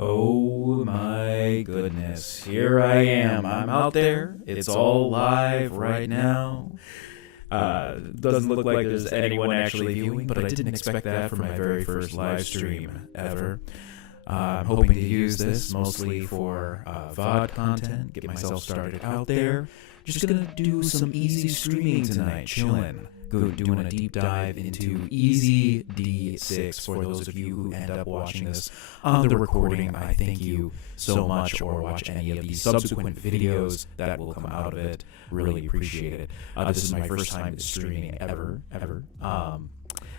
Oh my goodness, here I am. I'm out there. It's all live right now. Doesn't look like there's anyone actually viewing, but I didn't expect that for my very first live stream ever. I'm hoping to use this mostly for VOD content, get myself started out there. Just gonna do some easy streaming tonight, chillin'. Doing a deep dive into EZD6 for those of you who end up watching this on the recording. I thank you so much, or watch any of the subsequent videos that will come out of it. Really appreciate it. This is my first time streaming ever.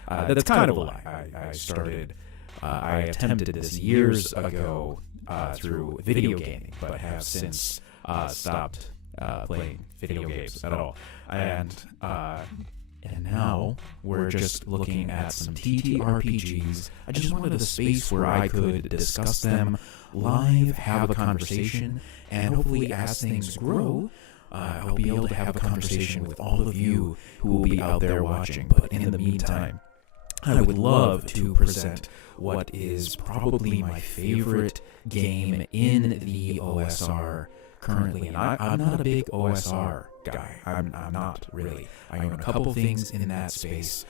That's kind of a lie. I attempted this years ago through video gaming, but have since stopped playing video games at all. And now we're just looking at some TTRPGs. I just wanted a space where I could discuss them live, have a conversation, and hopefully as things grow, I'll be able to have a conversation with all of you who will be out there watching. But in the meantime, I would love to present what is probably my favorite game in the OSR currently. And I'm not a big OSR guy. I'm not really. I own a couple things in that space,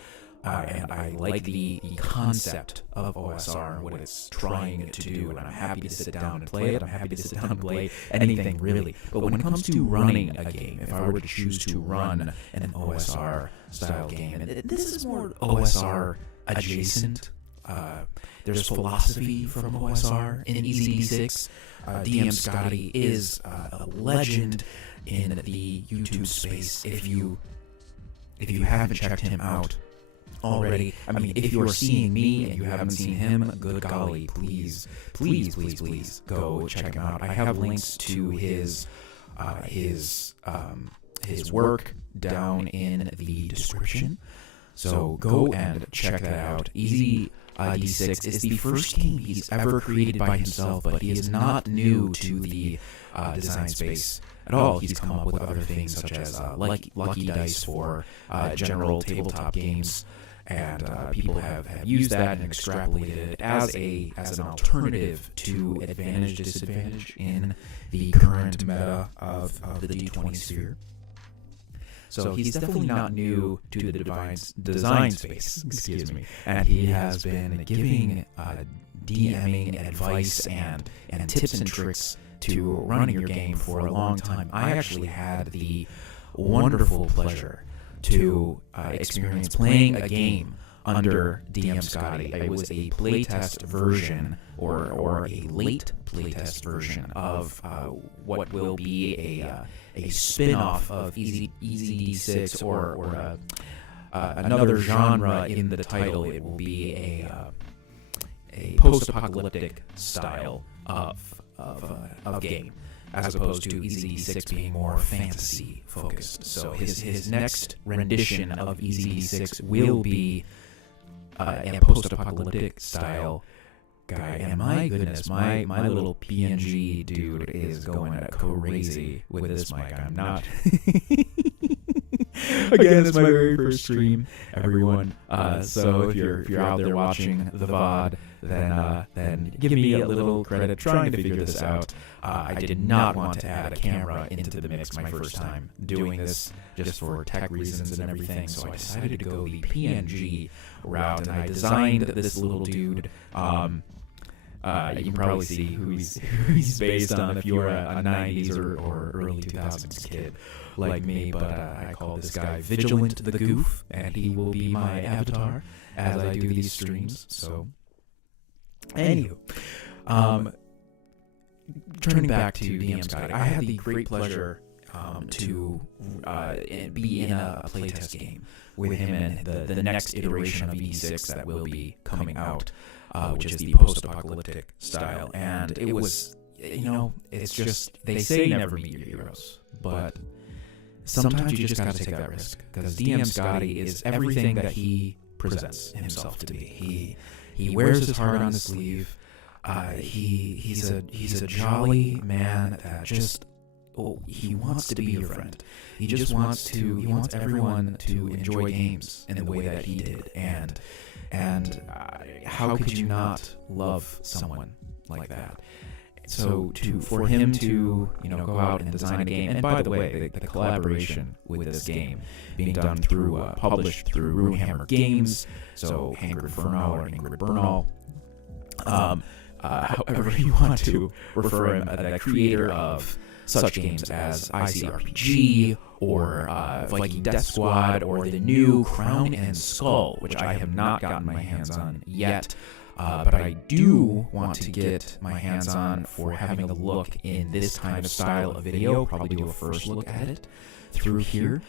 and I like the concept of OSR and what it's trying to do, and I'm happy to sit down and play it. I'm happy to sit down and play anything, really. But when it comes to running a game, if I were to choose to run an OSR-style game, and this is more OSR adjacent, there's philosophy from OSR in EZD6. DM Scotty is a legend in the YouTube space. If you haven't checked him out already, I mean, if you're seeing me and you haven't seen him, good golly, please go check him out. I have links to his work down in the description, so go and check that out. EZD6 is the first game he's ever created by himself, but he is not new to the design space at all. He's come up with other things such as Lucky Dice for general tabletop games, and people have used that and extrapolated it as an alternative to advantage disadvantage in the current meta of the D20 sphere. So he's definitely not new to the design space, excuse me, and he has been giving DMing advice and tips and tricks to running your game for a long time. I actually had the wonderful pleasure to experience playing a game under DM Scotty. It was a playtest version, or a late playtest version of what will be a spin-off of EZD6, or another genre in the title. It will be a post-apocalyptic style of game. as opposed to EZD6 being more fantasy focused. So his next rendition of EZD6 will be in a post-apocalyptic style guy. And my goodness, my little PNG dude is going crazy with this mic. I'm not. Again, it's my very first stream, everyone. So if you're out there watching the VOD, then give me a little credit trying to figure this out. I did not want to add a camera into the mix my first time doing this, just for tech reasons and everything. So I decided to go the PNG route, and I designed this little dude. You can probably see who he's based on if you're a 90s or early 2000s kid like me, but I call this guy Vigilant the Goof, and he will be my avatar as I do these streams. So, anywho, turning back to DM Scotty, I had the great pleasure to be in a playtest game with him in the next iteration of EZD6 that will be coming out, which is the post-apocalyptic style. And it was, it's just, they say never meet your heroes, but sometimes you just gotta take that risk, because DM Scotty is everything that he presents himself to be. He wears his heart on his sleeve. He's a jolly man that just, he wants to be your friend. He wants everyone to enjoy games in the way that he did, and how could you not love someone like that? So for him to go out and design a game, and by the way, the collaboration with this game being done through published through Runehammer Games, so Ingrid Bernal or Ingrid Bernal, however you want to refer him, the creator of such games as ICRPG or Viking Death Squad or the new Crown and Skull, which I have not gotten my hands on yet. But I do want to get my hands on for having a look in this kind of style of video, probably do a first look at it through here.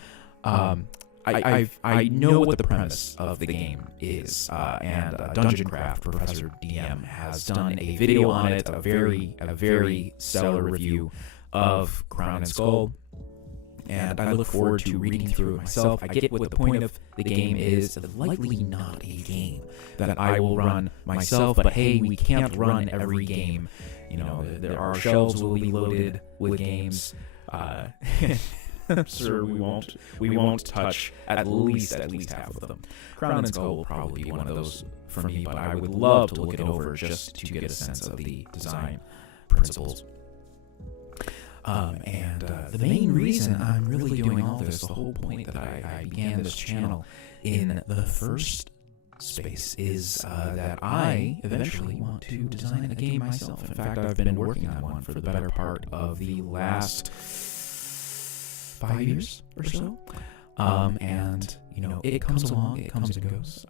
I know what the premise of the game is, and Dungeon Craft Professor DM has done a video on it, a very stellar review of Crown and Skull, and I look forward to reading through it myself. I get what the point of the game is. Likely not a game that I will run myself, but hey, we can't run every game. Our shelves will be loaded with games. I'm sure we won't touch at least half of them. Crown and Skull will probably be one of those for me, but I would love to look it over just to get a sense of the design principles. The main reason I'm really doing all this, the whole point that I began this channel in the first space, is that I eventually want to design a game myself. In fact, I've been working on one for the better part of the last 5 years or so. It comes along, it comes and goes.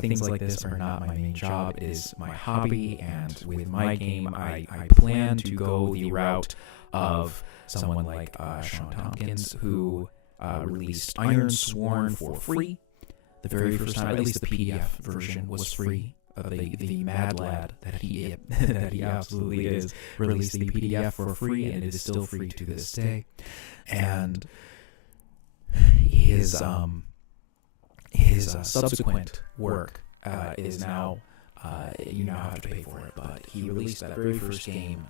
Things like this are not my main job, it is my hobby, and with my game, I plan to go the route of someone like Sean Tompkins, who released Iron Sworn for free the very first time. At least the PDF version was free. The mad lad that he absolutely is released the PDF for free, and it is still free to this day. And his subsequent work is now, you now have to pay for it, but he released that very first game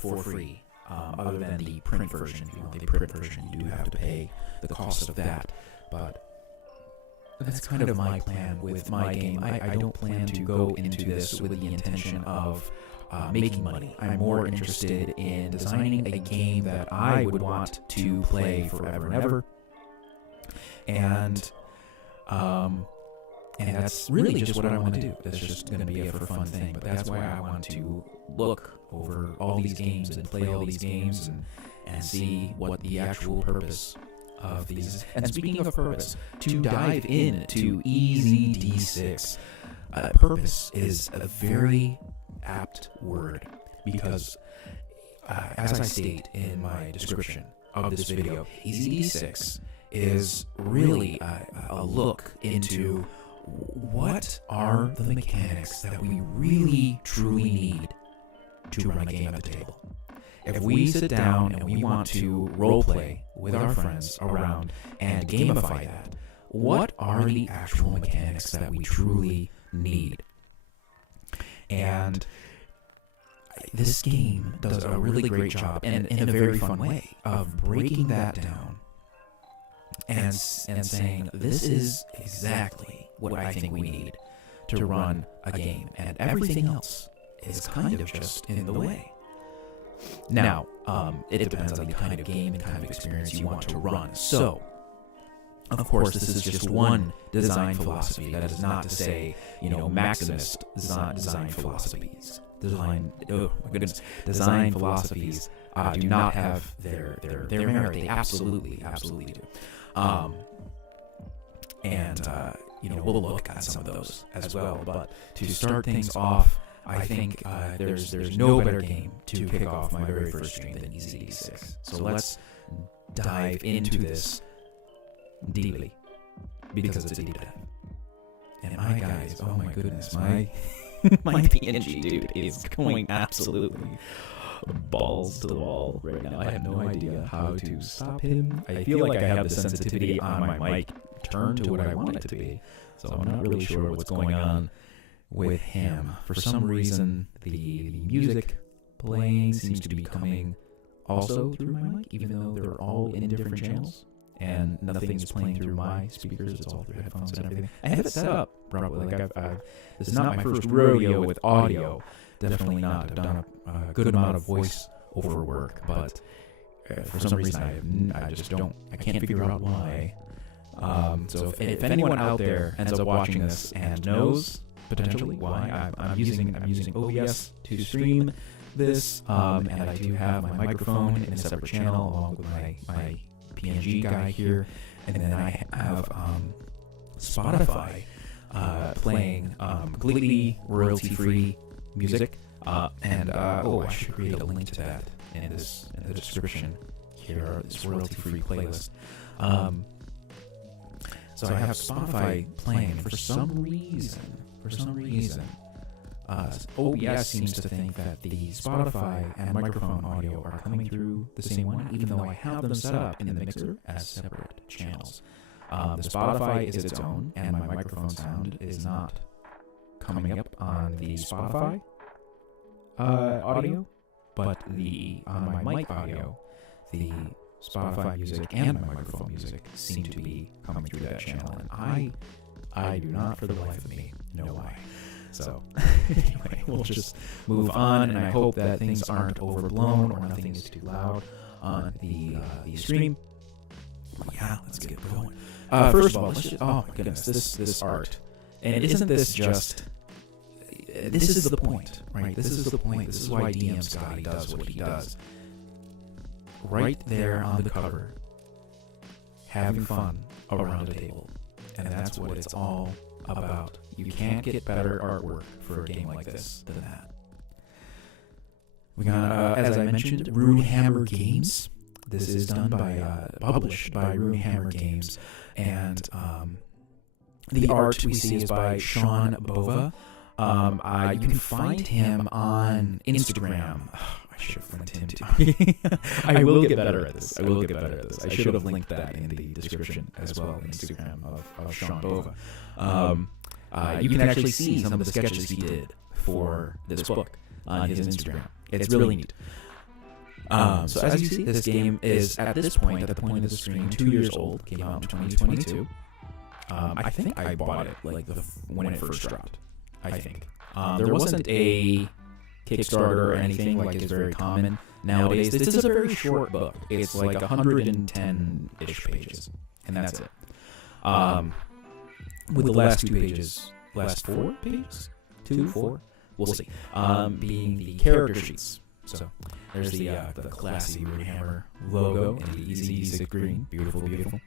for free, other than the print version. If you want the print version, you do have to pay the cost of that, but that's kind of my plan with my game. I don't plan to go into this with the intention of making money. I'm more interested in designing a game that I would want to play forever and ever, and that's really just what I want to do. It's just going to be a for fun thing, but that's why I want to look over all these games and play all these games and see what the actual purpose of these is. And speaking of purpose, to dive into EZD6, purpose is a very apt word, because as I state in my description of this video, EZD6 is really a look into what are the mechanics that we really truly need to run a game at the table. if we sit down and we want to role play with our friends around and gamify that, what are the actual mechanics that we truly need? And this game does a really great job, and in a very fun way, of breaking that down and saying, this is exactly what I think we need to run a game, and everything else is kind of just in the way. Now, it depends on the kind of game and kind of experience you want to run. So, of course, this is just one design philosophy. That is not to say, maximist design philosophies. Design philosophies do not have their merit. They absolutely do. We'll look at some of those as well. But to start things off, I think there's no better game to kick off my very first stream than EZD6. So let's dive into this deeply, because it's a deep dive. And my guys, oh my goodness, my PNG dude is going absolutely balls to the wall right now. I have no idea how to stop him. I feel like I have the sensitivity on my mic turned to what I want it to be, so I'm not really sure what's going on with him. For some reason, the music playing seems to be coming also through my mic, even though they're all in different channels, and nothing is playing through my speakers. It's all through headphones and everything. I have it set up properly. Like this is not my first rodeo with audio. Definitely not. I've done a good amount of voice over work, but for some reason I can't figure out why. So if anyone out there ends up watching this and knows potentially why, I'm using OBS to stream this, and I do have my microphone in a separate channel along with my PNG guy here, and then I have Spotify playing completely royalty-free music, and I should create a link to that in the description here, this royalty-free playlist. So I have Spotify playing, and for some reason, OBS seems to think that the Spotify and microphone audio are coming through the same one, even though I have them set up in the mixer as separate channels. The Spotify is its own, and my microphone sound is not coming up on the Spotify audio, but on my mic audio, the Spotify music and my microphone music seem to be coming through that channel, and I do not, for the life of me, know why. So, anyway, we'll just move on, and I hope that things aren't overblown or nothing is too loud on the stream. Yeah, let's get going. First of all, let's just, oh my goodness, this art. And isn't this just, this is the point, right? This is the point. This is why DM Scotty does what he does. Right there on the cover, having fun around a table. And that's what it's all about. You can't get better artwork for a game like this than that. We got, as I mentioned, Runehammer Games. This is done by, published by Runehammer Games, and the art we see is by Sean Bova. You can find him on Instagram. I should have linked him too. I will get better at this. I should have linked that in the description as well, the Instagram of Sean Bova. You can actually see some of the sketches he did for this book on his Instagram. It's really neat. So as you see, this game is, at this point, at the point of the stream, 2 years old. Came out in 2022. I think I bought it when it first dropped. I think. There wasn't a Kickstarter or anything like is very common nowadays. This is a very short book. It's like 110-ish pages, and that's it. With the last 4 pages? 2, 4? We'll see. Being the character sheets. So there's the classy Runehammer logo in the EZD6 green. Beautiful, beautiful.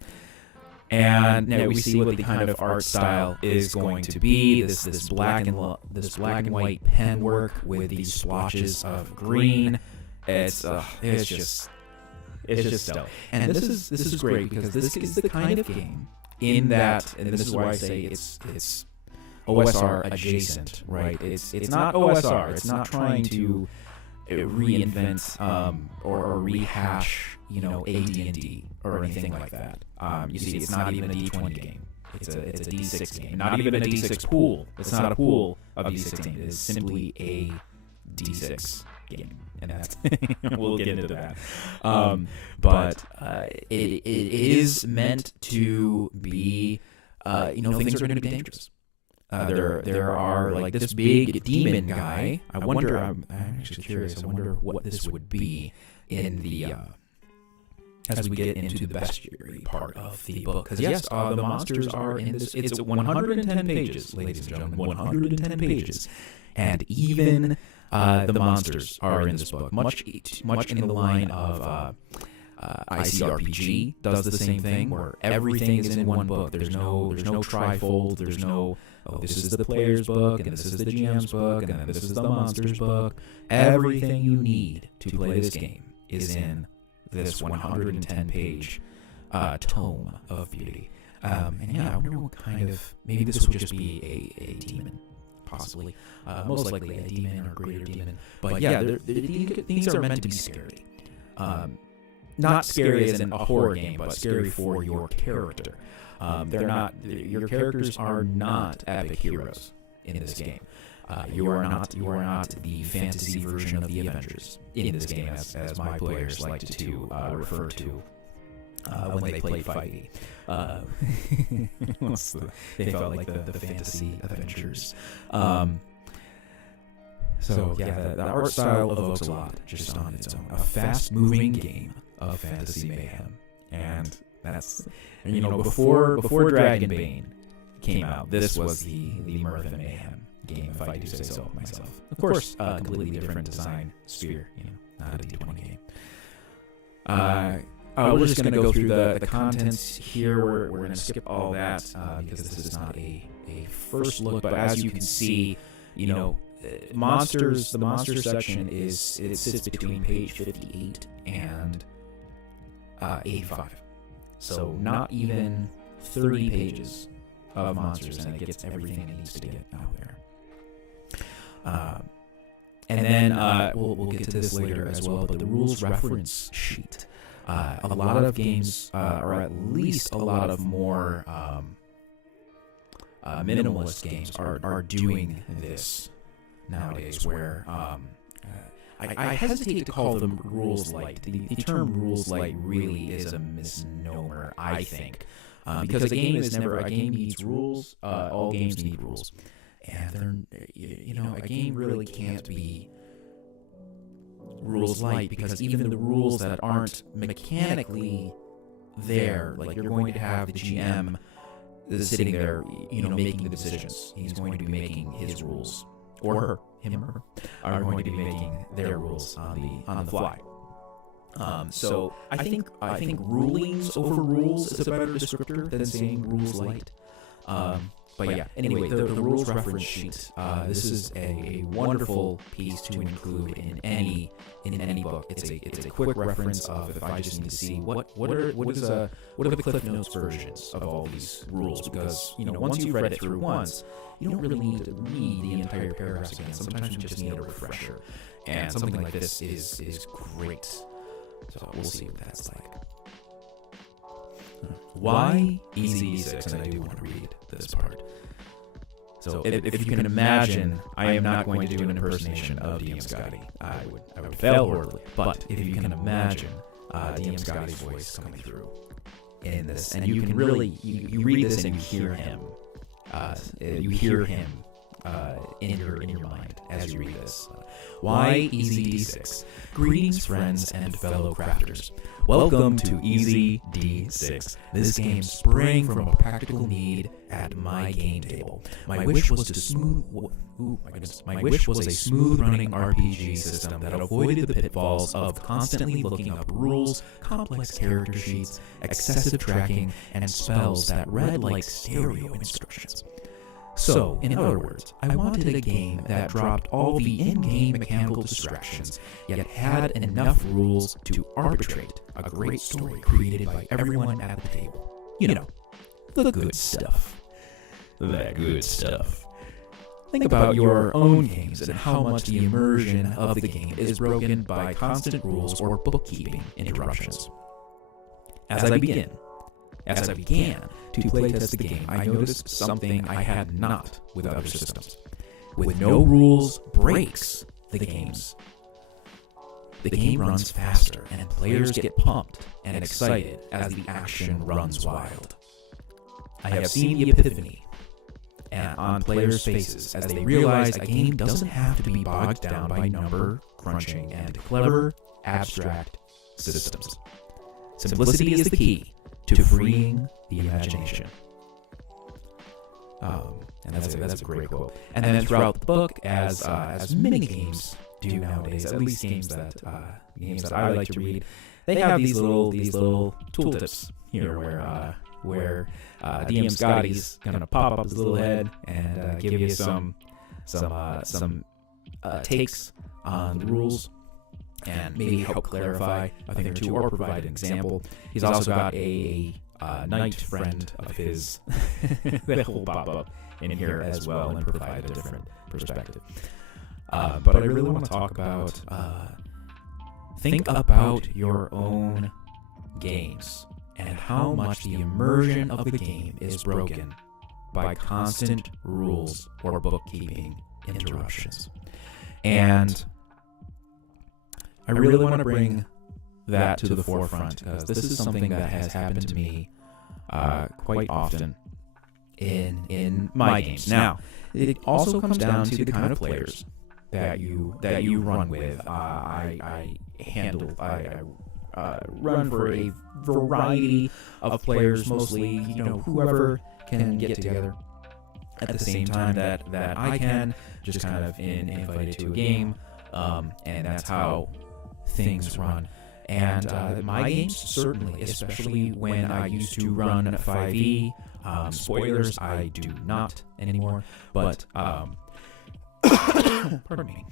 And now we see what the kind of art style is going to be. This black and white pen work with these splotches of green. It's just stellar. And this is great because this is the kind of game in that, and this is why I say it's OSR adjacent, right? It's not OSR. It's not trying to reinvent or rehash, you know, a D&D or anything like that. You see, it's not even a D20 game. It's a D6 game. Not even a D6 pool. It's not a pool of D6 games. It is simply a D6 game. And that's we'll get into that. But it is meant to be, you know, things are going to be dangerous. There are like this big demon guy. I wonder. I'm actually curious. I wonder what this would be in the as we get into the bestiary part of the book. Because yes, the monsters are in this. It's 110 pages, ladies and gentlemen. 110 pages, and even the monsters are in this book. Much in the line of ICRPG does the same thing, where everything is in one book. There's no trifold. There's no, oh, this is the player's book, and this is the GM's book, and then this is the monster's book. Everything you need to play this game is in this 110-page tome of beauty. And yeah, I wonder what kind of, maybe this would just be a demon, possibly. Most likely a demon or greater demon. But yeah, these are meant to be scary. Not scary as in a horror game, but scary for your character. They're not. Your characters are not epic heroes in this game. You are not the fantasy version of the Avengers in this game, as my players like to refer to when they play 5e. They felt like the fantasy Avengers. So yeah, the art style evokes a lot just on its own. A fast-moving game of fantasy mayhem, and that's, you know, before Dragonbane came out, this was the mirth and mayhem game, if I do say so myself. Of course, completely different design sphere, you know, not a D20 game. We're just going to go through the contents here. We're going to skip all that because this is not a first look, but as you can see, you know, the monster section sits between page 58 and 85. So not even 30 pages of monsters, and it gets everything it needs to get out there. And then we'll get to this later as well, but the rules reference sheet. A lot of games, or at least a lot of more minimalist games, are doing this nowadays, where I hesitate to call them rules light. The term rules light really is a misnomer, I think, because a game needs rules. All games need rules, and a game really can't be rules light, because even the rules that aren't mechanically there, like you're going to have the GM sitting there, making the decisions. He's going to be making his rules, or him or her are going to be making their rules on the fly. So I think rulings over rules is a better descriptor than saying rules light. But yeah, anyway, the rules reference sheet. This is a wonderful piece to include in any book. It's a quick reference of, if I just need to see what are the Cliff Notes versions of all these rules, because once you've read it through once, you don't really need to read the entire paragraph again. Sometimes you just need a refresher, and something like this is great. So we'll see what that's like. Why EZD6? And I do want to read this part. So if you can imagine, I am not going to do an impersonation of DM Scotty. I would fail horribly. But if you can imagine DM Scotty's voice coming through in this, and you can really, you read this and you hear him. You hear him in your mind as you read this. Why EZD6? Greetings, friends and fellow crafters. Welcome to EZD6. This game sprang from a practical need at my game table. My wish was a smooth running RPG system that avoided the pitfalls of constantly looking up rules, complex character sheets, excessive tracking, and spells that read like stereo instructions. So, in other words, I wanted a game that dropped all the in-game mechanical distractions, yet had enough rules to arbitrate a great story created by everyone at the table. The good stuff. That good stuff. Think about your own games and how much the immersion of the game is broken by constant rules or bookkeeping interruptions. As I began to playtest the game, I noticed something I had not with other systems. With no rules breaks the games. The game runs faster, and players get pumped and excited as the action runs wild. I have seen the epiphany on players' faces as they realize a game doesn't have to be bogged down by number crunching and clever, abstract systems. Simplicity is the key to freeing the imagination. And that's a great quote. And then throughout the book, as many games do nowadays, at least games that I like to read, they have these little tooltips here where DM Scotty's gonna pop up his little head and give you some takes on the rules and maybe help clarify a thing or two or provide an example. He's also got a knight friend of his that will pop up in here as well and provide a different perspective. But I really want to talk about think about your own games and how much the immersion of the game is broken by constant rules or bookkeeping interruptions. And I really want to bring that to the forefront because this is something that has happened to me quite often in my games. Now, it also comes down to the kind of players that you run with. I run for a variety of players, mostly whoever can get together at the same time that I can, just kind of invited to a game, and that's how things run. And my games, certainly, especially when I used to run 5e, spoilers, I do not anymore, but pardon me,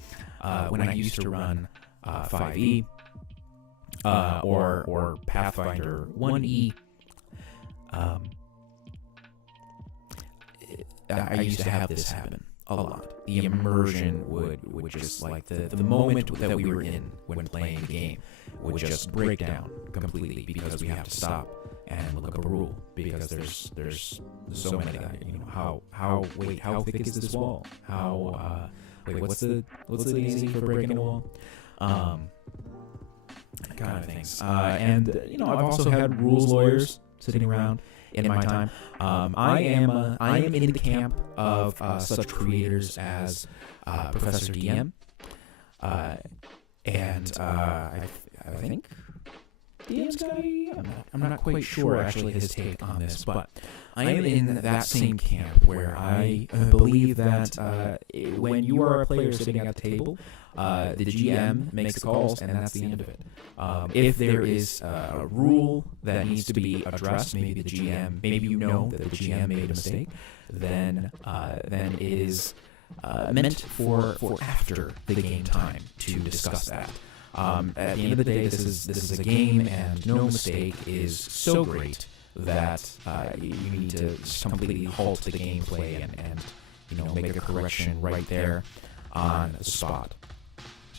when I used to run 5e or Pathfinder 1e, I used to have this happen a lot. The immersion would just, like, the moment that we were in when playing the game would just break down completely because we have to stop and look up a rule because there's so many how thick is this wall? What's the easy for breaking a wall? Kind of things. And I've also had rules lawyers sitting around in my time. I am in the camp of such creators as Professor DM, and I think DM Scotty. I'm not quite sure actually his take on this, but I am in that same camp where I believe that when you are a player sitting at the table, the GM makes the calls, and that's the end of it. If there is a rule that needs to be addressed, maybe the GM, maybe that the GM made a mistake, then it is meant for after the game time to discuss that. At the end of the day, this is a game, and no mistake is so great that you need to just completely halt the gameplay and make a correction right there on the spot.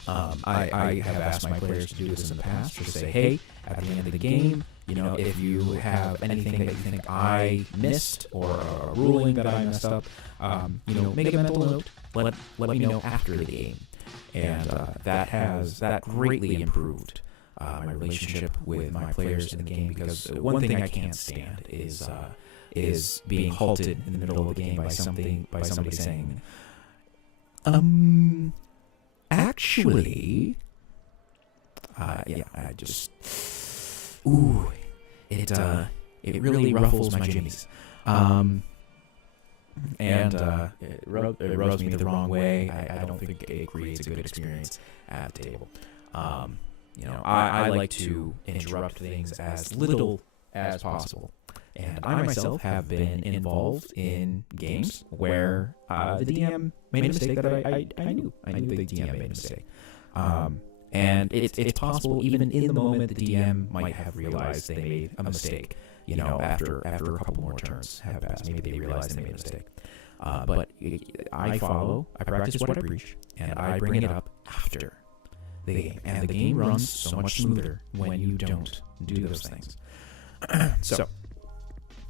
I have asked my players to do this in the past, just say, hey, at the end of the game, if you have anything that you think I missed or a ruling that I messed up, make a mental note. Let me know after the game. And that greatly improved my relationship with my players in the game, because one thing I can't stand is being halted in the middle of the game by somebody saying, actually, I just, it really ruffles my jimmies. And it rubs me the wrong way. I don't think it creates a good experience at the table. I like to interrupt things as little as possible. And I myself have been involved in games where the DM made a mistake that I knew. I knew the DM made a mistake. And it's possible even in the moment the DM might have realized they made a mistake. After a couple more turns have passed, maybe they realized they made a mistake. But I practice what I preach, and I bring it up after the game. And the game runs so much smoother when you don't do those things. So,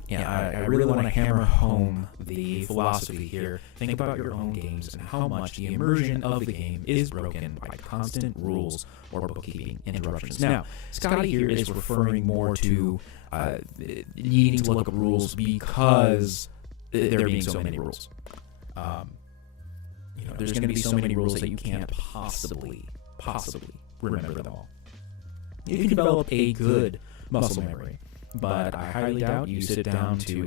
yeah, I really want to hammer home the philosophy here. Think about your own games and how much the immersion of the game is broken by constant rules or bookkeeping interruptions. Now, Scotty here is referring more to needing to look up rules because there being so many rules. There's going to be so many rules that you can't possibly remember them all. You can develop a good muscle memory, but I highly doubt you sit down to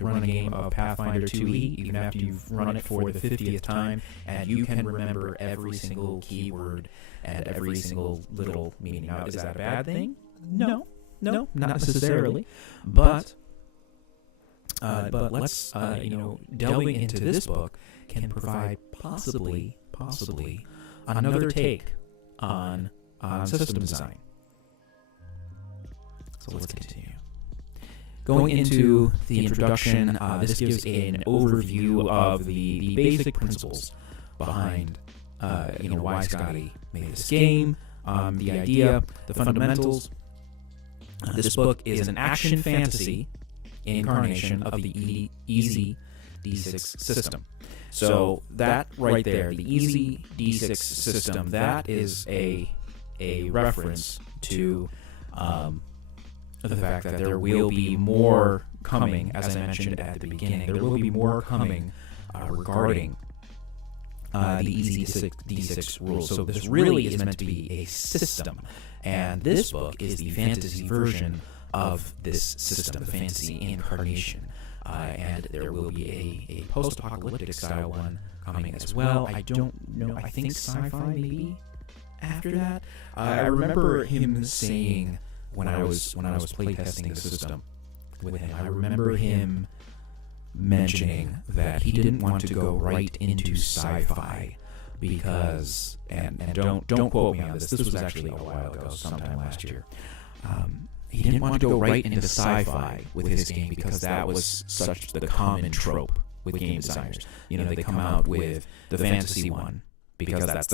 run a game of Pathfinder 2e, even after you've run it for the 50th time, and you can remember every single keyword and every single little meaning. Now, is that a bad thing? No, not necessarily. But let's, delving into this book can provide possibly another take on system design. So let's continue. Going into the introduction, this gives an overview of the basic principles behind, why Scotty made this game, the idea, the fundamentals. This book is an action fantasy incarnation of the EZD6 system. So that right there, the EZD6 system, that is a reference to the fact that there will be more coming, as I mentioned at the beginning. There will be more coming regarding the EZD6 rules. So this really is meant to be a system, and this book is the fantasy version of this system, the fantasy incarnation. And there will be a post-apocalyptic style one coming as well. I don't know. I think sci-fi maybe after that. I remember him saying when I was playtesting the system with him, I remember him mentioning that he didn't want to go right into sci-fi because, and don't quote me on this. This was actually a while ago, sometime last year. He didn't want to go right into sci-fi with his game because that was such the common trope with game designers. They come out with the fantasy one because that's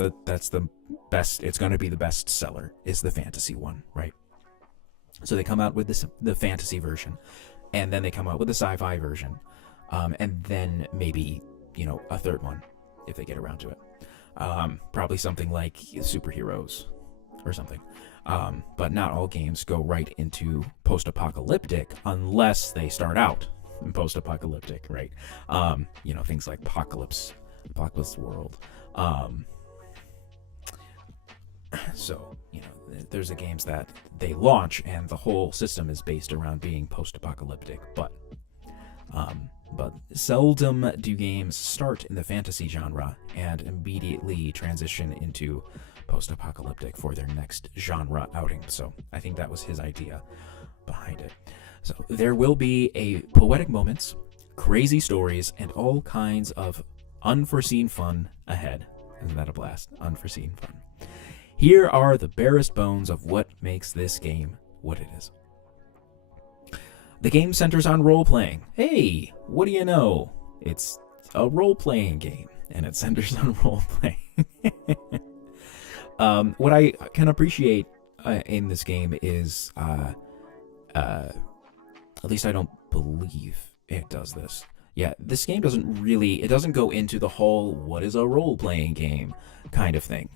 the best. It's going to be the best seller is the fantasy one, right? So they come out with the fantasy version, and then they come out with the sci-fi version, and then maybe a third one if they get around to it. Probably something like superheroes or something. But not all games go right into post-apocalyptic unless they start out in post-apocalyptic, right? Things like Apocalypse World. So, there's the games that they launch and the whole system is based around being post-apocalyptic, but seldom do games start in the fantasy genre and immediately transition into post-apocalyptic for their next genre outing. So I think that was his idea behind it. So there will be a poetic moments, crazy stories, and all kinds of unforeseen fun ahead. Isn't that a blast? Unforeseen fun. Here are the barest bones of what makes this game what it is. The game centers on role-playing. Hey, what do you know? It's a role-playing game, and it centers on role-playing. What I can appreciate in this game is, at least I don't believe it does this. Yeah, this game doesn't go into the whole what is a role-playing game kind of thing.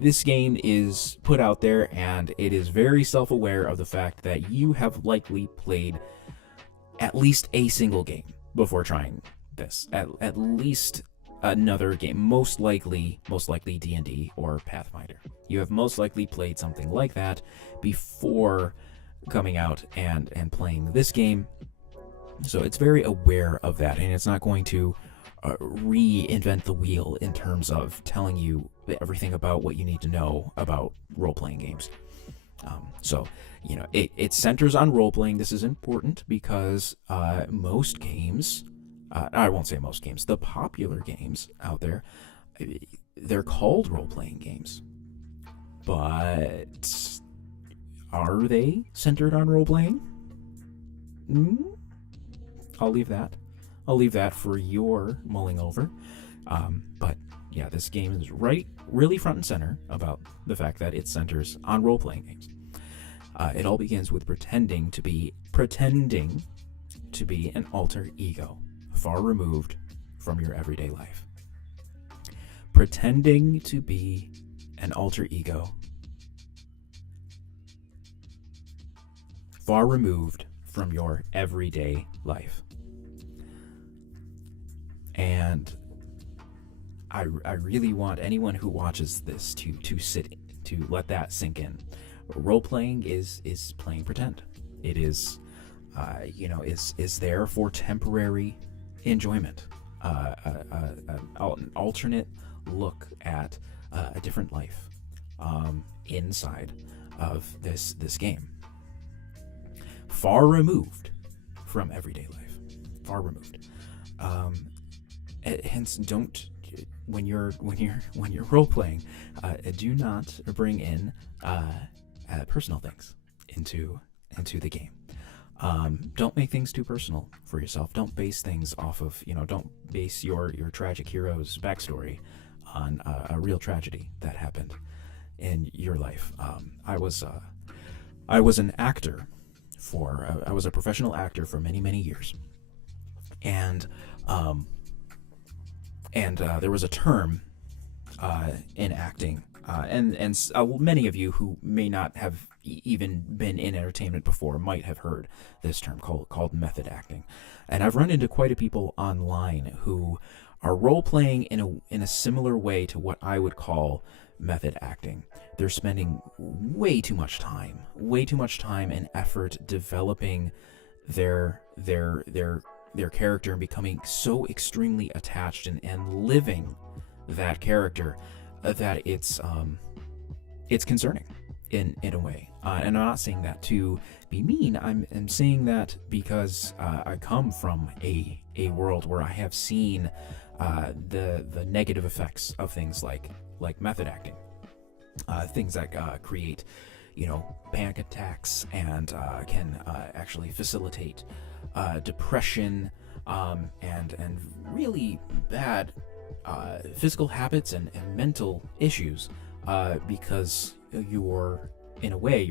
This game is put out there, and it is very self-aware of the fact that you have likely played at least a single game before trying this. At least another game, most likely D&D or Pathfinder. You have most likely played something like that before coming out and playing this game. So it's very aware of that, and it's not going to reinvent the wheel in terms of telling you everything about what you need to know about role-playing games. So it centers on role-playing. This is important because most games, I won't say most games, the popular games out there, they're called role-playing games. But are they centered on role-playing? I'll leave that I'll leave that for your mulling over. But yeah, this game is really front and center about the fact that it centers on role-playing games. It all begins with pretending to be an alter ego, far removed from your everyday life. Pretending to be an alter ego, far removed from your everyday life. And I really want anyone who watches this to let that sink in. Role-playing is playing pretend. It is, is there for temporary enjoyment, an alternate look at a different life inside of this game. Far removed from everyday life. Far removed. Hence, don't when you're role playing, do not bring in personal things into the game. Don't make things too personal for yourself. Don't base things off of, don't base your tragic hero's backstory on a real tragedy that happened in your life. I was an actor I was a professional actor for many years, and there was a term in acting, and many of you who may not have even been in entertainment before might have heard this term called method acting. And I've run into quite a people online who are role-playing in a similar way to what I would call method acting. They're spending way too much time and effort developing their character and becoming so extremely attached and living that character that it's concerning in a way. And I'm not saying that to be mean. I'm saying that because I come from a world where I have seen the negative effects of things like method acting, things that create panic attacks and can actually facilitate depression and really bad physical habits and mental issues, because you're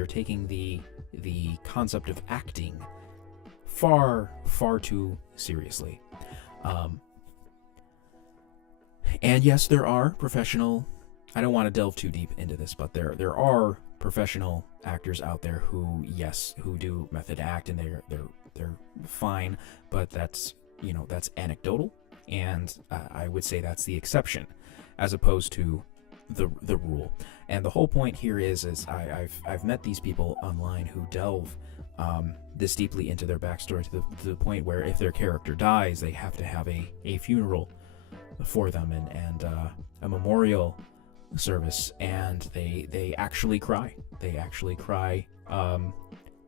taking the concept of acting far too seriously. And yes, there are professional, I don't want to delve too deep into this, but there are professional actors out there who do method act, and they're fine, but that's anecdotal, and I would say that's the exception as opposed to the rule. And the whole point here is I've met these people online who delve this deeply into their backstory to the point where if their character dies, they have to have a funeral for them and a memorial service, and they actually cry. They actually cry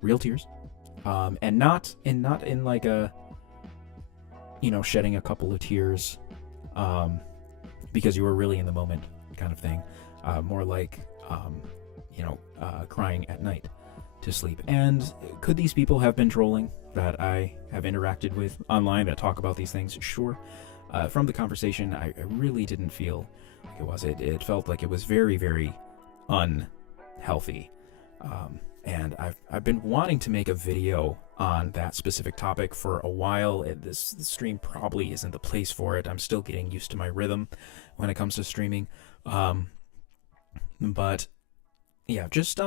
real tears, and not in like a shedding a couple of tears because you were really in the moment kind of thing, more like crying at night to sleep. And could these people have been trolling that I have interacted with online that talk about these things? Sure. From the conversation, I really didn't feel like it was. It felt like it was very, very unhealthy. And I've been wanting to make a video on that specific topic for a while. This stream probably isn't the place for it. I'm still getting used to my rhythm when it comes to streaming. But yeah, just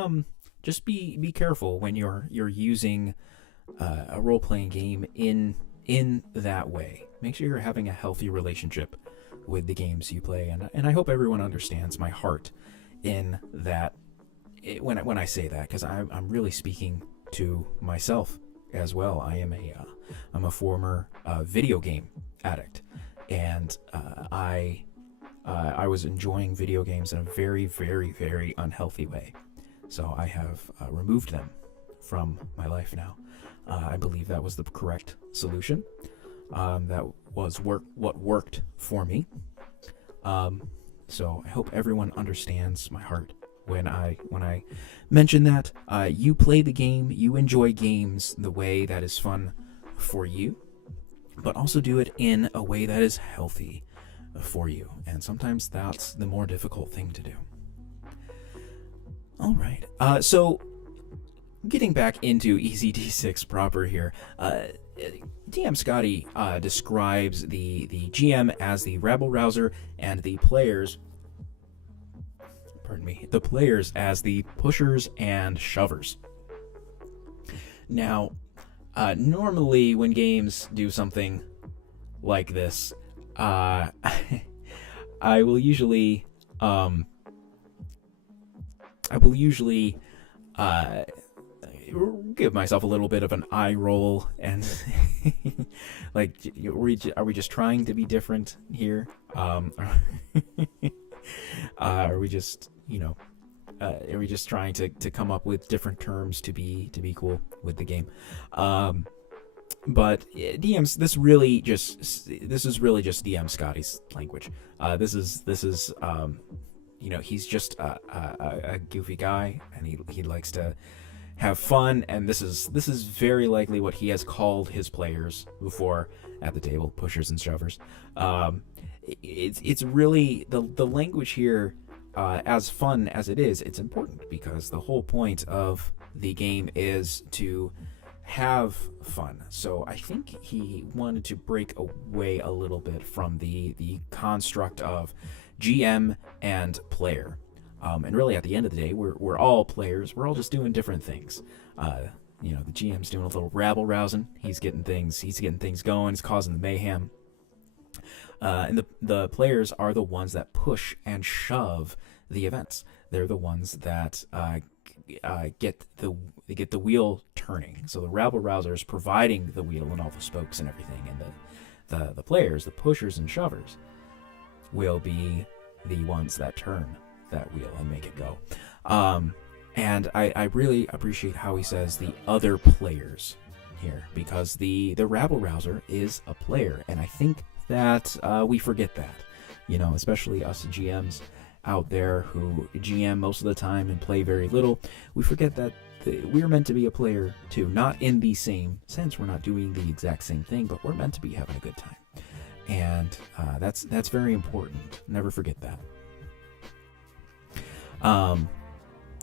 be careful when you're using a role-playing game in that way. Make sure you're having a healthy relationship with the games you play, and I hope everyone understands my heart in that when I say that, because I'm really speaking to myself as well. I'm a former video game addict, and I was enjoying video games in a very, very, very unhealthy way. So I have removed them from my life now. I believe that was the correct solution. That was what worked for me. So I hope everyone understands my heart when I mention that. You play the game, you enjoy games the way that is fun for you, but also do it in a way that is healthy for you. And sometimes that's the more difficult thing to do. All right. So getting back into EZD6 proper here, DM Scotty describes the GM as the rabble rouser and the players as the pushers and shovers. Now, normally when games do something like this, I will usually give myself a little bit of an eye roll and like, are we just trying to be different here? Are we just, are we just trying to come up with different terms to be cool with the game? But DMs, this is really just DM Scotty's language. This is he's just a goofy guy, and he likes to have fun, and this is very likely what he has called his players before at the table, pushers and shovers. It's really the language here, as fun as it is, it's important because the whole point of the game is to have fun. So I think he wanted to break away a little bit from the construct of GM and player. And really, at the end of the day, we're all players. We're all just doing different things. The GM's doing a little rabble rousing. He's getting things going. He's causing the mayhem. And the players are the ones that push and shove the events. They're the ones that get the wheel turning. So the rabble rousers providing the wheel and all the spokes and everything, and the players, the pushers and shovers, will be the ones that turn that wheel and make it go. And I really appreciate how he says the other players here, because the rabble rouser is a player, and I think that we forget that, especially us GMs out there who GM most of the time and play very little. We forget that we're meant to be a player too, not in the same sense. We're not doing the exact same thing, but we're meant to be having a good time, and that's very important. Never forget that.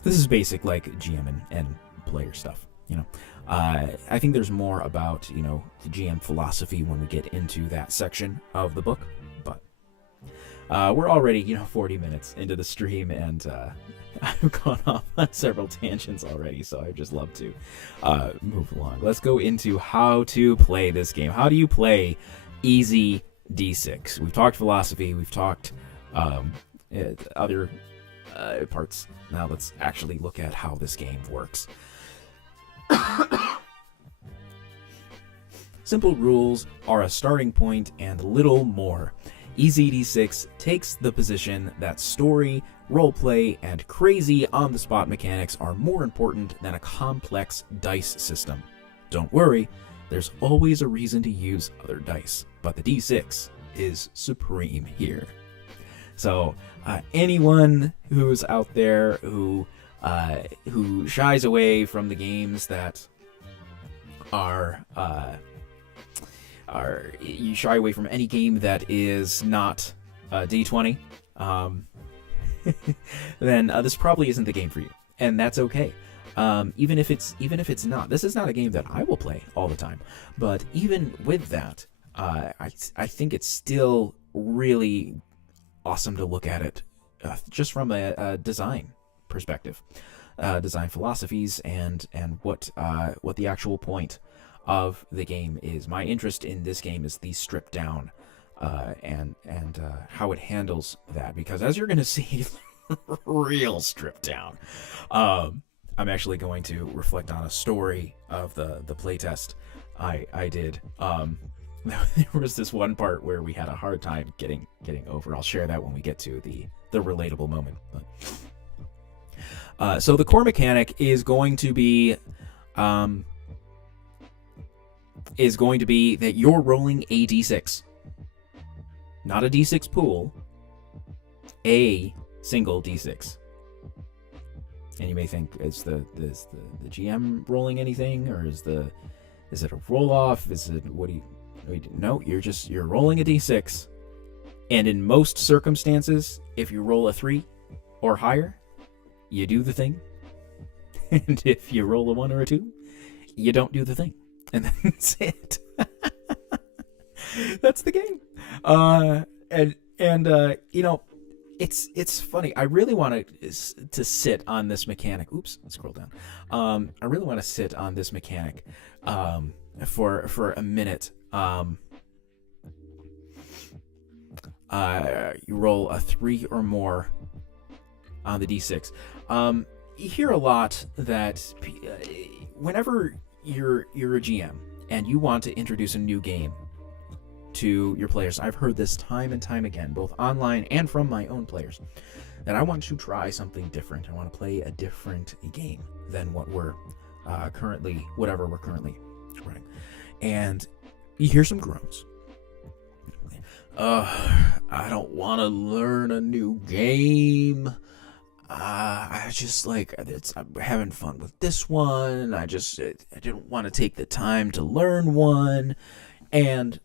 This is basic like GM and player stuff. I think there's more about the GM philosophy when we get into that section of the book, but we're already 40 minutes into the stream, and I've gone off on several tangents already, so I'd just love to move along. Let's go into how to play this game. How do you play EZD6? We've talked philosophy, we've talked other parts. Now let's actually look at how this game works. Simple rules are a starting point and little more. EZD6 takes the position that story, roleplay, and crazy on-the-spot mechanics are more important than a complex dice system. Don't worry, there's always a reason to use other dice, but the D6 is supreme here. So anyone who's out there who shies away from the games that you shy away from any game that is not D20, then this probably isn't the game for you, and that's okay. Even if it's not, this is not a game that I will play all the time. But even with that, I think it's still really awesome to look at it just from a design perspective, design philosophies, and what the actual point of the game is. My interest in this game is the stripped down and how it handles that, because as you're going to see, real stripped down. I'm actually going to reflect on a story of the playtest I did. There was this one part where we had a hard time getting over. I'll share that when we get to the relatable moment. But, so the core mechanic is going to be that you're rolling a d6, not a d6 pool, a single d6. And you may think, is the GM rolling anything, or is it a roll off? Is it, what do you? No, you're rolling a d6, and in most circumstances, if you roll a 3 or higher, you do the thing, and if you roll a 1 or a 2, you don't do the thing, and that's it. That's the game. It's funny. I really want to sit on this mechanic. Oops, let's scroll down. I really want to sit on this mechanic for a minute. You roll a 3 or more on the d6. You hear a lot that whenever you're a GM and you want to introduce a new game to your players, I've heard this time and time again, both online and from my own players, that I want to try something different. I want to play a different game than what we're currently running. And you hear some groans. I don't want to learn a new game. I just I'm having fun with this one. I didn't want to take the time to learn one. And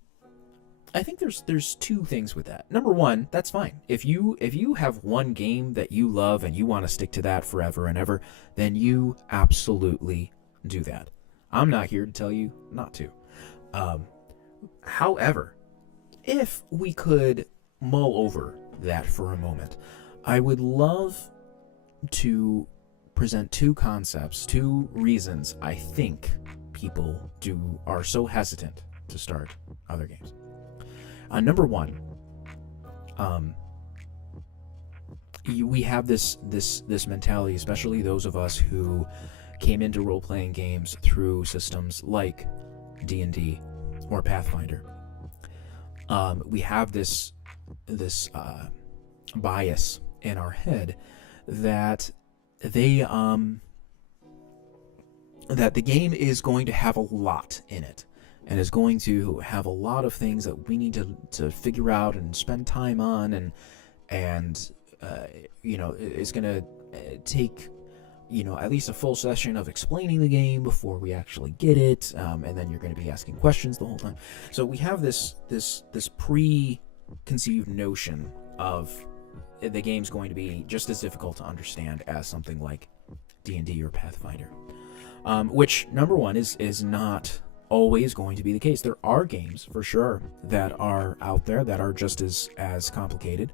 I think there's two things with that. Number one, that's fine. If you have one game that you love and you want to stick to that forever and ever, then you absolutely do that. I'm not here to tell you not to. However, if we could mull over that for a moment, I would love to present two concepts, two reasons I think people are so hesitant to start other games. Number one, we have this mentality, especially those of us who came into role-playing games through systems like D&D or Pathfinder. We have this bias in our head that that the game is going to have a lot in it, and is going to have a lot of things that we need to figure out and spend time on, and it's going to take at least a full session of explaining the game before we actually get it, and then you're going to be asking questions the whole time. So we have this preconceived notion of the game's going to be just as difficult to understand as something like D&D or Pathfinder, which, number one, is not always going to be the case. There are games, for sure, that are out there that are just as complicated,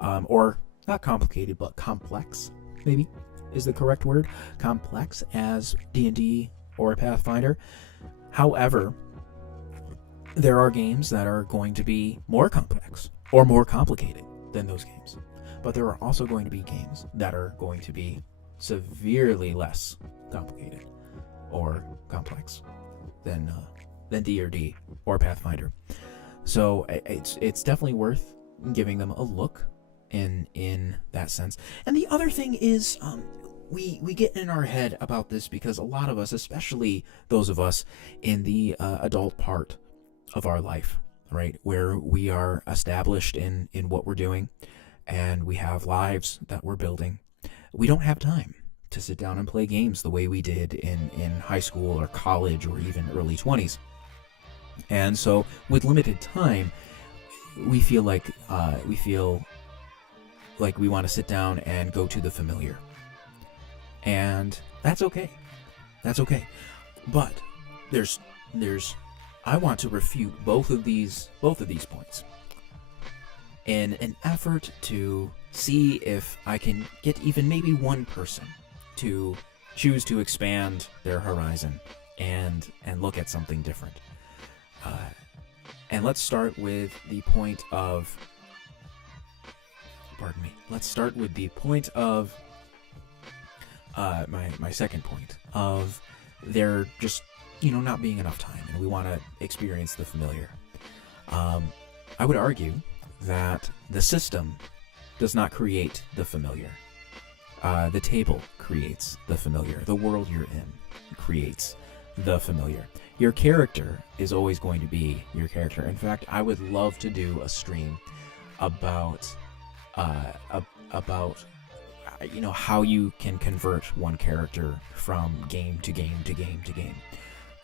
or not complicated, but complex, maybe is the correct word, complex, as D&D or Pathfinder. However, there are games that are going to be more complex or more complicated than those games. But there are also going to be games that are going to be severely less complicated or complex than D&D or Pathfinder. So it's definitely worth giving them a look in that sense. And the other thing is, we get in our head about this because a lot of us, especially those of us in the adult part of our life, right, where we are established in what we're doing and we have lives that we're building, we don't have time to sit down and play games the way we did in high school or college or even early 20s. And so with limited time, we feel like we want to sit down and go to the familiar. And that's okay. That's okay. But there's I want to refute both of these points in an effort to see if I can get even maybe one person to choose to expand their horizon and look at something different. And let's start with the point of Let's start with the point of my second point of there just not being enough time, and we want to experience the familiar. I would argue that the system does not create the familiar. The table creates the familiar. The world you're in creates the familiar. Your character is always going to be your character. In fact, I would love to do a stream about how you can convert one character from game to game to game to game.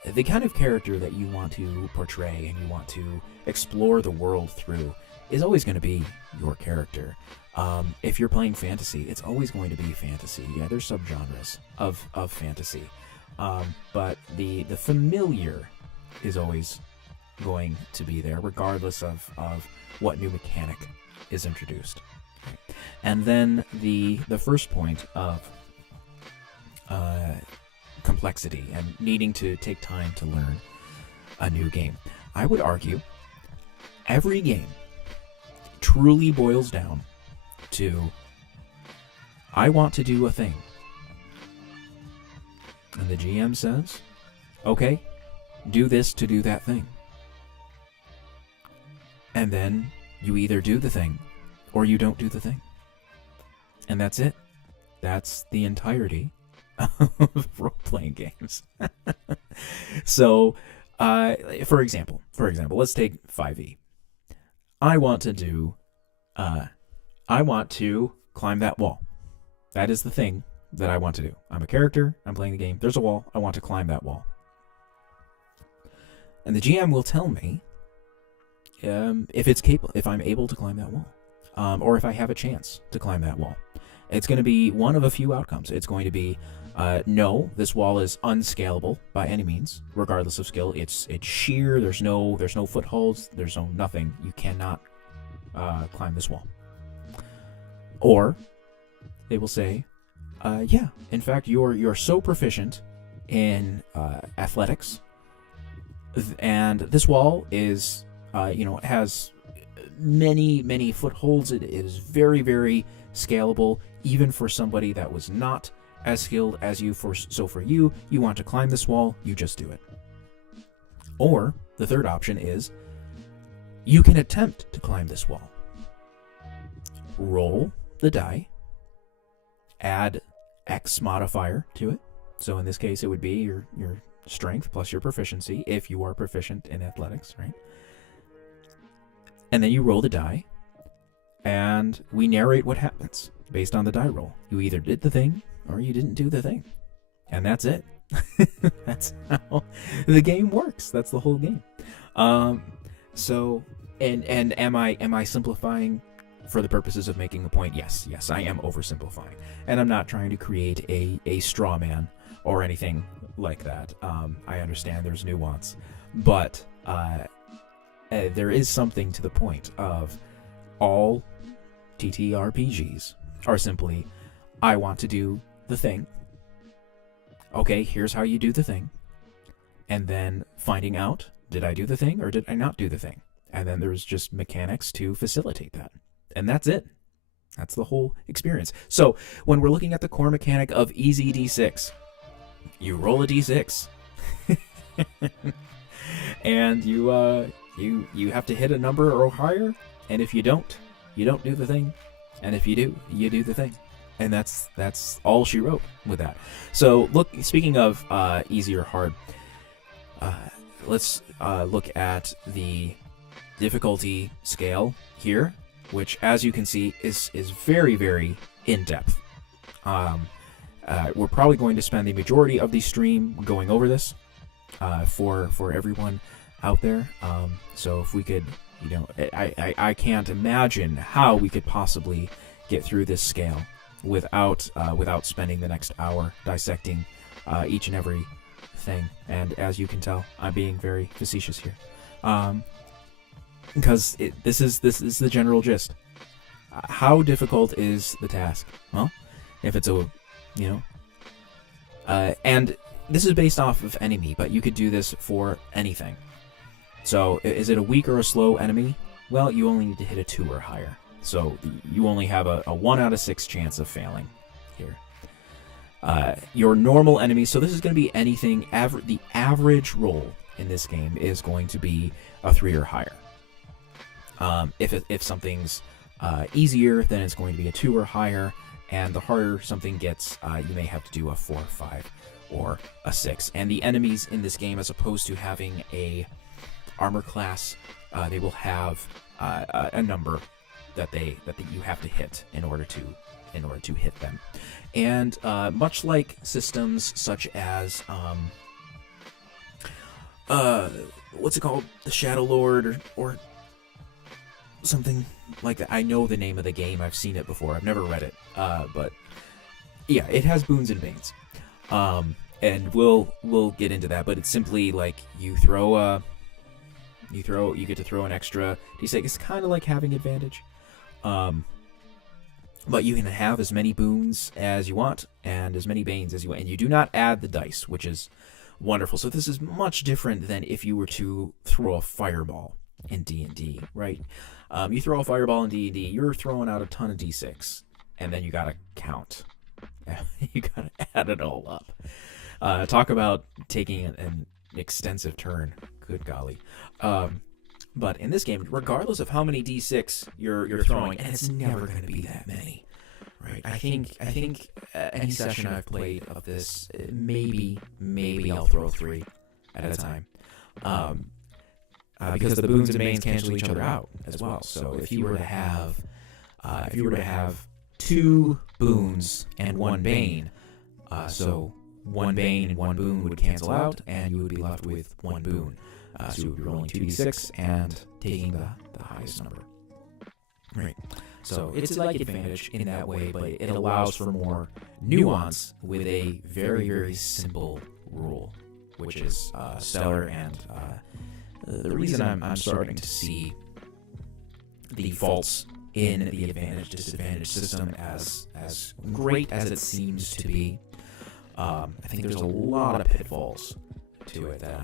the kind of character that you want to portray and you want to explore the world through is always going to be your character. If you're playing fantasy, it's always going to be fantasy. Yeah, there's subgenres of fantasy, but the familiar is always going to be there, regardless of what new mechanic is introduced. And then the first point of complexity and needing to take time to learn a new game. I would argue every game truly boils down to, I want to do a thing. And the GM says, okay, do this to do that thing. And then you either do the thing or you don't do the thing. And that's it. That's the entirety of role-playing games. So, for example, let's take 5e. I want to climb that wall. That is the thing that I want to do. I'm a character, I'm playing the game, there's a wall, I want to climb that wall. And the GM will tell me if I'm able to climb that wall, or if I have a chance to climb that wall. It's going to be one of a few outcomes. It's going to be, no, this wall is unscalable by any means, regardless of skill. It's sheer. There's no footholds. There's no nothing. You cannot climb this wall. Or they will say, yeah, in fact, you're so proficient in athletics, and this wall is, it has many footholds. It is very, very scalable, even for somebody that was not as skilled as you. So for you want to climb this wall, you just do it. Or the third option is, you can attempt to climb this wall. Roll the die, add X modifier to it. So in this case, it would be your strength plus your proficiency, if you are proficient in athletics, right? And then you roll the die, and we narrate what happens based on the die roll. You either did the thing or you didn't do the thing. And that's it. That's how the game works. That's the whole game. So, and am I simplifying for the purposes of making a point? Yes, I am oversimplifying. And I'm not trying to create a straw man or anything like that. I understand there's nuance. But there is something to the point of all TTRPGs are simply, I want to do the thing. Okay, here's how you do the thing. And then finding out, did I do the thing or did I not do the thing? And then there's just mechanics to facilitate that. And that's it. That's the whole experience. So when we're looking at the core mechanic of EZD6, you roll a d6. And you have to hit a number or higher. And if you don't do the thing. And if you do, you do the thing. And that's all she wrote with that. So look, speaking of easy or hard, let's look at the difficulty scale here, which, as you can see, is very, very in-depth. We're probably going to spend the majority of the stream going over this for everyone out there. So if we could, I can't imagine how we could possibly get through this scale without spending the next hour dissecting each and every thing. And as you can tell, I'm being very facetious here, because this is the general gist. How difficult is the task? Well, if it's and this is based off of enemy, but you could do this for anything. So is it a weak or a slow enemy? Well, you only need to hit a 2 or higher. So you only have a 1 out of 6 chance of failing here. Your normal enemies, so this is going to be anything, the average roll in this game is going to be a 3 or higher. If something's easier, then it's going to be a 2 or higher, and the harder something gets, you may have to do a 4, 5, or a 6. And the enemies in this game, as opposed to having a armor class, they will have a number that you have to hit in order to hit them. And much like systems such as what's it called? The Shadow Lord or something like that. I know the name of the game. I've seen it before. I've never read it. But yeah, it has boons and banes. And we'll get into that. But it's simply like you get to throw an extra D6. It's kind of like having advantage. But you can have as many boons as you want and as many banes as you want. And you do not add the dice, which is wonderful. So this is much different than if you were to throw a fireball in D&D, right? You throw a fireball in D&D, you're throwing out a ton of D6, and then you gotta count. You gotta add it all up. Talk about taking an extensive turn. Good golly. But in this game, regardless of how many D6 you're throwing, and it's never going to be that many, right? I think any session I've played of this, maybe I'll throw 3 at a time, because the boons and banes cancel each other out as well. So if you were to have 2 boons and 1 bane, so 1 bane and 1 boon would cancel out, and you would be left with 1 boon. So you would be rolling 2d6 and taking the highest number. Right. So it's like advantage in that way, but it allows for more nuance with a very, very simple rule, which is stellar. And the reason I'm starting to see the faults in the advantage-disadvantage system as great as it seems to be, I think there's a lot of pitfalls to it that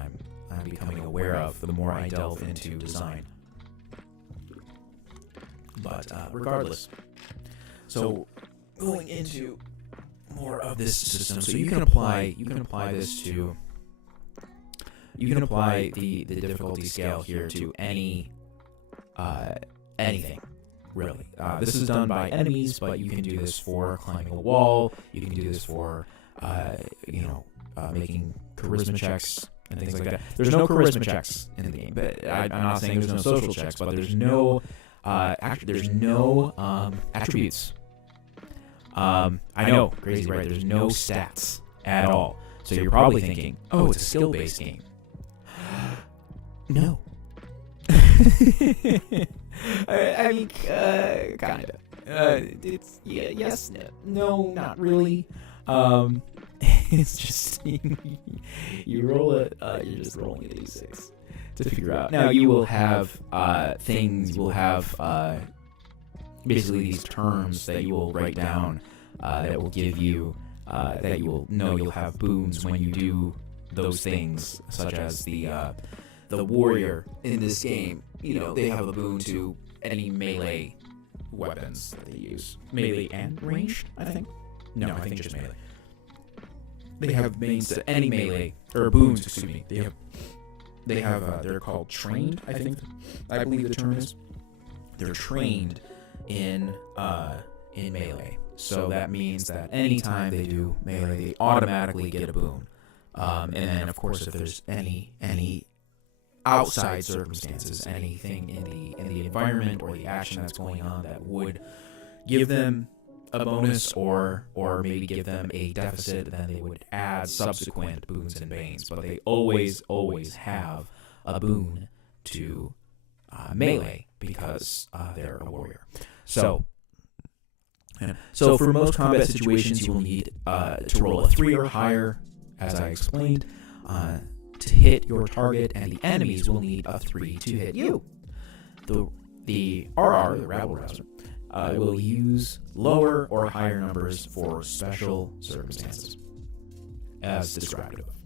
I'm becoming aware of the more I delve into design. But regardless, so going into more of this system, so you can apply this to, you can apply the difficulty scale here to anything really. This is done by enemies, but you can do this for climbing a wall. You can do this for making charisma checks and things like that. There's no charisma checks in the game, but I'm not saying there's no social checks, but there's no attributes. I know, crazy, right? There's no stats at all. So you're probably thinking, oh, it's a skill-based game. No. I mean, kind of. It's yes, no, not really. It's just you roll it. You're just rolling a d6 to figure out. Now you will have things. You will have basically these terms that you will write down that will give you that you will know you'll have boons when you do those things, such as the warrior in this game. You know, they have a boon to any melee weapons that they use. Melee and ranged, I think. No, I think just melee. They have banes to any melee, or boons, excuse me. They have they're called trained, I believe the term is. They're trained in melee. So that means that anytime they do melee, they automatically get a boon. And then, of course, if there's any outside circumstances, anything in the environment or the action that's going on that would give them a bonus or maybe give them a deficit, then they would add subsequent boons and banes. But they always have a boon to melee because they're a warrior. So for most combat situations, you will need to roll a 3 or higher, as I explained, to hit your target, and the enemies will need a 3 to hit you. The RR, the rabble rouser, will use lower or higher numbers for special circumstances, as described above.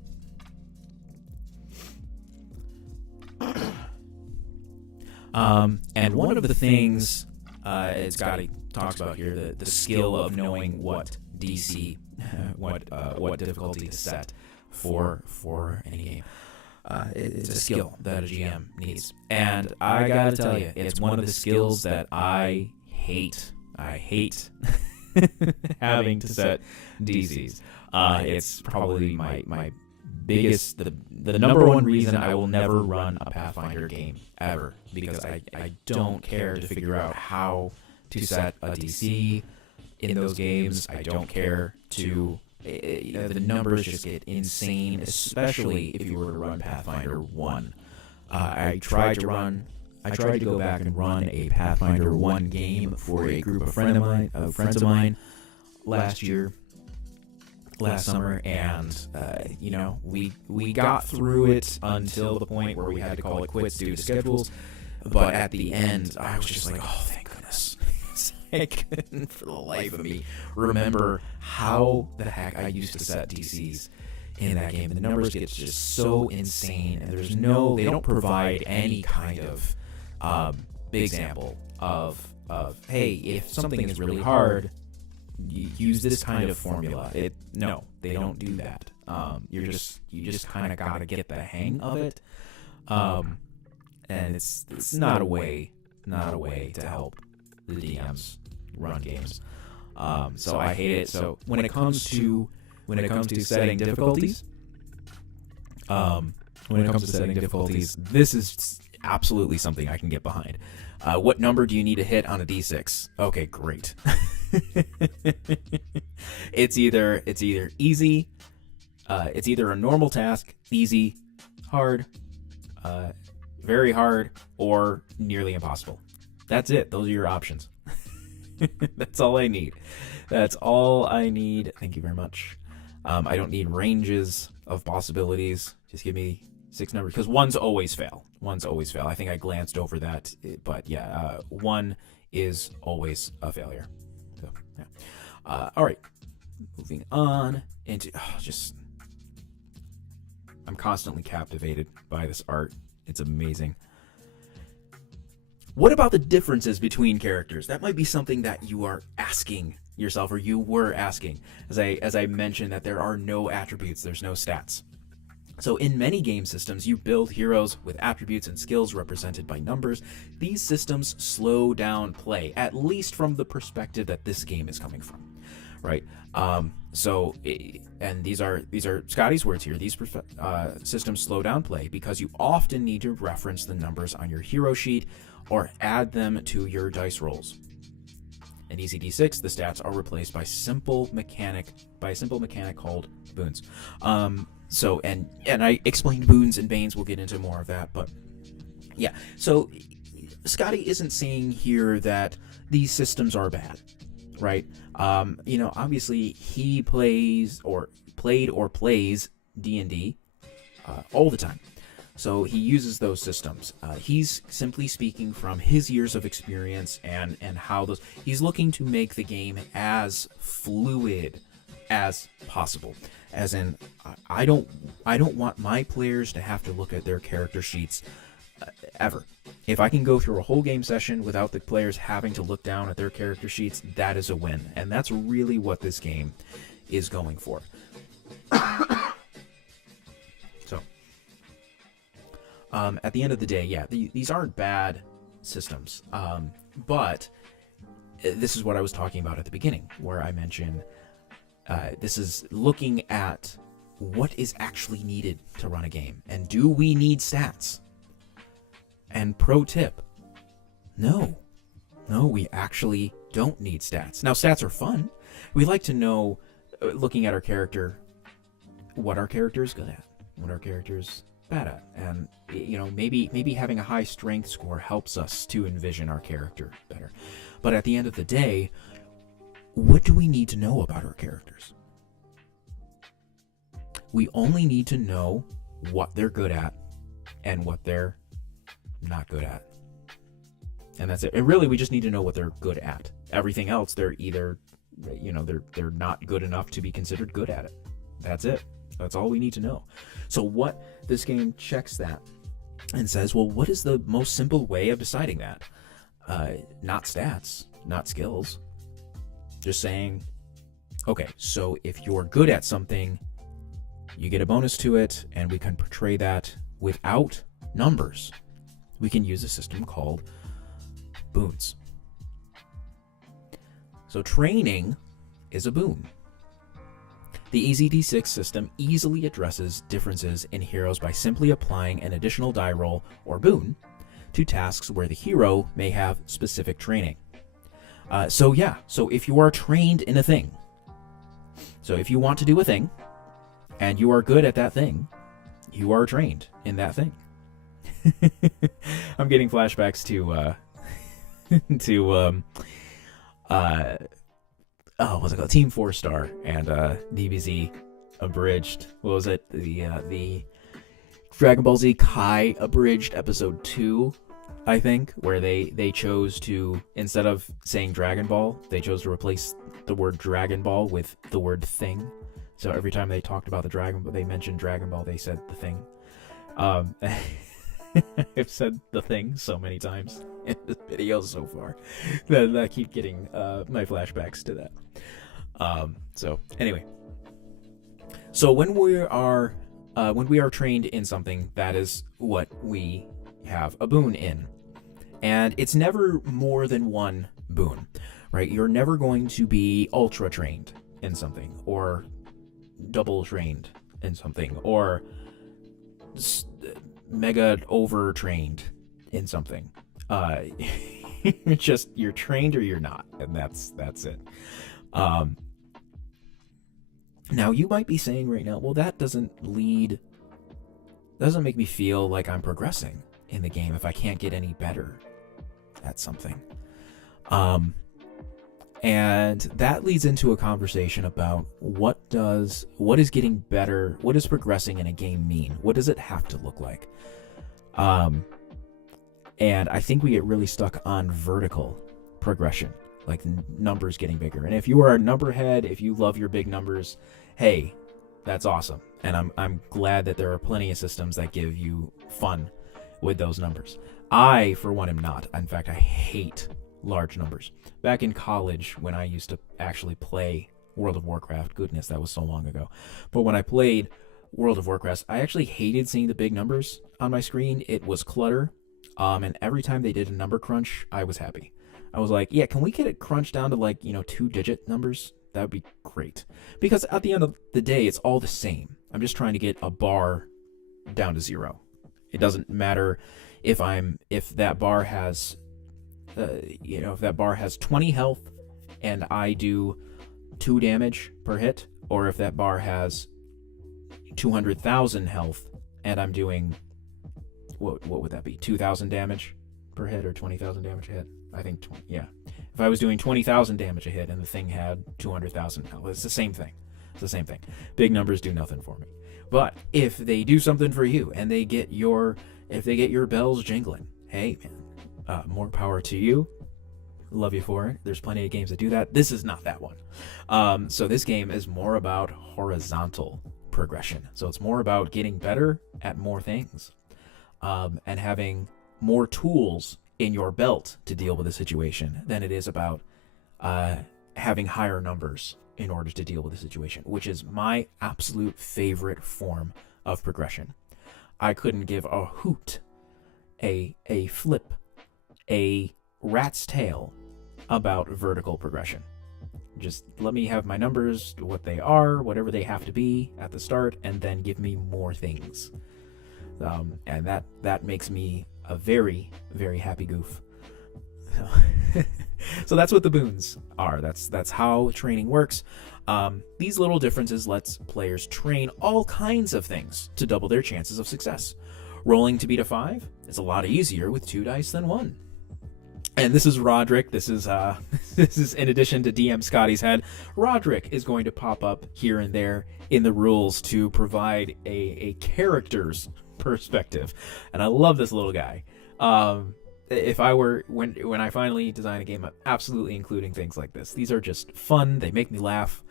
And one of the things Scotty talks about here, the skill of knowing what DC, what difficulty to set for any game. It's a skill that a GM needs, and I gotta tell you, it's one of the skills that I hate. I hate having to set DCs. It's probably my biggest, the number one reason I will never run a Pathfinder game ever, because I don't care to figure out how to set a DC in those games. I don't care to the numbers just get insane, especially if you were to run Pathfinder 1. I tried to go back and run a Pathfinder 1 game for a group of friends of mine last summer, and we got through it until the point where we had to call it quits due to schedules. But at the end, I was just like, oh, thank goodness. I couldn't for the life of me remember how the heck I used to set DCs in that game, and the numbers get just so insane, and they don't provide any kind of big example of hey, if something is really hard, you use this kind of formula. No, they don't do that. You just kind of gotta get the hang of it, and it's not a way to help the DMs run games. So I hate it. So when it comes to setting difficulties, this is absolutely something I can get behind. What number do you need to hit on a D6? Okay, great. It's either easy, it's either a normal task, easy, hard, very hard, or nearly impossible. That's it. Those are your options. That's all I need. That's all I need. Thank you very much. I don't need ranges of possibilities. Just give me 6 numbers, because ones always fail. I think I glanced over that, but yeah, 1 is always a failure. So, yeah. All right. Moving on into I'm constantly captivated by this art. It's amazing. What about the differences between characters? That might be something that you are asking yourself, or you were asking. As I mentioned, that there are no attributes, there's no stats. So in many game systems, you build heroes with attributes and skills represented by numbers. These systems slow down play, at least from the perspective that this game is coming from, right? And these are Scotty's words here. These systems slow down play because you often need to reference the numbers on your hero sheet or add them to your dice rolls. In EZD6, the stats are replaced by a simple mechanic called boons. And I explained boons and banes. We'll get into more of that, but yeah. So Scotty isn't saying here that these systems are bad, right? Obviously he played or plays D&D all the time. So he uses those systems. He's simply speaking from his years of experience and how he's looking to make the game as fluid as possible. As in, I don't want my players to have to look at their character sheets ever. If I can go through a whole game session without the players having to look down at their character sheets, that is a win. And that's really what this game is going for. At the end of the day, yeah, these aren't bad systems. But this is what I was talking about at the beginning, where I mentioned this is looking at what is actually needed to run a game. And do we need stats? And pro tip, no, we actually don't need stats. Now, stats are fun. We like to know, looking at our character, what our character is good at, what our character is bad at, and maybe having a high strength score helps us to envision our character better. But at the end of the day, what do we need to know about our characters? We only need to know what they're good at and what they're not good at, and that's it. And really, we just need to know what they're good at. Everything else, they're either they're not good enough to be considered good at it. That's it. That's all we need to know. So what this game checks that and says, well, what is the most simple way of deciding that? Not stats, not skills. Just saying, okay, so if you're good at something, you get a bonus to it, and we can portray that without numbers. We can use a system called boons. So training is a boon. The EZD6 system easily addresses differences in heroes by simply applying an additional die roll or boon to tasks where the hero may have specific training. So if you are trained in a thing, So if you want to do a thing, and you are good at that thing, you are trained in that thing. I'm getting flashbacks to what's it called? Team 4-Star and DBZ abridged. What was it? The Dragon Ball Z Kai abridged episode 2, I think, where they chose to, instead of saying Dragon Ball, they chose to replace the word Dragon Ball with the word thing. So every time they talked about the Dragon Ball, they mentioned Dragon Ball, they said the thing. I've said the thing so many times in this video so far that I keep getting my flashbacks to that. So anyway, so when we are trained in something, that is what we have a boon in, and it's never more than one boon, right? You're never going to be ultra trained in something, or double trained in something, or mega overtrained in something. Just you're trained or you're not, and that's it. Now you might be saying right now, well, that doesn't make me feel like I'm progressing in the game if I can't get any better at something. And that leads into a conversation about what is getting better, what does progressing in a game mean? What does it have to look like? And I think we get really stuck on vertical progression, like numbers getting bigger. And if you are a numberhead, if you love your big numbers, hey, that's awesome. And I'm glad that there are plenty of systems that give you fun with those numbers. I, for one, am not. In fact, I hate large numbers. Back in college, when I used to actually play World of Warcraft, goodness, that was so long ago. But when I played World of Warcraft, I actually hated seeing the big numbers on my screen. It was clutter. And every time they did a number crunch, I was happy. I was like, yeah, can we get it crunched down to 2-digit numbers? That would be great. Because at the end of the day, it's all the same. I'm just trying to get a bar down to 0. It doesn't matter if that bar has, if that bar has 20 health and I do 2 damage per hit, or if that bar has 200,000 health and I'm doing, what would that be? 2,000 damage per hit or 20,000 damage a hit? I think 20, yeah. If I was doing 20,000 damage a hit and the thing had 200,000 health, it's the same thing. It's the same thing. Big numbers do nothing for me. But if they do something for you and they get your bells jingling, hey man, more power to you. Love you for it. There's plenty of games that do that. This is not that one. So this game is more about horizontal progression. So it's more about getting better at more things, and having more tools in your belt to deal with a situation than it is about having higher numbers in order to deal with the situation, which is my absolute favorite form of progression. I couldn't give a hoot, a flip, a rat's tail about vertical progression. Just let me have my numbers, what they are, whatever they have to be at the start, and then give me more things. And that makes me a very, very happy goof. So that's what the boons are. That's how training works. These little differences lets players train all kinds of things to double their chances of success. Rolling to beat a 5 is a lot easier with 2 dice than 1. And this is Roderick. This is in addition to DM Scotty's head. Roderick is going to pop up here and there in the rules to provide a character's perspective. And I love this little guy. If I were, when I finally design a game, I'm absolutely including things like this. These are just fun. They make me laugh.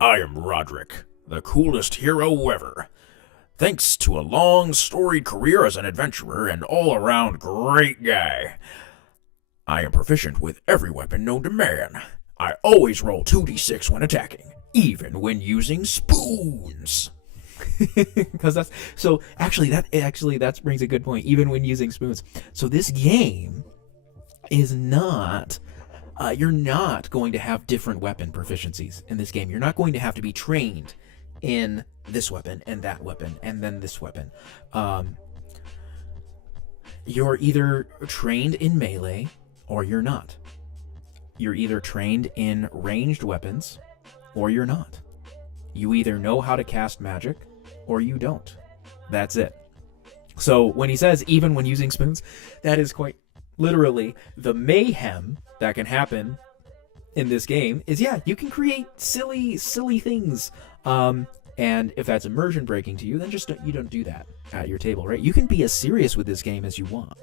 I am Roderick, the coolest hero ever. Thanks to a long, storied career as an adventurer and all-around great guy, I am proficient with every weapon known to man. I always roll 2d6 when attacking, even when using spoons. Because that brings a good point. Even when using spoons. So this game is not. You're not going to have different weapon proficiencies in this game. You're not going to have to be trained in this weapon and that weapon and then this weapon. You're either trained in melee or you're not. You're either trained in ranged weapons or you're not. You either know how to cast magic or you don't. That's it. So when he says even when using spoons, that is quite literally the mayhem that can happen in this game is, yeah, you can create silly things. And if that's immersion breaking to you, then you don't do that at your table, right? You can be as serious with this game as you want.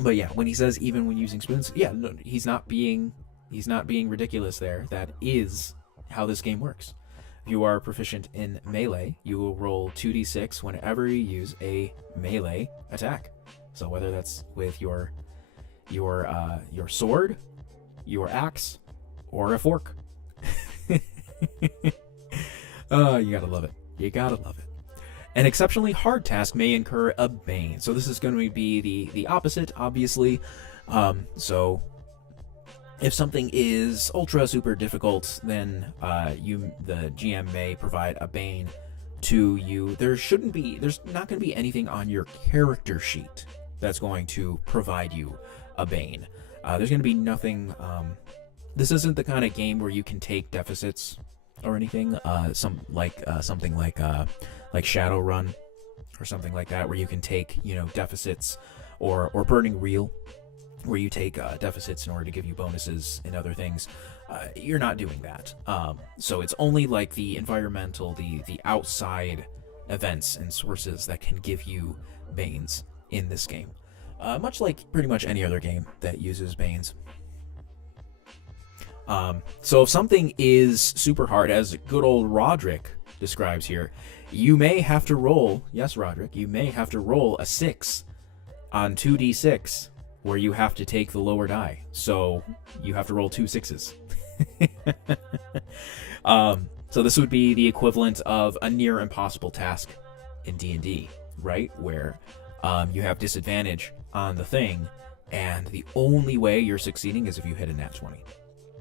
But yeah, when he says even when using spoons, yeah, no, he's not being ridiculous there. That is how this game works. If you are proficient in melee, you will roll 2d6 whenever you use a melee attack. So whether that's with your sword, your axe, or a fork. You gotta love it. You gotta love it. An exceptionally hard task may incur a bane. So this is going to be the opposite, obviously. So if something is ultra super difficult, then the GM may provide a bane to you. There's not going to be anything on your character sheet that's going to provide you a bane. There's going to be nothing. This isn't the kind of game where you can take deficits or anything. Something like Shadowrun or something like that, where you can take deficits, or Burning Reel, where you take deficits in order to give you bonuses and other things. You're not doing that. So it's only like the environmental, the outside events and sources that can give you banes in this game. Much like pretty much any other game that uses banes. So if something is super hard, as good old Roderick describes here, you may have to roll, yes, Roderick, you may have to roll a 6 on 2d6, where you have to take the lower die. So you have to roll 2 6s. So this would be the equivalent of a near impossible task in D&D, right? Where you have disadvantage on the thing, and the only way you're succeeding is if you hit a nat 20.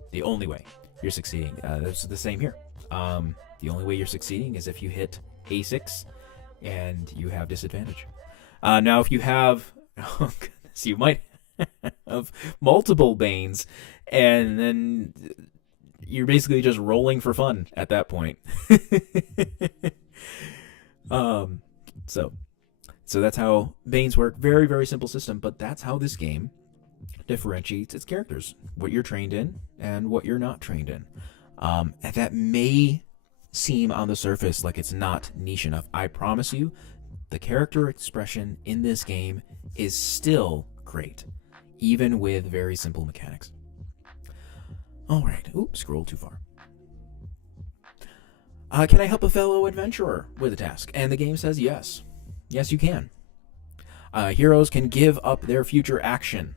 The only way you're succeeding. That's the same here. The only way you're succeeding is if you hit a 6 and you have disadvantage. Now, if you have, oh goodness, you might have multiple banes, and then you're basically just rolling for fun at that point. So that's how banes work. Very, very simple system, but that's how this game differentiates its characters, what you're trained in and what you're not trained in. And that may seem on the surface like it's not niche enough. I promise you, the character expression in this game is still great, even with very simple mechanics. All right. Oops, scroll too far. Can I help a fellow adventurer with a task? And the game says yes. Yes, you can. Heroes can give up their future action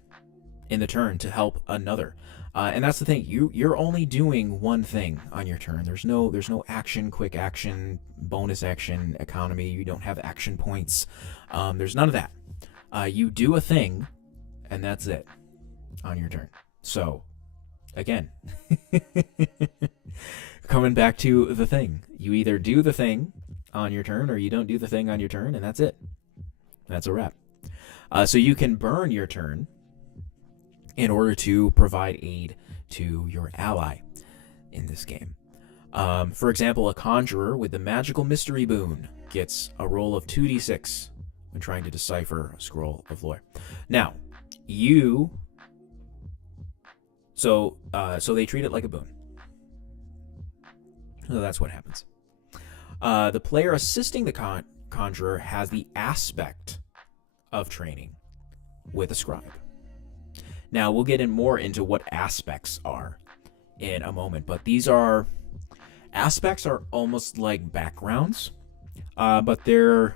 in the turn to help another. And that's the thing. You're only doing one thing on your turn. There's no action, quick action, bonus action, economy. You don't have action points. There's none of that. You do a thing, and that's it on your turn. So, again, coming back to the thing. You either do the thing on your turn, or you don't do the thing on your turn, and that's it. That's a wrap. So you can burn your turn in order to provide aid to your ally in this game. For example, a conjurer with the magical mystery boon gets a roll of 2d6 when trying to decipher a scroll of lore. Now, so they treat it like a boon. So that's what happens. The player assisting the conjurer has the aspect of training with a scribe. Now, we'll get in more into what aspects are in a moment, but aspects are almost like backgrounds, but they're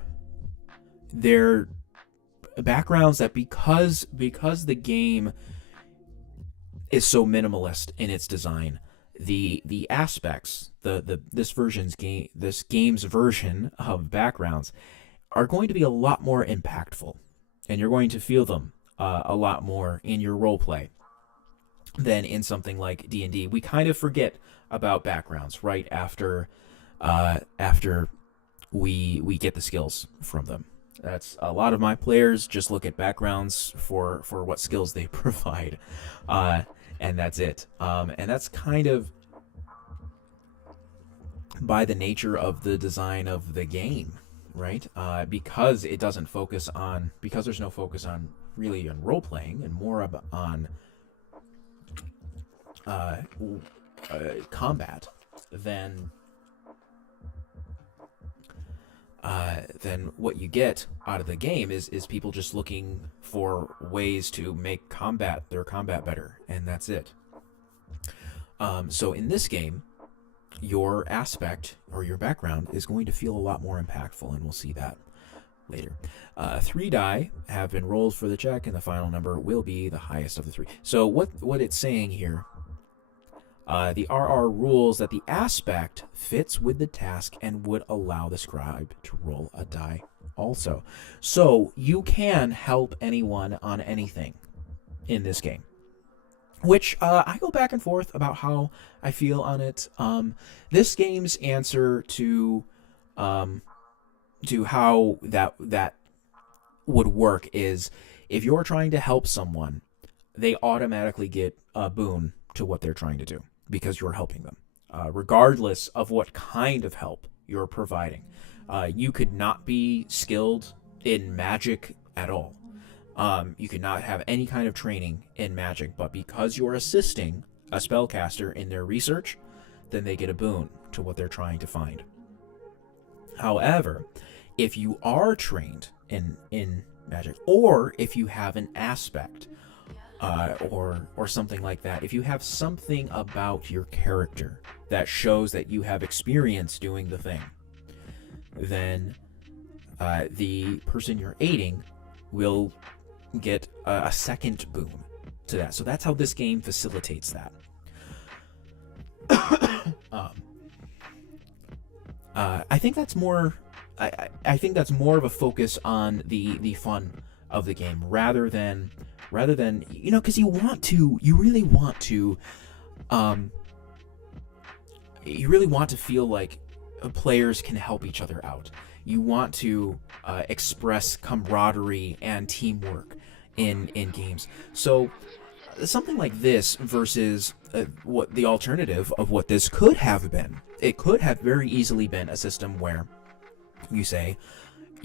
backgrounds that because the game is so minimalist in its design, the aspects, this game's version of backgrounds are going to be a lot more impactful, and you're going to feel them a lot more in your roleplay than in something like D&D. We kind of forget about backgrounds right after we get the skills from them. That's a lot of my players just look at backgrounds for what skills they provide, and that's it. And that's kind of by the nature of the design of the game, right? Because it doesn't focus on, because there's no focus on really on role playing and more on combat, then what you get out of the game is people just looking for ways to make their combat better, and that's it. So in this game, your aspect or your background is going to feel a lot more impactful, and we'll see that later. 3 die have been rolled for the check, and the final number will be the highest of the 3. So what it's saying here, the RR rules that the aspect fits with the task and would allow the scribe to roll a die also. So you can help anyone on anything in this game, which I go back and forth about how I feel on it. This game's answer to how that would work is, if you're trying to help someone, they automatically get a boon to what they're trying to do because you're helping them, regardless of what kind of help you're providing. You could not be skilled in magic at all. You could not have any kind of training in magic, but because you're assisting a spellcaster in their research, then they get a boon to what they're trying to find. However, if you are trained in magic, or if you have an aspect, or something like that, if you have something about your character that shows that you have experience doing the thing, then the person you're aiding will get a second boon to that. So that's how this game facilitates that. I think that's more. I think that's more of a focus on the fun of the game rather than because you really want to feel like players can help each other out. You want to express camaraderie and teamwork in games. So something like this versus what the alternative of what this could have been. It could have very easily been a system where you say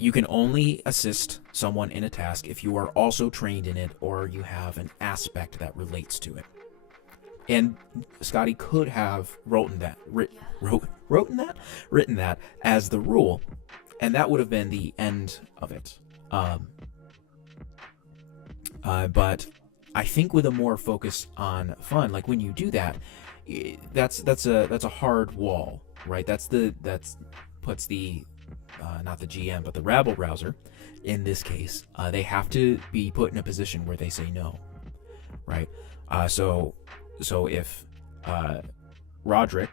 you can only assist someone in a task if you are also trained in it or you have an aspect that relates to it. And Scotty could have written that as the rule, and that would have been the end of it. But I think with a more focus on fun, like when you do that, that's a hard wall, right? That puts the not the GM but the rabble rouser in this case. They have to be put in a position where they say no, right? So if Roderick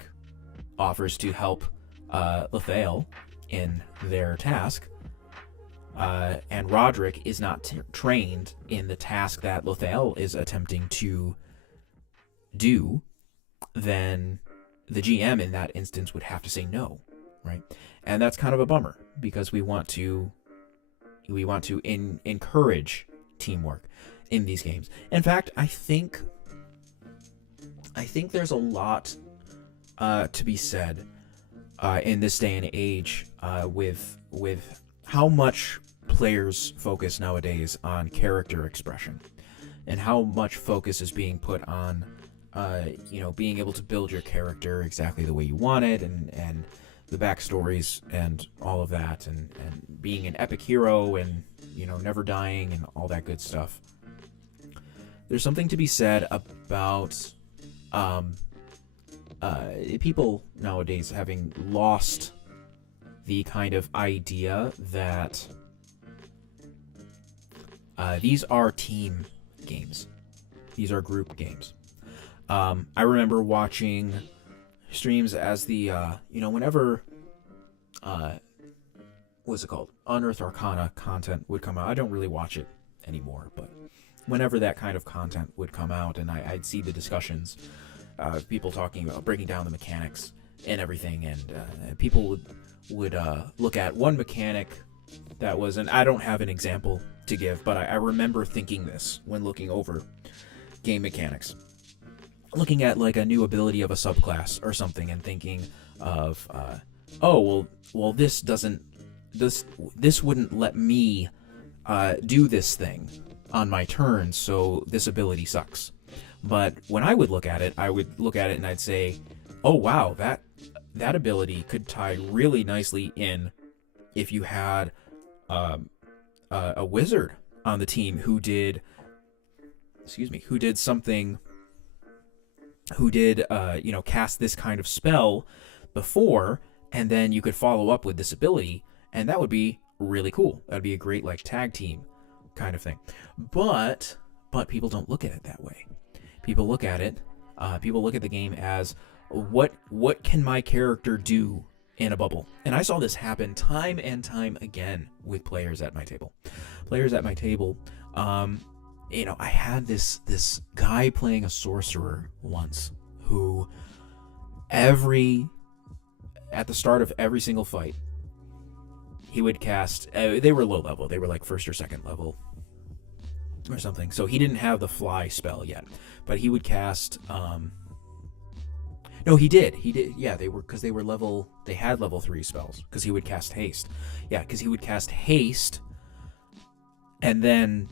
offers to help Lethael in their task, and Roderick is not trained in the task that Lethael is attempting to do, then the GM in that instance would have to say no, right? And that's kind of a bummer because we want to encourage teamwork in these games. In fact, I think there's a lot to be said in this day and age with how much players focus nowadays on character expression and how much focus is being put on being able to build your character exactly the way you want it, and the backstories and all of that, and being an epic hero and never dying and all that good stuff. There's something to be said about people nowadays having lost the kind of idea that these are team games. These are group games. I remember watching streams as the whenever what's it called, Unearthed Arcana content would come out. I don't really watch it anymore, but whenever that kind of content would come out, and I'd see the discussions, people talking about breaking down the mechanics and everything, and people would look at one mechanic that was, and I don't have an example to give, but I remember thinking this when looking over game mechanics, looking at like a new ability of a subclass or something, and thinking, of this wouldn't let me do this thing on my turn, so this ability sucks. But when I would look at it and I'd say, oh wow, that ability could tie really nicely in if you had a wizard on the team who did cast this kind of spell before, and then you could follow up with this ability, and that would be really cool. That'd be a great like tag team kind of thing. But people don't look at it that way. People look at the game as what can my character do in a bubble? And I saw this happen time and time again with players at my table. I had this guy playing a sorcerer once who at the start of every single fight, he would cast, they were low level, they were like first or second level or something, so he didn't have the fly spell yet, but he would cast, no, he did, yeah, they had level 3 spells, because he would cast haste, and then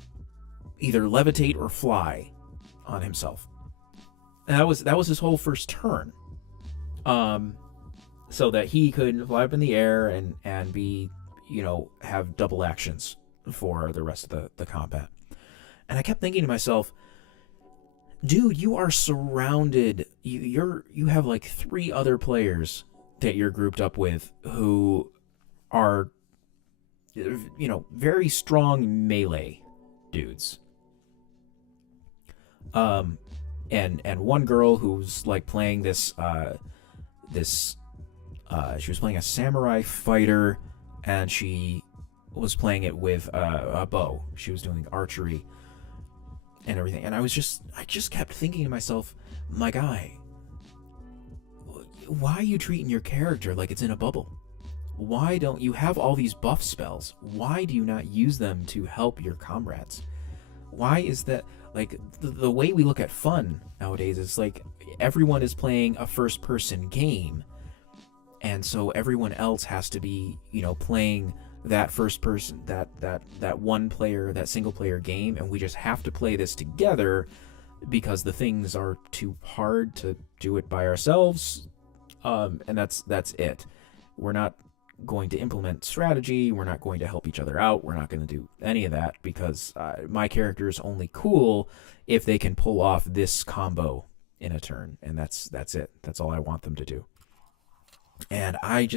either levitate or fly on himself, and that was his whole first turn, so that he could fly up in the air and be, have double actions for the rest of the combat. And I kept thinking to myself, dude, you are surrounded. You have like 3 other players that you're grouped up with who are, very strong melee dudes. And one girl who's like playing she was playing a samurai fighter, and she was playing it with a bow. She was doing archery and everything. And I just kept thinking to myself, my guy, why are you treating your character like it's in a bubble? Why don't you have all these buff spells? Why do you not use them to help your comrades? Why is that? Like, the way we look at fun nowadays is like everyone is playing a first-person game, and so everyone else has to be, playing that first person, that one player, that single player game, and we just have to play this together because the things are too hard to do it by ourselves, and that's it. We're not going to implement strategy, we're not going to help each other out, we're not going to do any of that, because my character is only cool if they can pull off this combo in a turn, and that's it. That's all I want them to do. And I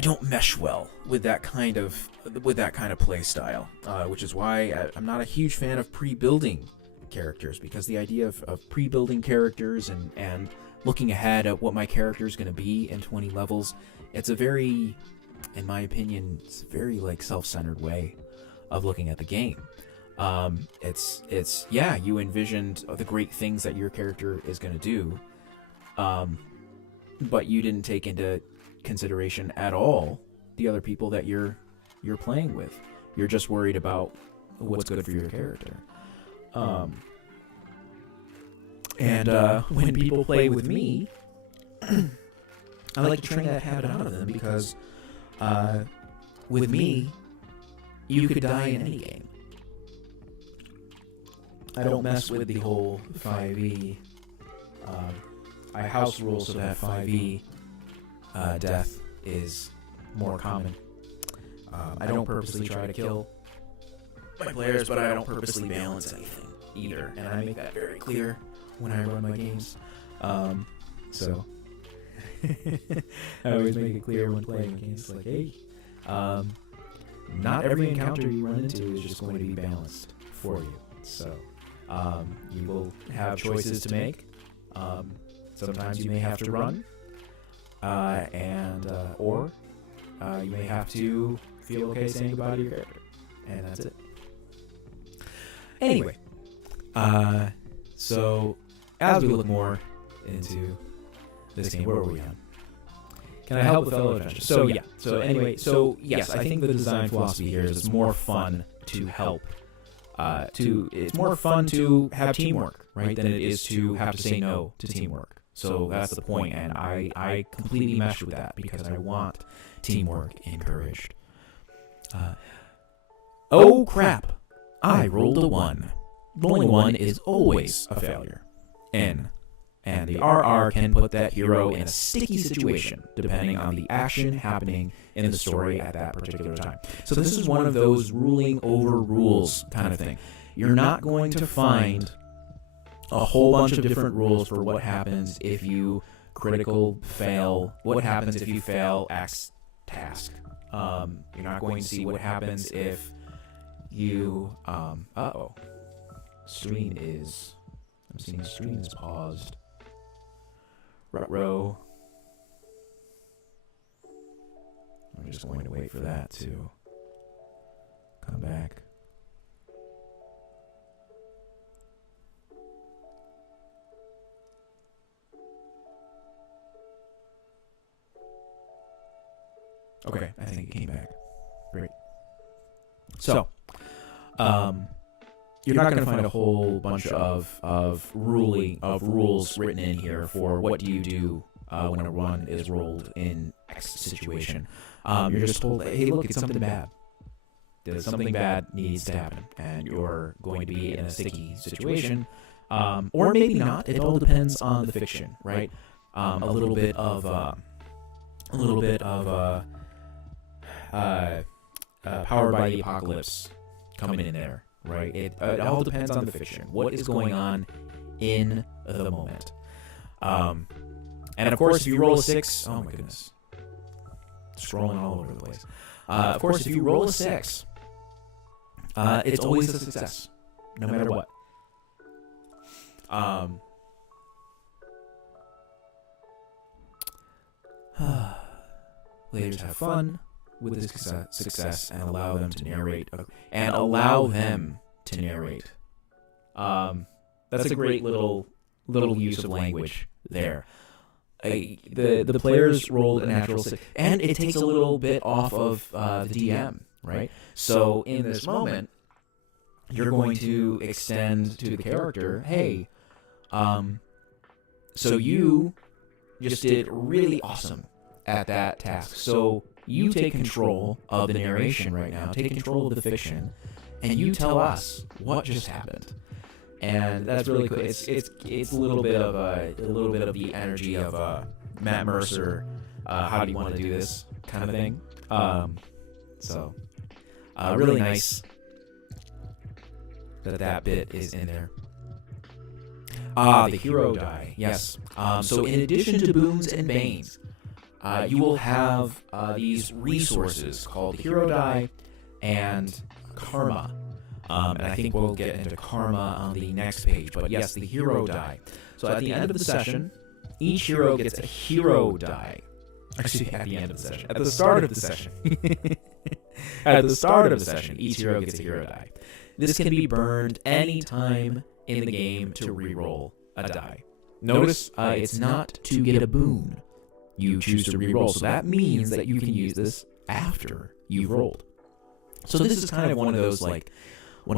don't mesh well with that kind of play style, which is why I'm not a huge fan of pre-building characters, because the idea of pre-building characters and looking ahead at what my character is going to be in 20 levels, it's a very, in my opinion, it's a very like self-centered way of looking at the game. It's you envisioned the great things that your character is going to do, but you didn't take into consideration at all the other people that you're playing with. You're just worried about what's good for your character. And when people play with me, I like to train that habit out of them, because with me, you could die in any game. I don't mess with the whole 5e. I house rule so that 5e death is more common. I don't purposely try to kill my players, but I don't purposely balance anything either, and I make that very clear when I run my games. So I always make it clear when playing games, like, hey, not every encounter you run into is just going to be balanced for you. So you will have choices to make. Sometimes you may have to run, or you may have to feel okay saying goodbye to your character, and that's it. Anyway, so as we look more into this game, where were we on? Can I help with fellow adventurers? So yes, I think the design philosophy here is it's more fun to help. It's more fun to have teamwork, right, than it is to have to say no to teamwork. So that's the point, and I completely mesh with that because I want teamwork encouraged. Oh crap! I rolled a 1. Rolling 1 is always a failure. And the RR can put that hero in a sticky situation depending on the action happening in the story at that particular time. So this is one of those ruling over rules kind of thing. You're not going to find a whole bunch of different rules for what happens if you critical fail, what happens if you fail X task. You're not going to see what happens if you, stream is, I'm seeing stream is paused. Ruh-roh. I'm just going to wait for that to come back. Okay, I think it came back. Great. So, you're not going to find a whole bunch of rules written in here for what do you do when a run is rolled in X situation. You're just told, hey, look, it's something bad. Something bad needs to happen, and you're going to be in a sticky situation, or maybe not. It all depends on the fiction, right? A little bit of Powered by the Apocalypse coming in there, right? It all depends on the fiction. What is going on in the moment? And of course, if you roll a 6, oh my goodness, scrolling all over the place. Of course, if you roll a 6, it's always a success, no matter what. Players have fun with this success and allow them to narrate. That's a great little use of language there. The players rolled a natural 6, and it takes a little bit off of the DM, right? So in this moment, you're going to extend to the character, hey, so you just did really awesome at that task. So you take control of the narration right now, take control of the fiction, and you tell us what just happened. And that's really cool. It's a little bit of the energy of Matt Mercer. How do you want to do this kind of thing? So really nice that bit is in there. The hero die. Yes. So in addition to boons and banes, you will have these resources called the hero die and karma. And I think we'll get into karma on the next page. But yes, the hero die. So at the end of the session, each hero gets a hero die. Actually, at the end of the session. At the start of the session. At the start of the session, each hero gets a hero die. This can be burned any time in the game to reroll a die. Notice it's not to get a boon. You choose to reroll. So that means that you can use this after you've rolled. So this is kind of one of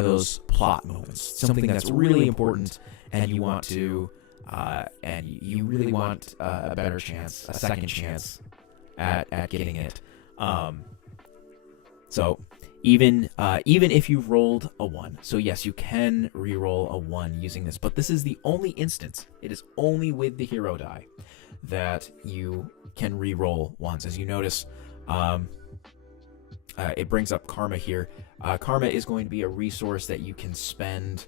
those plot moments, something that's really important, and you want to, and you really want a better chance, a second chance at getting it. So even if you've rolled a 1, so yes, you can reroll a 1 using this, but this is the only instance. It is only with the hero die that you can reroll 1s. As you notice, it brings up karma here. Karma is going to be a resource that you can spend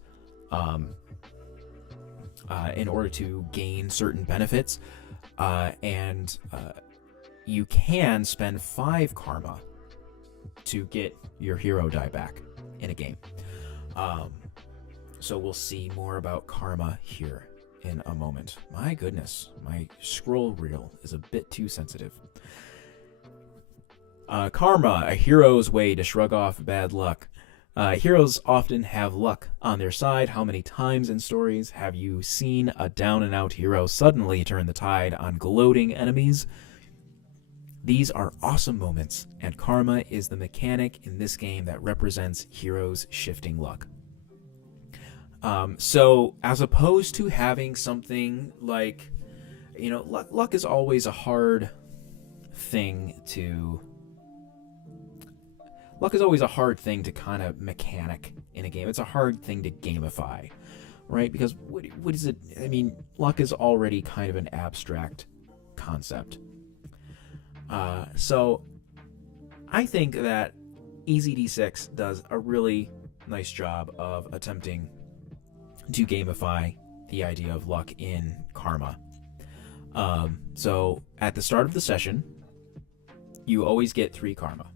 in order to gain certain benefits, and you can spend 5 karma to get your hero die back in a game. So we'll see more about karma here in a moment. My goodness, my scroll reel is a bit too sensitive. Karma, a hero's way to shrug off bad luck. Heroes often have luck on their side. How many times in stories have you seen a down-and-out hero suddenly turn the tide on gloating enemies? These are awesome moments, and karma is the mechanic in this game that represents heroes shifting luck. So, as opposed to having something like you know, luck is always a hard thing to. Luck is always a hard thing to kind of mechanic in a game. It's a hard thing to gamify, right? Because what is it? I mean, luck is already kind of an abstract concept. So I think that EZD6 does a really nice job of attempting to gamify the idea of luck in Karma. So at the start of the session, you always get 3 karma.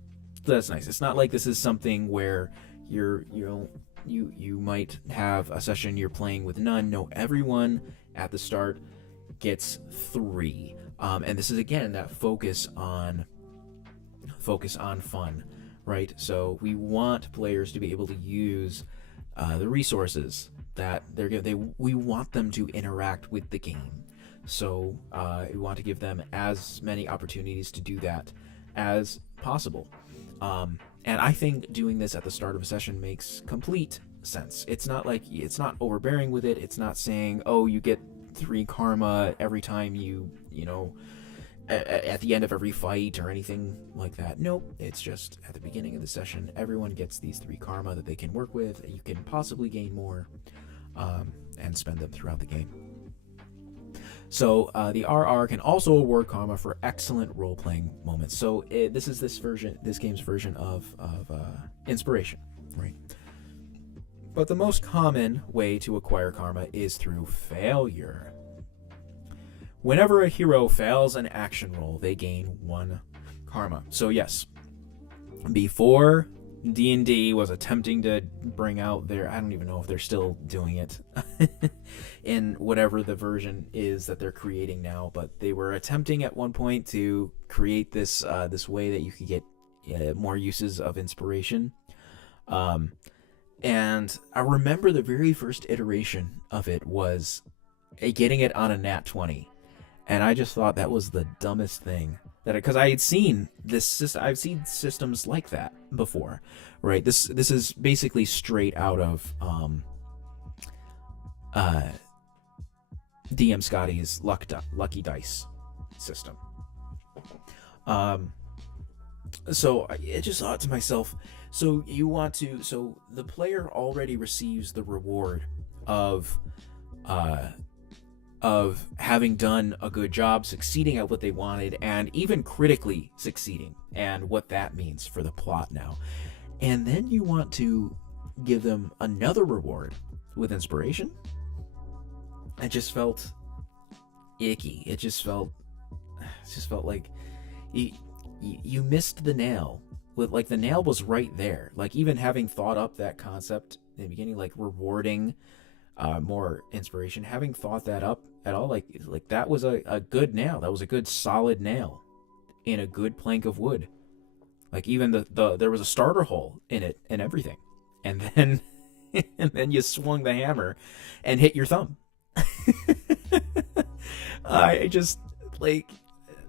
So that's nice. It's not like this is something where you might have a session you're playing with none. No, everyone at the start gets 3. And this is again that focus on fun, right? So we want players to be able to use the resources that we want them to interact with the game. So we want to give them as many opportunities to do that as possible. And I think doing this at the start of a session makes complete sense. It's not overbearing with it. It's not saying, oh, you get 3 karma every time you know, at the end of every fight or anything like that. Nope. It's just at the beginning of the session, everyone gets these 3 karma that they can work with. You can possibly gain more and spend them throughout the game. So the RR can also award karma for excellent role-playing moments. So this game's version of inspiration, right? But the most common way to acquire karma is through failure. Whenever a hero fails an action roll, they gain 1 karma. So yes, before D&D was attempting to bring out their, I don't even know if they're still doing it in whatever the version is that they're creating now, but they were attempting at one point to create this way that you could get more uses of inspiration. And I remember the very first iteration of it was getting it on a nat 20, and I just thought that was the dumbest thing. Because I had seen I've seen systems like that before, right? This is basically straight out of DM Scotty's Lucky Dice system. So I just thought to myself, so the player already receives the reward of having done a good job, succeeding at what they wanted, and even critically succeeding, and what that means for the plot now. And then you want to give them another reward with inspiration? It just felt icky. It just felt like you missed the nail. Like the nail was right there. Like even having thought up that concept in the beginning, like rewarding more inspiration, having thought that up at all, like that was a good nail. That was a good solid nail in a good plank of wood. Like even there was a starter hole in it and everything, and then you swung the hammer and hit your thumb. I just, like,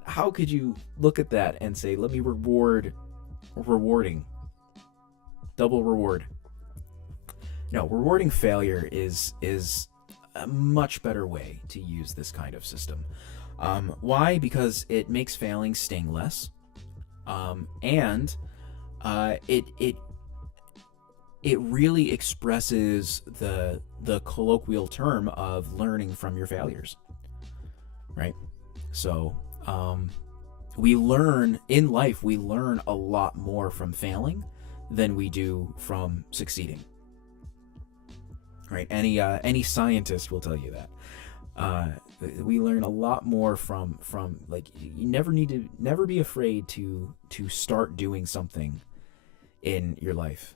how could you look at that and say, let me rewarding double reward? No, rewarding failure is a much better way to use this kind of system. Why? Because it makes failing sting less, and it really expresses the colloquial term of learning from your failures, right? So we learn in life. We learn a lot more from failing than we do from succeeding. Right, any scientist will tell you that. We learn a lot more from like, you never be afraid to start doing something in your life,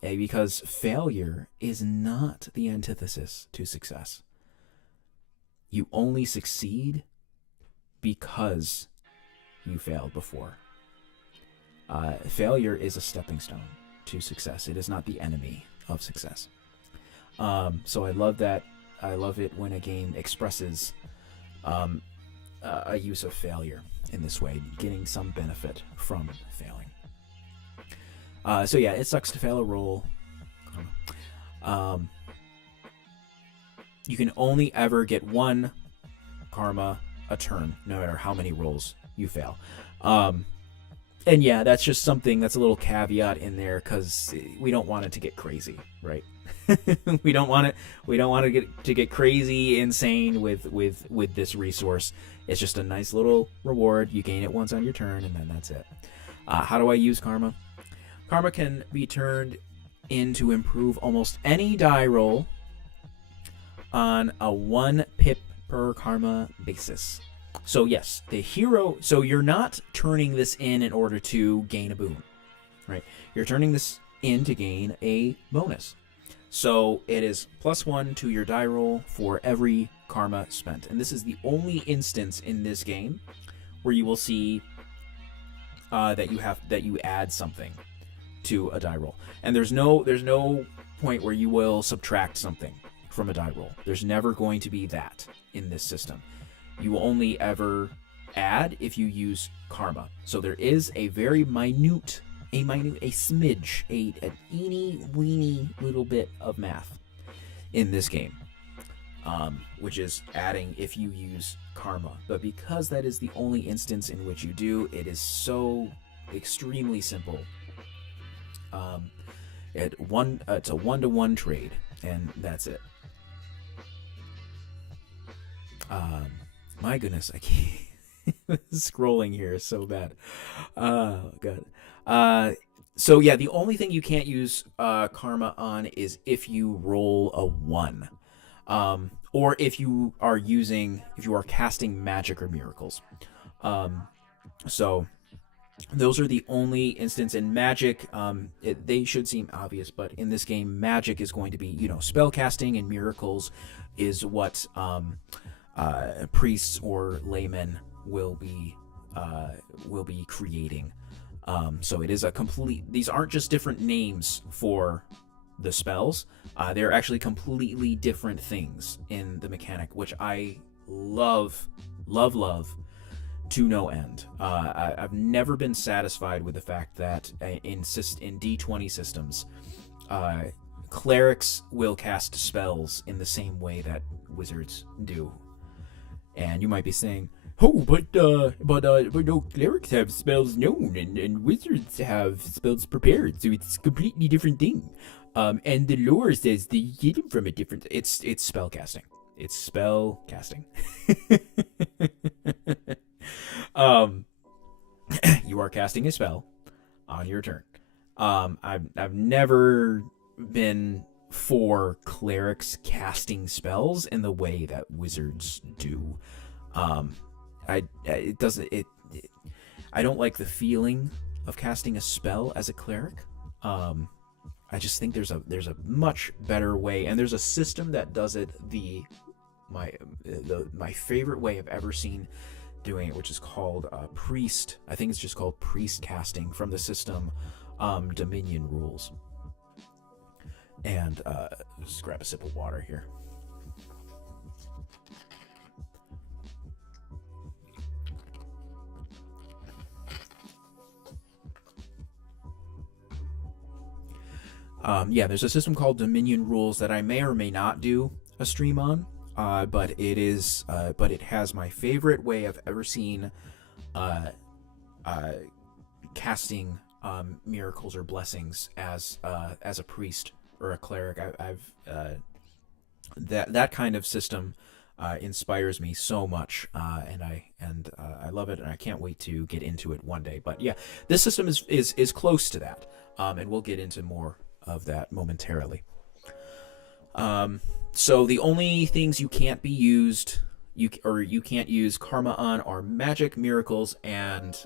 because failure is not the antithesis to success. You only succeed because you failed before. Failure is a stepping stone to success. It is not the enemy of success. So I love that. I love it when a game expresses a use of failure in this way, getting some benefit from failing. So yeah, it sucks to fail a roll. You can only ever get 1 karma a turn, no matter how many rolls you fail. And yeah, that's just something that's a little caveat in there because we don't want it to get crazy, right? we don't want it to get crazy insane with this resource. It's just a nice little reward. You gain it once on your turn, and then that's it. How do I use karma? Karma can be turned in to improve almost any die roll on a 1 pip per karma basis. So yes, the hero. So you're not turning this in order to gain a boon, right? You're turning this in to gain a bonus. So it is +1 to your die roll for every karma spent, and this is the only instance in this game where you will see that you add something to a die roll, and there's no point where you will subtract something from a die roll. There's never going to be that in this system. You will only ever add if you use karma. So there is a very minute, a smidge, an eeny weeny little bit of math in this game, which is adding if you use karma. But because that is the only instance in which you do, it is so extremely simple. It's a 1-to-1 trade, and that's it. My goodness, I can't. Scrolling here is so bad. Oh, God. So yeah, the only thing you can't use karma on is if you roll a 1, or if you are casting magic or miracles. So those are the only instance in magic. They should seem obvious, but in this game, magic is going to be, spell casting, and miracles is what priests or laymen will be creating. So it is these aren't just different names for the spells. They're actually completely different things in the mechanic, which I love to no end. I've never been satisfied with the fact that in D20 systems, clerics will cast spells in the same way that wizards do. And you might be saying, "Oh, but no, clerics have spells known, and wizards have spells prepared, so it's a completely different thing." And the lore says they get them from a different. It's spell casting. It's spell casting. You are casting a spell on your turn. I've never been for clerics casting spells in the way that wizards do. I don't like the feeling of casting a spell as a cleric. I just think there's a much better way, and there's a system that does it my favorite way I've ever seen doing it, which is called priest. I think it's just called priest casting from the system Dominion Rules. And just grab a sip of water here. There's a system called Dominion Rules that I may or may not do a stream on, but it has my favorite way I've ever seen casting miracles or blessings as a priest or a cleric. That kind of system inspires me so much, and I love it, and I can't wait to get into it one day. But yeah, this system is close to that, and we'll get into more of that momentarily. So the only things you can't be used, you can't use karma on, are magic, miracles, and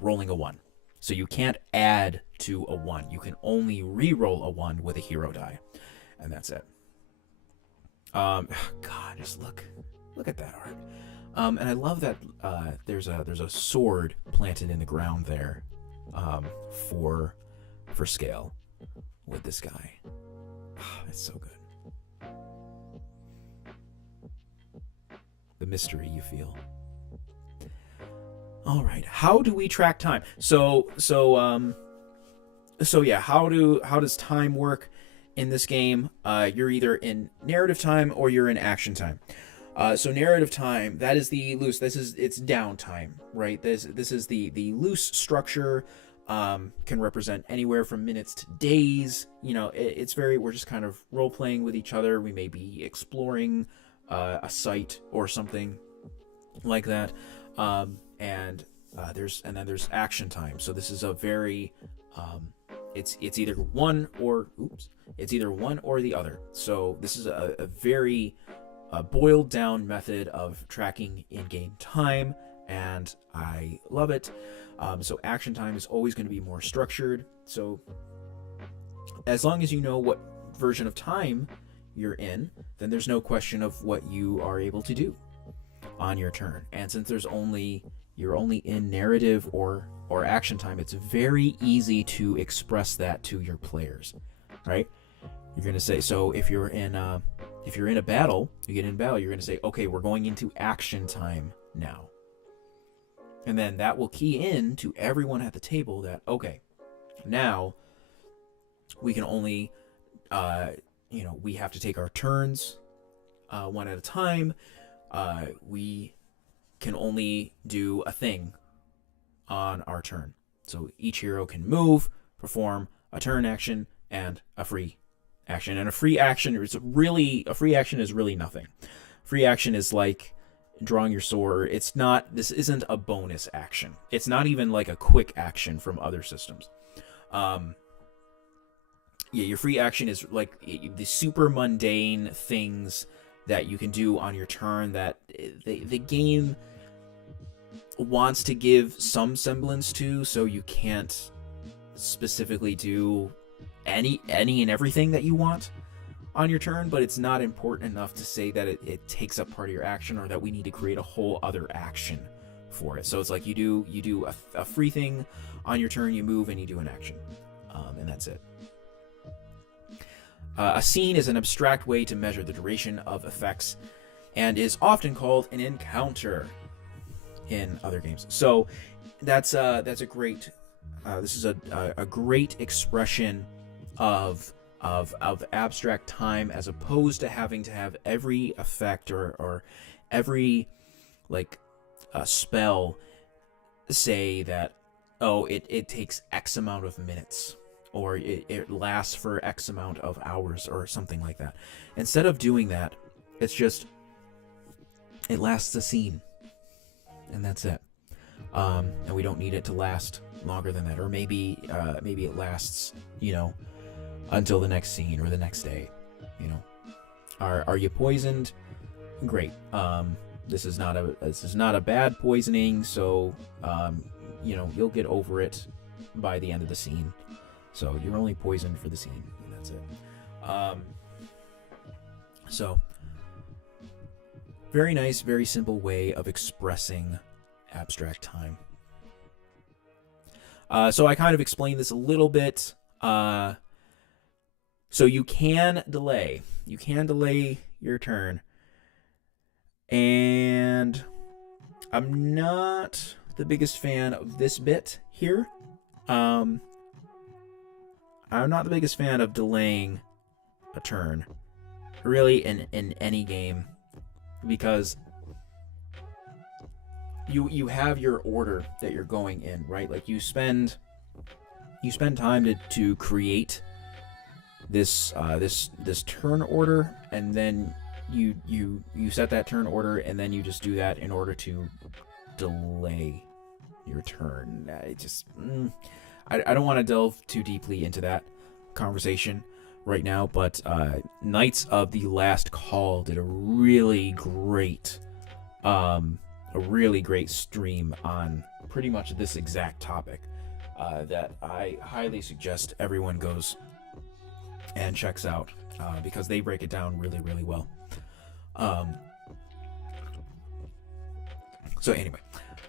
rolling a 1. So you can't add to a 1. You can only re-roll a 1 with a hero die, and that's it. God, just look at that art. And I love that there's a sword planted in the ground there, for scale with this guy. It's so good. The mystery you feel. All right, how do we track time? So yeah, how does time work in this game? You're either in narrative time or you're in action time. So narrative time, that is the loose. It's downtime, right? This is the loose structure. Can represent anywhere from minutes to days. It's very, we're just kind of role playing with each other. We may be exploring a site or something like that. And then there's action time. So this is a very it's either one or the other. So this is a very boiled down method of tracking in-game time, and I love it. So action time is always going to be more structured. So as long as you know what version of time you're in, then there's no question of what you are able to do on your turn. And since you're only in narrative or action time, it's very easy to express that to your players, right? You're going to say, so if you're in a battle, you're going to say, okay, we're going into action time now. And then that will key in to everyone at the table that, okay, now we can only, we have to take our turns one at a time. We can only do a thing on our turn. So each hero can move, perform a turn action, and a free action. And a free action is really nothing. Free action is like drawing your sword. This isn't a bonus action. It's not even like a quick action from other systems. Your free action is like the super mundane things that you can do on your turn that the game wants to give some semblance to, so you can't specifically do any and everything that you want on your turn, but it's not important enough to say that it takes up part of your action, or that we need to create a whole other action for it. So it's like you do a free thing on your turn, you move, and you do an action, and that's it. A scene is an abstract way to measure the duration of effects and is often called an encounter in other games. So that's a great this is a great expression of abstract time, as opposed to having to have every effect or every spell say that, oh, it takes X amount of minutes, or it lasts for X amount of hours, or something like that. Instead of doing that, it's just, it lasts a scene, and that's it. And we don't need it to last longer than that. Or maybe it lasts, until the next scene or the next day. Are you poisoned? Great. This is not a bad poisoning, so you'll get over it by the end of the scene. So you're only poisoned for the scene, and that's it. So very nice, very simple way of expressing abstract time. So I kind of explained this a little bit. So you can delay your turn. And I'm not the biggest fan of this bit here. I'm not the biggest fan of delaying a turn, really, in any game, because you have your order that you're going in, right? Like you spend time to create this turn order, and then you set that turn order, and then you just do that in order to delay your turn. I don't want to delve too deeply into that conversation right now, but Knights of the Last Call did a really great stream on pretty much this exact topic that I highly suggest everyone goes and checks out, because they break it down really, really well. So anyway,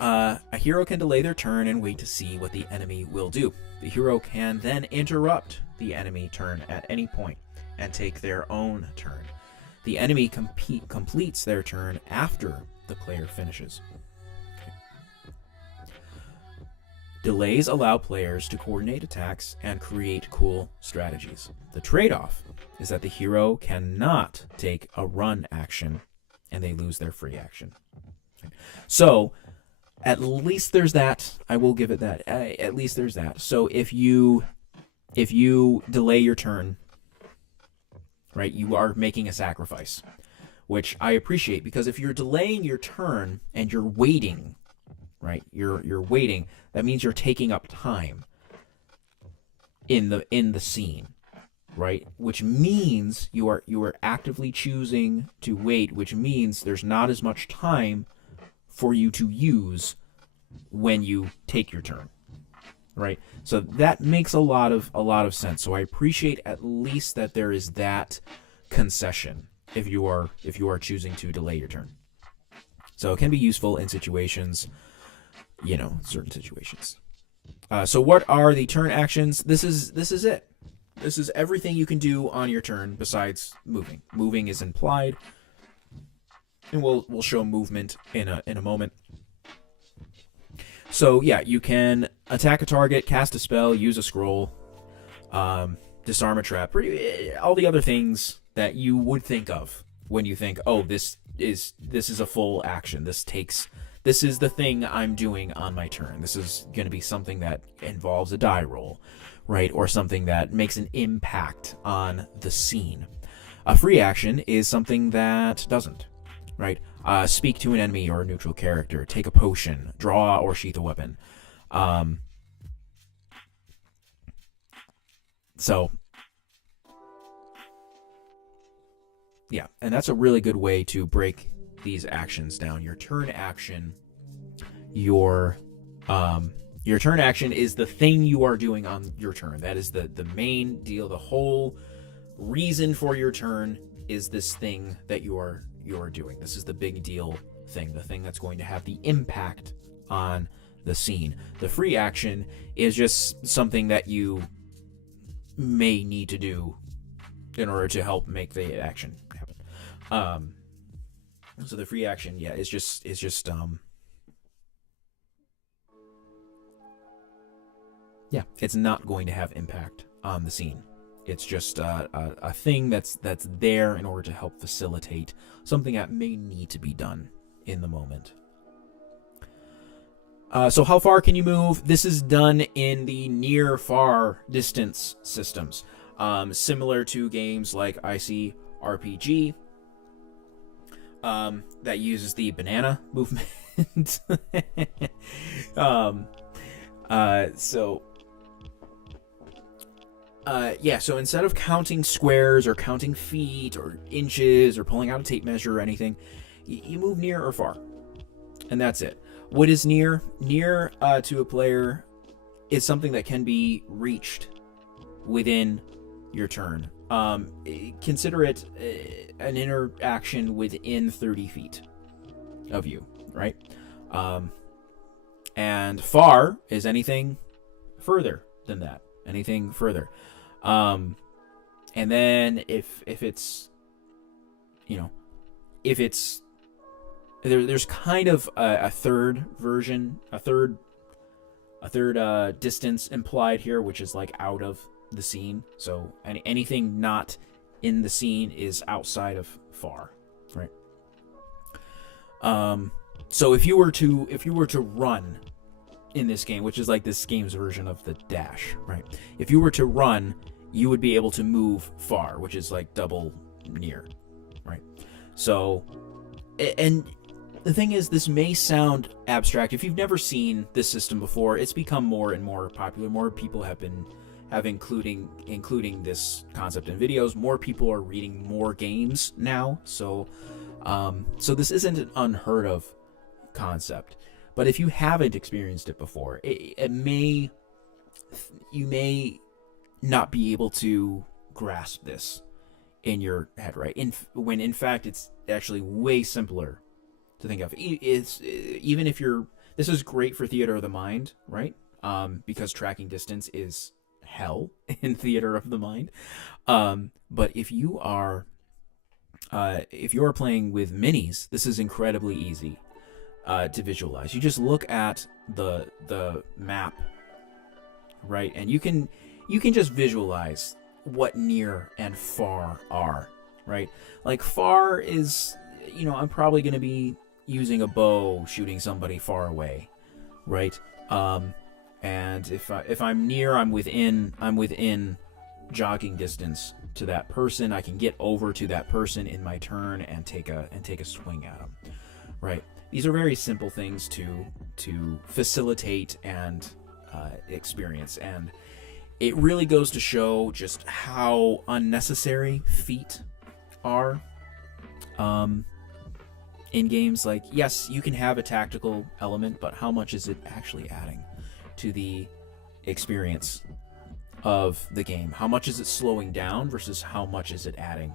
a hero can delay their turn and wait to see what the enemy will do. The hero can then interrupt the enemy turn at any point and take their own turn. The enemy completes their turn after the player finishes. Delays allow players to coordinate attacks and create cool strategies. The trade-off is that the hero cannot take a run action and they lose their free action. So at least there's that. I will give it that. At least there's that. So if you delay your turn, right, you are making a sacrifice, which I appreciate, because if you're delaying your turn and you're waiting, right, you're waiting, that means you're taking up time in the scene, right, which means you are actively choosing to wait, which means there's not as much time for you to use when you take your turn, right? So that makes a lot of sense. So I appreciate at least that there is that concession if you are choosing to delay your turn. So it can be useful in situations, certain situations. So what are the turn actions? This is it. This is everything you can do on your turn besides moving. Moving is implied, and we'll show movement in a moment. So yeah, you can attack a target, cast a spell, use a scroll, disarm a trap, all the other things that you would think of when you think, oh, this is a full action. This is the thing I'm doing on my turn. This is going to be something that involves a die roll, right? Or something that makes an impact on the scene. A free action is something that doesn't, right? Speak to an enemy or a neutral character, take a potion, draw or sheath a weapon. So, yeah, and that's a really good way to break these actions down. Your turn action, your turn action is the thing you are doing on your turn. That is the main deal. The whole reason for your turn is this thing that you are doing. This is the big deal thing, the thing that's going to have the impact on the scene. The free action is just something that you may need to do in order to help make the action happen. So the free action, yeah, is just it's not going to have impact on the scene. It's just a thing that's there in order to help facilitate something that may need to be done in the moment. So how far can you move? This is done in the near far distance systems, similar to games like ICRPG, that uses the banana movement. So instead of counting squares or counting feet or inches or pulling out a tape measure or anything, you move near or far, and that's it. What is near? Near to a player is something that can be reached within your turn. Consider it an interaction within 30 feet of you, right? And far is anything further than that. Anything further. And then if it's there's kind of a third version, a third distance implied here, which is like out of the scene. So anything not in the scene is outside of far, right? So if you were to run in this game, which is like this game's version of the dash, right? If you were to run, you would be able to move far, which is like double near, right? So, and the thing is, this may sound abstract. If you've never seen this system before, it's become more and more popular. More people have including this concept in videos. More people are reading more games now. So this isn't an unheard of concept. But if you haven't experienced it before, you may not be able to grasp this in your head, right? When in fact it's actually way simpler to think of. This is great for theater of the mind, right? Because tracking distance is hell in theater of the mind. But if you are playing with minis, this is incredibly easy to visualize. You just look at the map, right? And you can just visualize what near and far are, right? Like far is I'm probably going to be using a bow, shooting somebody far away, right? And if I'm near, I'm within jogging distance to that person. I can get over to that person in my turn and take a swing at them, right? These are very simple things to facilitate and experience, and it really goes to show just how unnecessary feat are in games. Like, yes, you can have a tactical element, but how much is it actually adding to the experience of the game? How much is it slowing down versus how much is it adding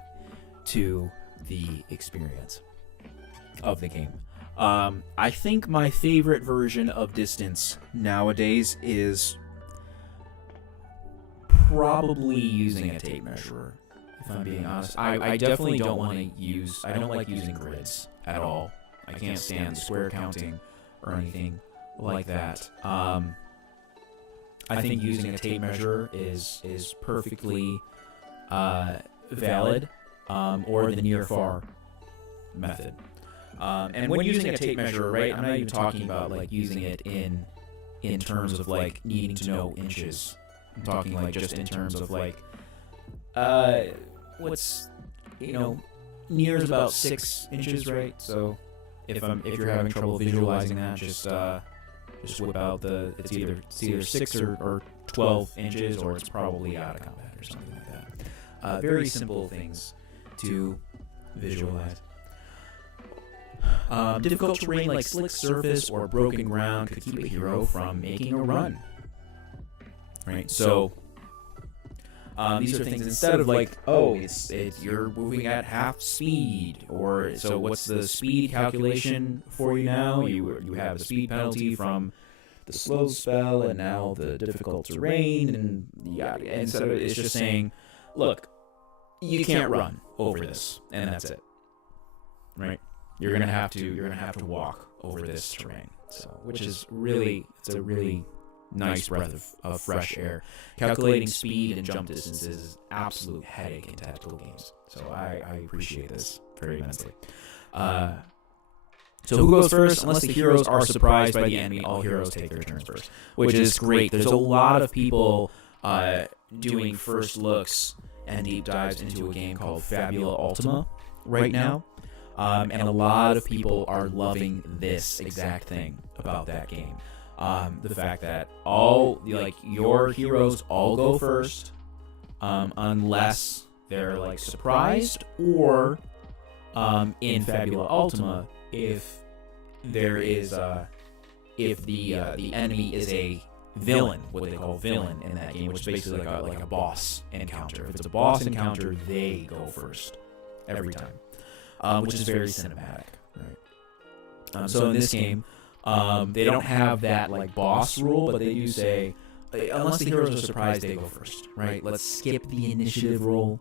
to the experience of the game? I think my favorite version of distance nowadays is probably using a tape measure, if I'm being honest. I definitely don't want to use... I don't like using grids at all. I can't stand square counting or anything like that. I think using a tape measure is perfectly valid, or the near-far method. And when using a tape measure, right, I'm not even talking about like using it in terms of like needing to know inches. I'm talking like just in terms of like what's near is about 6 inches, right? So if you're having trouble visualizing that, just whip out it's either 6 or 12 inches, or it's probably out of combat or something like that. Very simple things to visualize. Difficult terrain like slick surface or broken ground could keep a hero from making a run. Right, so these are things, instead of like, you're moving at half speed, or so what's the speed calculation for you now? You have a speed penalty from the slow spell, and now the difficult terrain, and yada. And so it's just saying, look, you can't run over this, and that's it. Right? You're gonna have to walk over this terrain. So, which is it's a really nice breath of fresh air. Calculating speed and jump distances is absolute headache in tactical games. So I appreciate this very immensely. So who goes first? Unless the heroes are surprised by the enemy, all heroes take their turns first, which is great. There's a lot of people doing first looks and deep dives into a game called Fabula Ultima right now. And a lot of people are loving this exact thing about that game. The fact that your heroes all go first, unless they're like surprised, or in Fabula Ultima, if there is if the enemy is a villain, what they call villain in that game, which is basically like a boss encounter. If it's a boss encounter, they go first every time. Which is very cinematic, right? So in this game, they don't have that like boss rule, but they do say, unless the heroes are surprised, they go first, right? Let's skip the initiative roll.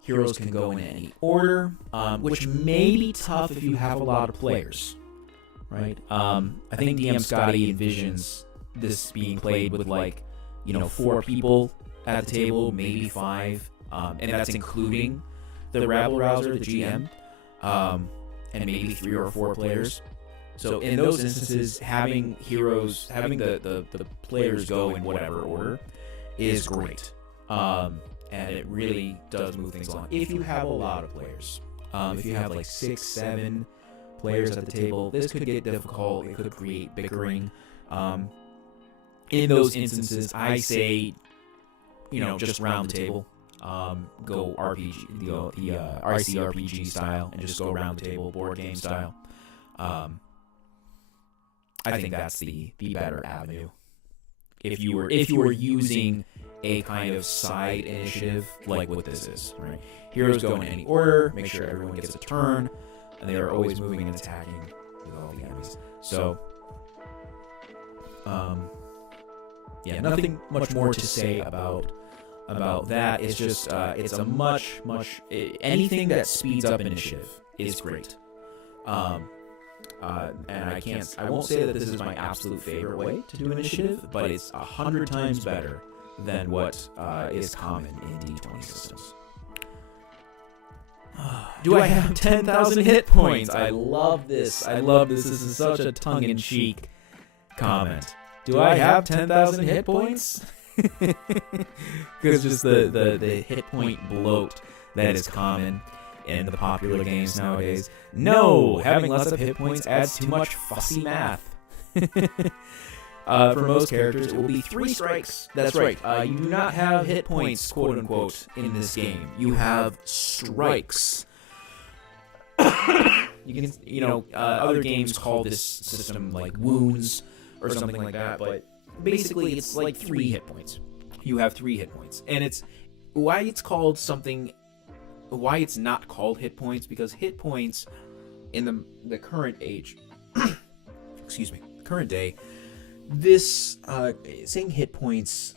Heroes can go in any order, which may be tough if you have a lot of players, right? I think DM Scotty envisions this being played with 4 people at the table, maybe 5, and that's including the rabble rouser, the GM. And maybe 3 or 4 players. So in those instances, having the players go in whatever order is great. And it really does move things along. If you have a lot of players, if you have 6, 7 players at the table, this could get difficult. It could create bickering. In those instances, I say, just round the table. Go RPG, the ICRPG style, and just go around the table, board game style. I think that's the better avenue. If you were using a kind of side initiative like what this is, right? Heroes go in any order, make sure everyone gets a turn, and they are always moving and attacking with all the enemies. So, nothing much more to say about that. It's just it's a much anything that speeds up initiative is great. And I won't say that this is my absolute favorite way to do initiative, but it's 100 times better than what is common in D20 systems. Do I have 10,000 hit points? I love this. I love this. This is such a tongue-in-cheek comment. Do I have 10,000 hit points? Because just the hit point bloat that is common in the popular games nowadays. No, having lots of hit points adds too much fussy math. For most characters, it will be 3 strikes. That's right. You do not have hit points, quote unquote, in this game. You have strikes. Other games call this system like wounds or something like that, but basically it's like 3 hit points. You have 3 hit points, and it's why it's called something. Why it's not called hit points, because hit points in the current age, excuse me, current day, this saying hit points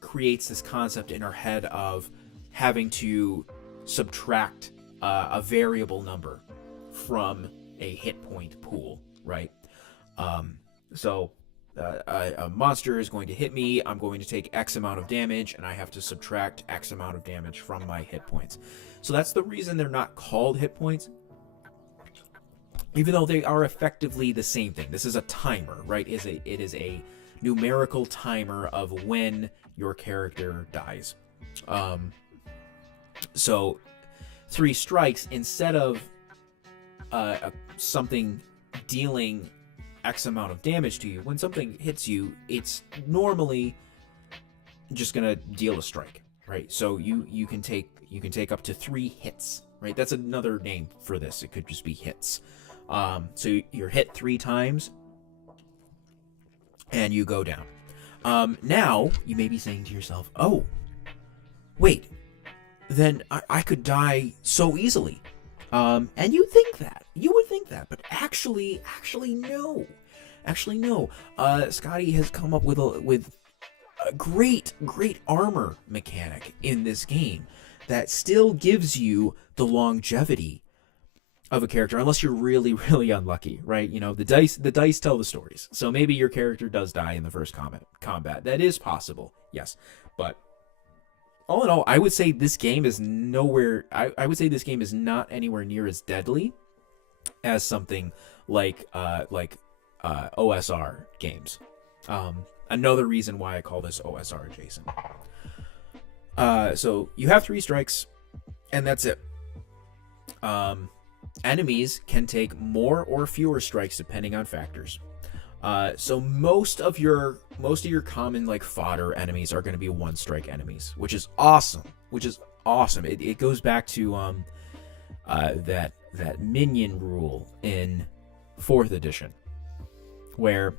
creates this concept in our head of having to subtract a variable number from a hit point pool, right? So a monster is going to hit me, I'm going to take X amount of damage, and I have to subtract X amount of damage from my hit points. So that's the reason they're not called hit points, even though they are effectively the same thing. This is a timer, right? It is a numerical timer of when your character dies. So 3 strikes, instead of something dealing X amount of damage to you, when something hits you, it's normally just gonna deal a strike, right? So you can take up to 3 hits, right? That's another name for this. It could just be hits. So you're hit 3 times, and you go down. Now you may be saying to yourself, "Oh, wait, then I could die so easily." And you would think that, but actually no. Scotty has come up with a great armor mechanic in this game that still gives you the longevity of a character, unless you're really, really unlucky, right? You know, the dice tell the stories. So maybe your character does die in the first combat. That is possible, yes. But all in all, I would say this game is nowhere. I would say this game is not anywhere near as deadly as something like OSR games. Another reason why I call this OSR adjacent. So you have 3 strikes, and that's it. Enemies can take more or fewer strikes depending on factors. So most of your common like fodder enemies are going to be 1-strike enemies, which is awesome. It goes back to that minion rule in 4th edition, where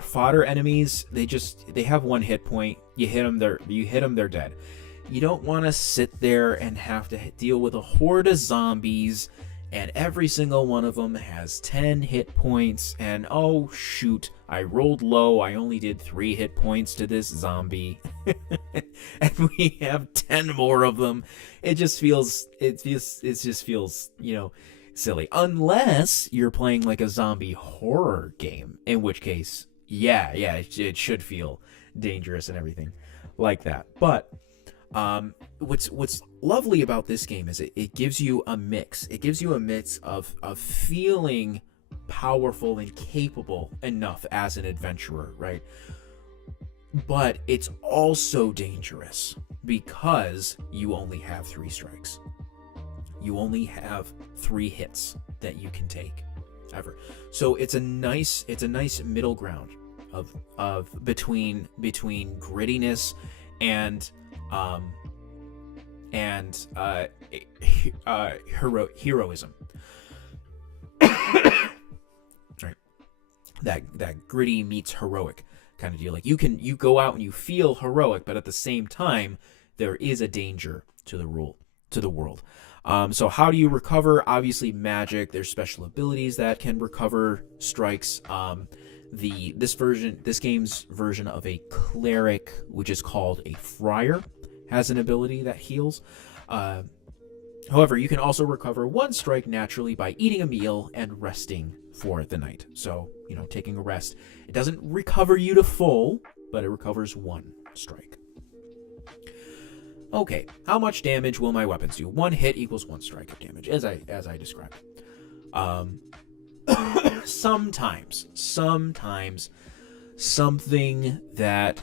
fodder enemies, they have 1 hit point. You hit them, they're dead. You don't want to sit there and have to deal with a horde of zombies, and every single one of them has 10 hit points, and oh shoot, I rolled low, I only did 3 hit points to this zombie, and we have 10 more of them. It just feels silly, unless you're playing like a zombie horror game, in which case, it should feel dangerous and everything like that. But what's lovely about this game is it gives you a mix. It gives you a mix of feeling powerful and capable enough as an adventurer, right? But it's also dangerous because you only have 3 strikes. You only have 3 hits that you can take ever. So it's a nice middle ground of between grittiness and heroism. Right. That gritty meets heroic kind of deal. Like you go out and you feel heroic, but at the same time there is a danger to the world. So how do you recover? Obviously magic. There's special abilities that can recover strikes. This game's version of a cleric, which is called a friar, has an ability that heals. However, you can also recover 1 strike naturally by eating a meal and resting for the night. So, taking a rest. It doesn't recover you to full, but it recovers 1 strike. Okay, how much damage will my weapons do? 1 hit equals 1 strike of damage, as I described. Sometimes something that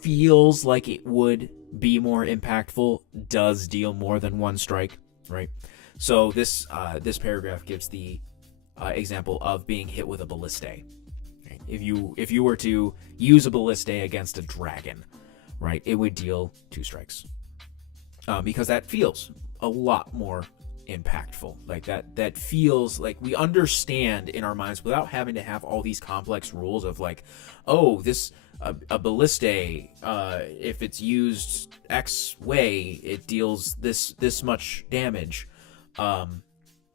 feels like it would be more impactful does deal more than 1 strike, right? So this paragraph gives the example of being hit with a ballistae. Right? If you were to use a ballistae against a dragon, right, it would deal 2 strikes. Because that feels a lot more impactful. Like that feels like we understand in our minds without having to have all these complex rules of like, oh, this a ballistae, if it's used X way, it deals this much damage.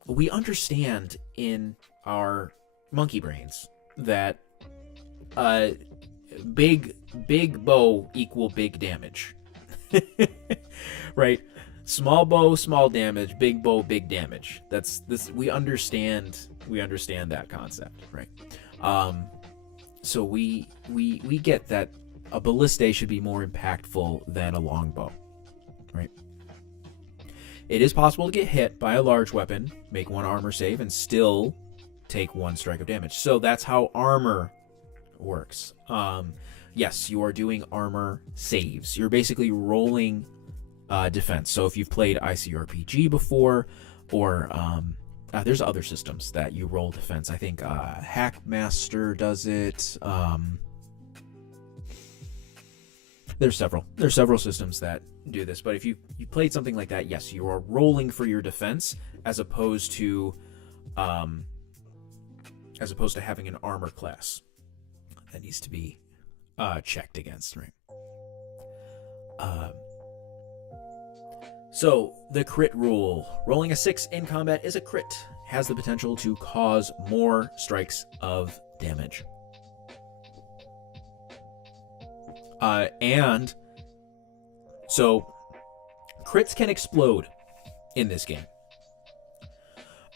We understand in our monkey brains that big bow equal big damage. Right? Small bow, small damage. Big bow, big damage. That's this. We understand that concept, right? So we get that a ballistae should be more impactful than a longbow, right? It is possible to get hit by a large weapon, make 1 armor save, and still take 1 strike of damage. So that's how armor works. Yes, you are doing armor saves. You're basically rolling defense. So if you've played ICRPG before, or there's other systems that you roll defense. I think Hackmaster does it. There's several systems that do this. But if you played something like that, yes, you are rolling for your defense as opposed to having an armor class that needs to be checked against, right? So, the crit rule. Rolling a 6 in combat is a crit. Has the potential to cause more strikes of damage. And so, crits can explode in this game.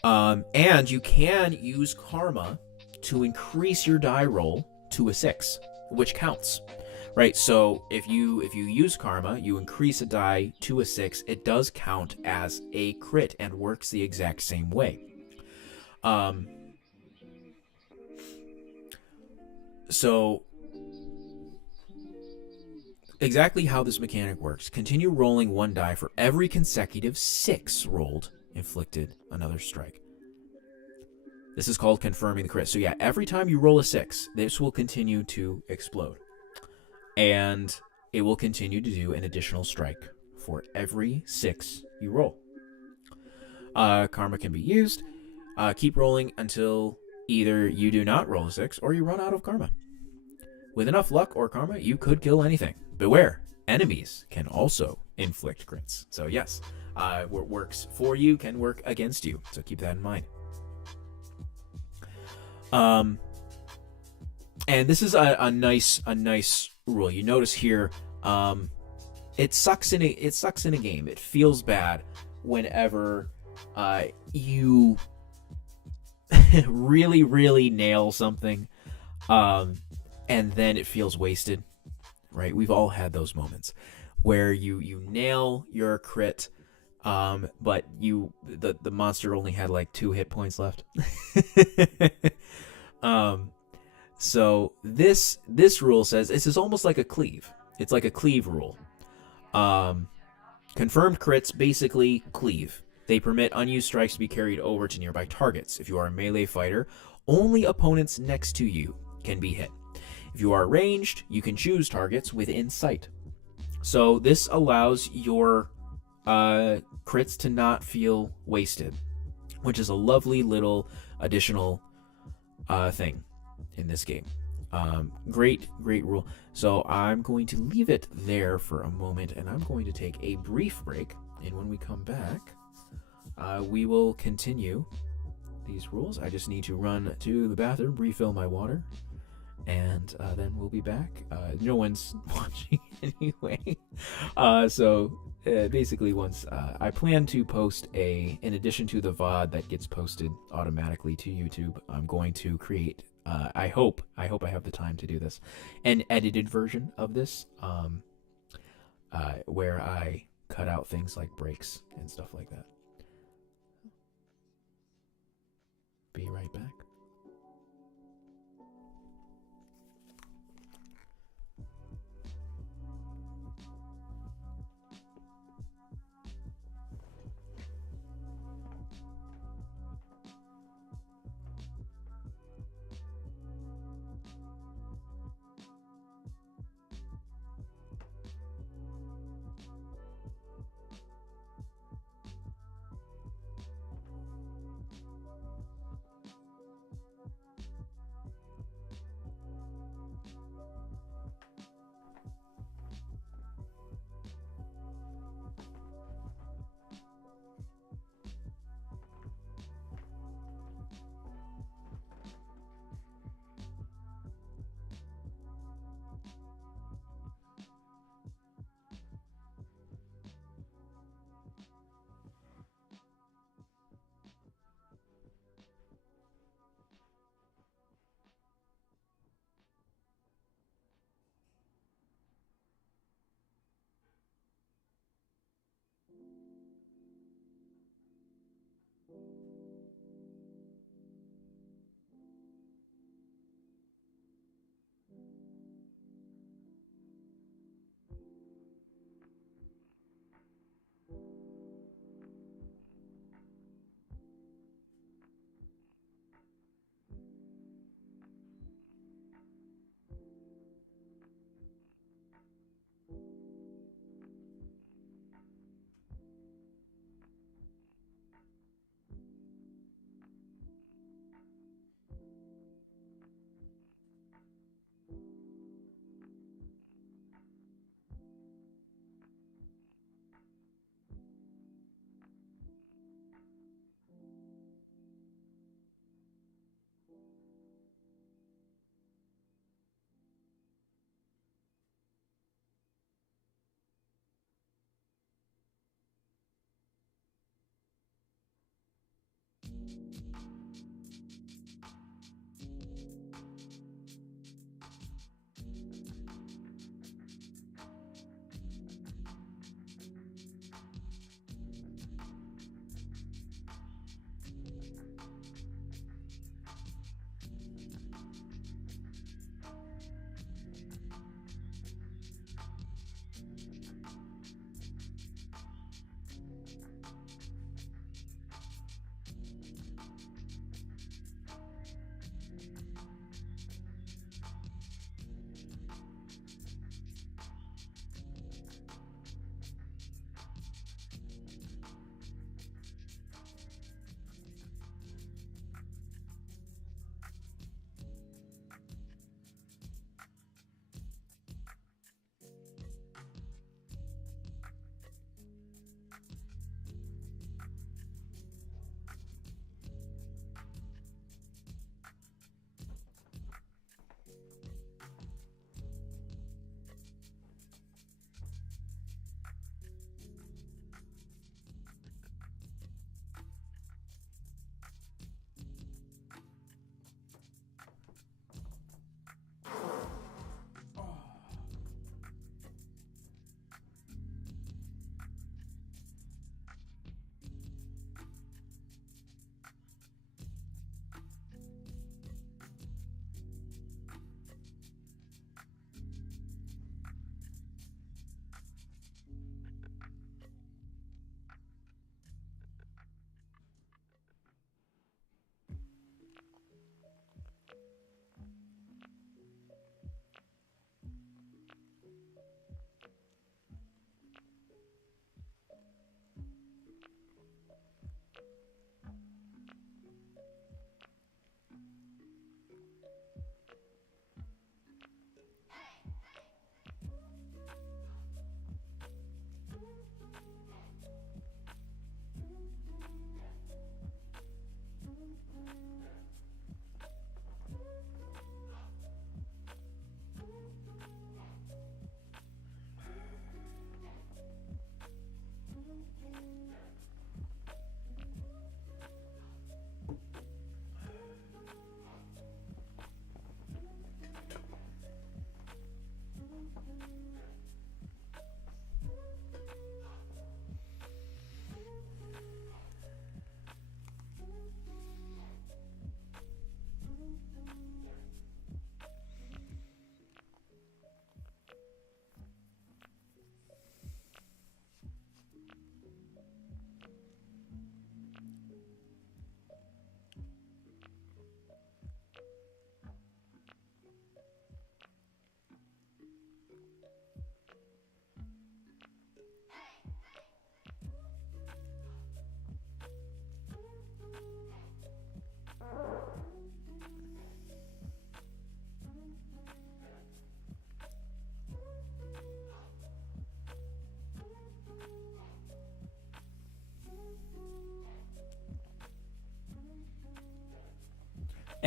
And you can use karma to increase your die roll to a 6, which counts. Right, so if you use karma, you increase a die to a 6, it does count as a crit and works the exact same way. So exactly how this mechanic works: continue rolling 1 die for every consecutive 6 rolled, inflicted another strike. This is called confirming the crit. So yeah, every time you roll a 6, this will continue to explode. And it will continue to do an additional strike for every 6 you roll. Karma can be used. Keep rolling until either you do not roll a 6 or you run out of karma. With enough luck or karma, you could kill anything. Beware, enemies can also inflict crits. So yes, what works for you can work against you. So keep that in mind. And this is a nice rule. You notice here, it sucks in a game. It feels bad whenever you really nail something, and then it feels wasted. Right? We've all had those moments where you nail your crit, but the monster only had like 2 hit points left. So this rule says this is almost like a cleave. It's like a cleave rule. Confirmed crits basically cleave. They permit unused strikes to be carried over to nearby targets. If you are a melee fighter, only opponents next to you can be hit. If you are ranged, you can choose targets within sight. So this allows your crits to not feel wasted, which is a lovely little additional thing in this game. Great rule. So I'm going to leave it there for a moment, and I'm going to take a brief break, and when we come back, we will continue these rules. I just need to run to the bathroom, refill my water, and then we'll be back. No one's watching anyway. So basically, once I plan to post in addition to the VOD that gets posted automatically to YouTube, I'm going to create, I hope I have the time to do this, an edited version of this, where I cut out things like breaks and stuff like that. Be right back.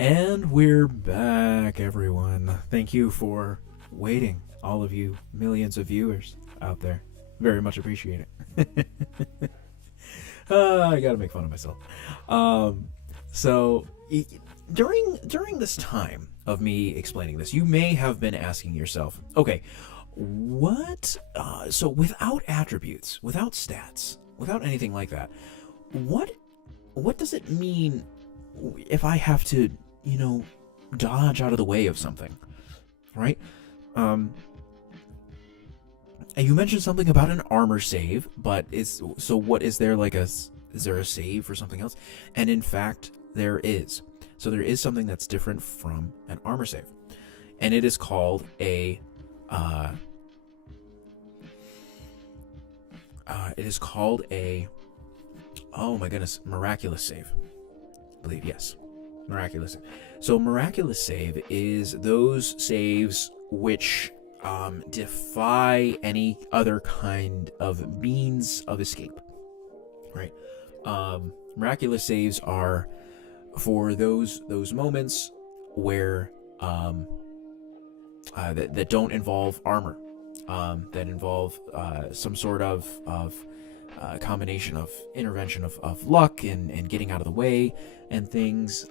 And we're back, everyone. Thank you for waiting, all of you millions of viewers out there. Very much appreciate it. I gotta make fun of myself. During this time of me explaining this, you may have been asking yourself, okay, what? So without attributes, without stats, without anything like that, what does it mean if I have to, dodge out of the way of something, right? And you mentioned something about an armor save, but is there a save for something else? And in fact, there is. So there is something that's different from an armor save, and it is called a oh my goodness, miraculous save. I believe, yes. Miraculous. So miraculous save is those saves which defy any other kind of means of escape, right? Miraculous saves are for those moments where that don't involve armor, that involve some sort of combination of intervention of luck and getting out of the way and things.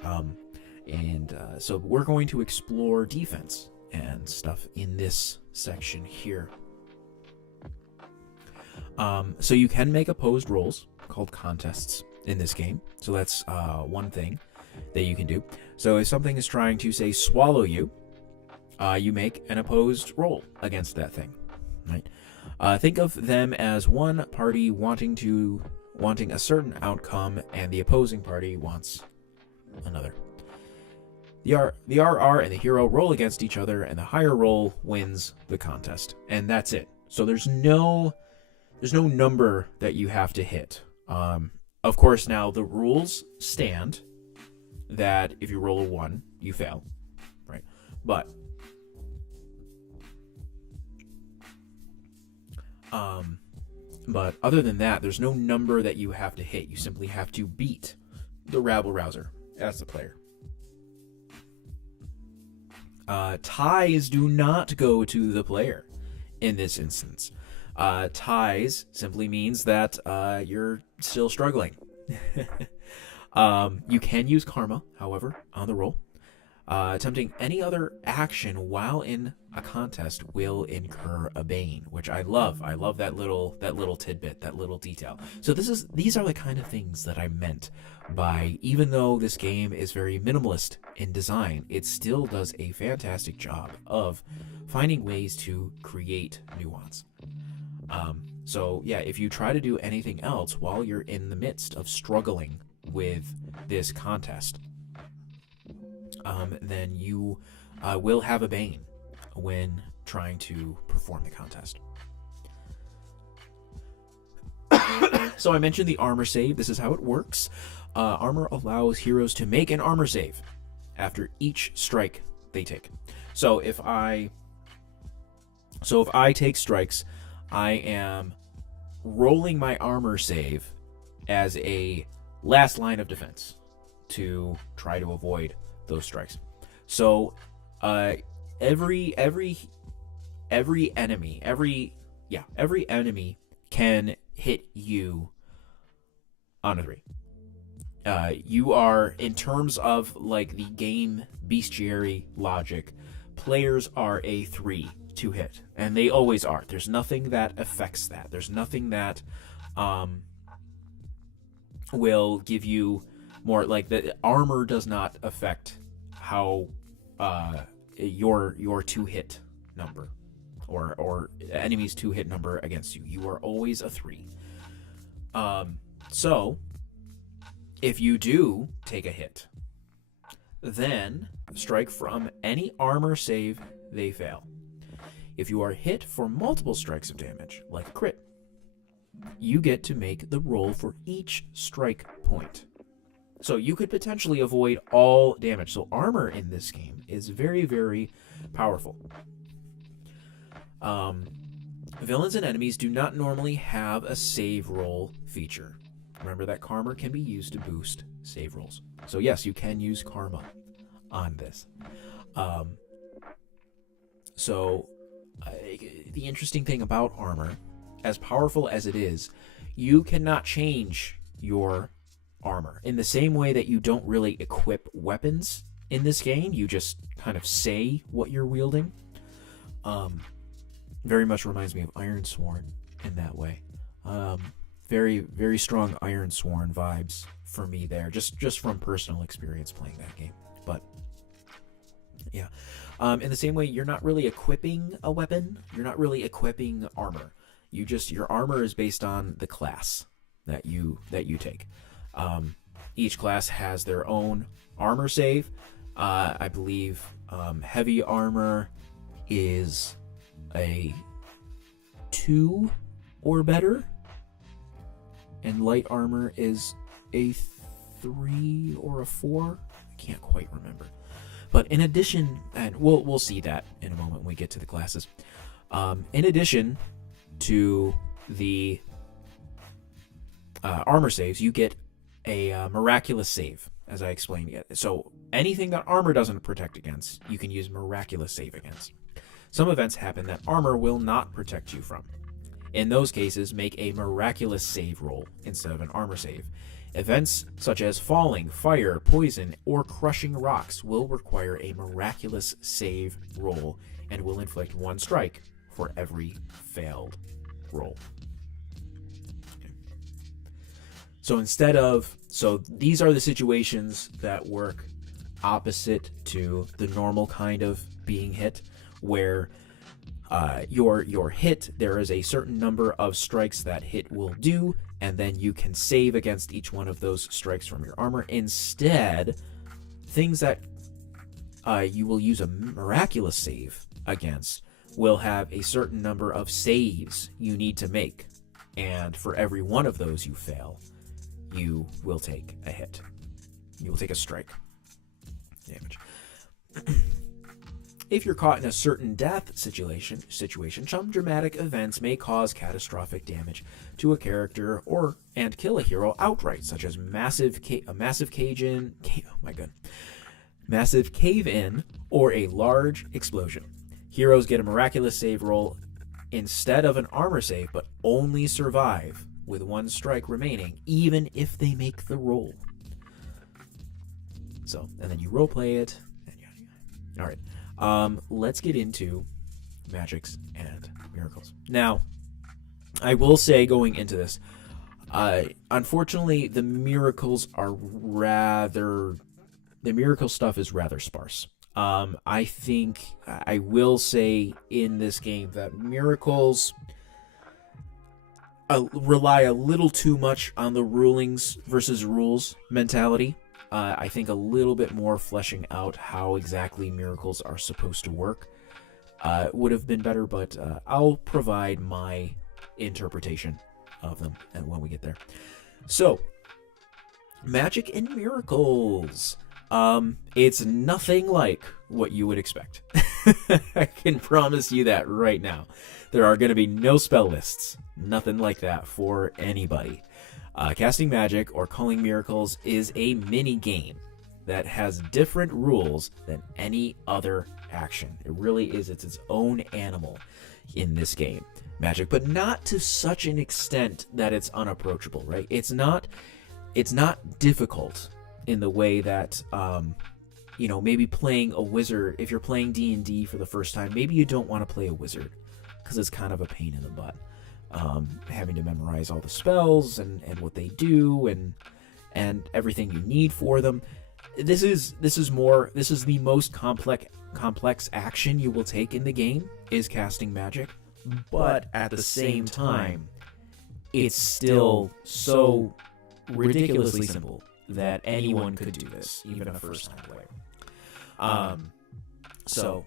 So we're going to explore defense and stuff in this section here. So you can make opposed rolls called contests in this game. So that's one thing that you can do. So if something is trying to, say, swallow you, you make an opposed roll against that thing, right? Think of them as one party wanting a certain outcome, and the opposing party wants another. The RR and the hero roll against each other, and the higher roll wins the contest, and that's it. So there's no number that you have to hit. Of course, now the rules stand that if you roll a 1, you fail, right? But other than that, there's no number that you have to hit. You simply have to beat the rabble rouser as the player. Ties do not go to the player in this instance. Ties simply means that you're still struggling. You can use karma, however, on the roll. Attempting any other action while in a contest will incur a bane, which I love. I love that little tidbit, that little detail. So these are the kind of things that I meant by, even though this game is very minimalist in design, it still does a fantastic job of finding ways to create nuance. So yeah, if you try to do anything else while you're in the midst of struggling with this contest, then you will have a bane when trying to perform the contest. So I mentioned the armor save. This is how it works. Armor allows heroes to make an armor save after each strike they take. So if I take strikes, I am rolling my armor save as a last line of defense to try to avoid those strikes. So every enemy can hit you on a 3. You are, in terms of like the game bestiary logic, players are a 3 to hit, and they always are. There's nothing that affects that. There's nothing that will give you more, like the armor does not affect how your 2-hit number or enemy's 2-hit number against you. You are always a 3. So if you do take a hit, then strike from any armor save they fail. If you are hit for multiple strikes of damage, like a crit, you get to make the roll for each strike point. So you could potentially avoid all damage. So armor in this game is very, very powerful. Villains and enemies do not normally have a save roll feature. Remember that karma can be used to boost save rolls. So yes, you can use karma on this. The interesting thing about armor, as powerful as it is, you cannot change your armor. In the same way that you don't really equip weapons in this game, you just kind of say what you're wielding. Very much reminds me of Ironsworn in that way. Very, very strong Ironsworn vibes for me there, just from personal experience playing that game. But yeah, in the same way, you're not really equipping a weapon. You're not really equipping armor. Your armor is based on the class that you take. Each class has their own armor save. I believe heavy armor is a 2 or better, and light armor is a 3 or a 4. I can't quite remember. But in addition, and we'll see that in a moment when we get to the classes. In addition to the armor saves, you get a miraculous save, as I explained yet. So anything that armor doesn't protect against, you can use miraculous save against. Some events happen that armor will not protect you from. In those cases, make a miraculous save roll instead of an armor save. Events such as falling, fire, poison, or crushing rocks will require a miraculous save roll and will inflict 1 strike for every failed roll. Okay. So these are the situations that work opposite to the normal kind of being hit, where your hit, there is a certain number of strikes that hit will do, and then you can save against each one of those strikes from your armor. Instead, things that you will use a miraculous save against will have a certain number of saves you need to make, and for every one of those you fail, you will take a hit. You will take a strike damage. If you're caught in a certain death situation, some dramatic events may cause catastrophic damage to a character and kill a hero outright, such as massive cave-in, or a large explosion. Heroes get a miraculous save roll instead of an armor save, but only survive with 1 strike remaining, even if they make the roll. So, and then you roleplay it. All right. Let's get into magics and miracles. Now, I will say going into this, unfortunately, the miracle stuff is rather sparse. I think I will say in this game that miracles rely a little too much on the rulings versus rules mentality. I think a little bit more fleshing out how exactly miracles are supposed to work would have been better, but I'll provide my interpretation of them and when we get there. So, magic and miracles. It's nothing like what you would expect. I can promise you that right now. There are going to be no spell lists. Nothing like that for anybody. Casting magic or calling miracles is a mini game that has different rules than any other action. It really is. It's its own animal in this game. Magic, but not to such an extent that it's unapproachable, right? It's not difficult in the way that, maybe playing a wizard, if you're playing D&D for the first time, maybe you don't want to play a wizard because it's kind of a pain in the butt. Having to memorize all the spells and what they do and everything you need for them. This is the most complex action you will take in the game is casting magic, but at the same time, it's still so ridiculously simple that anyone could do this, even a first-time player. So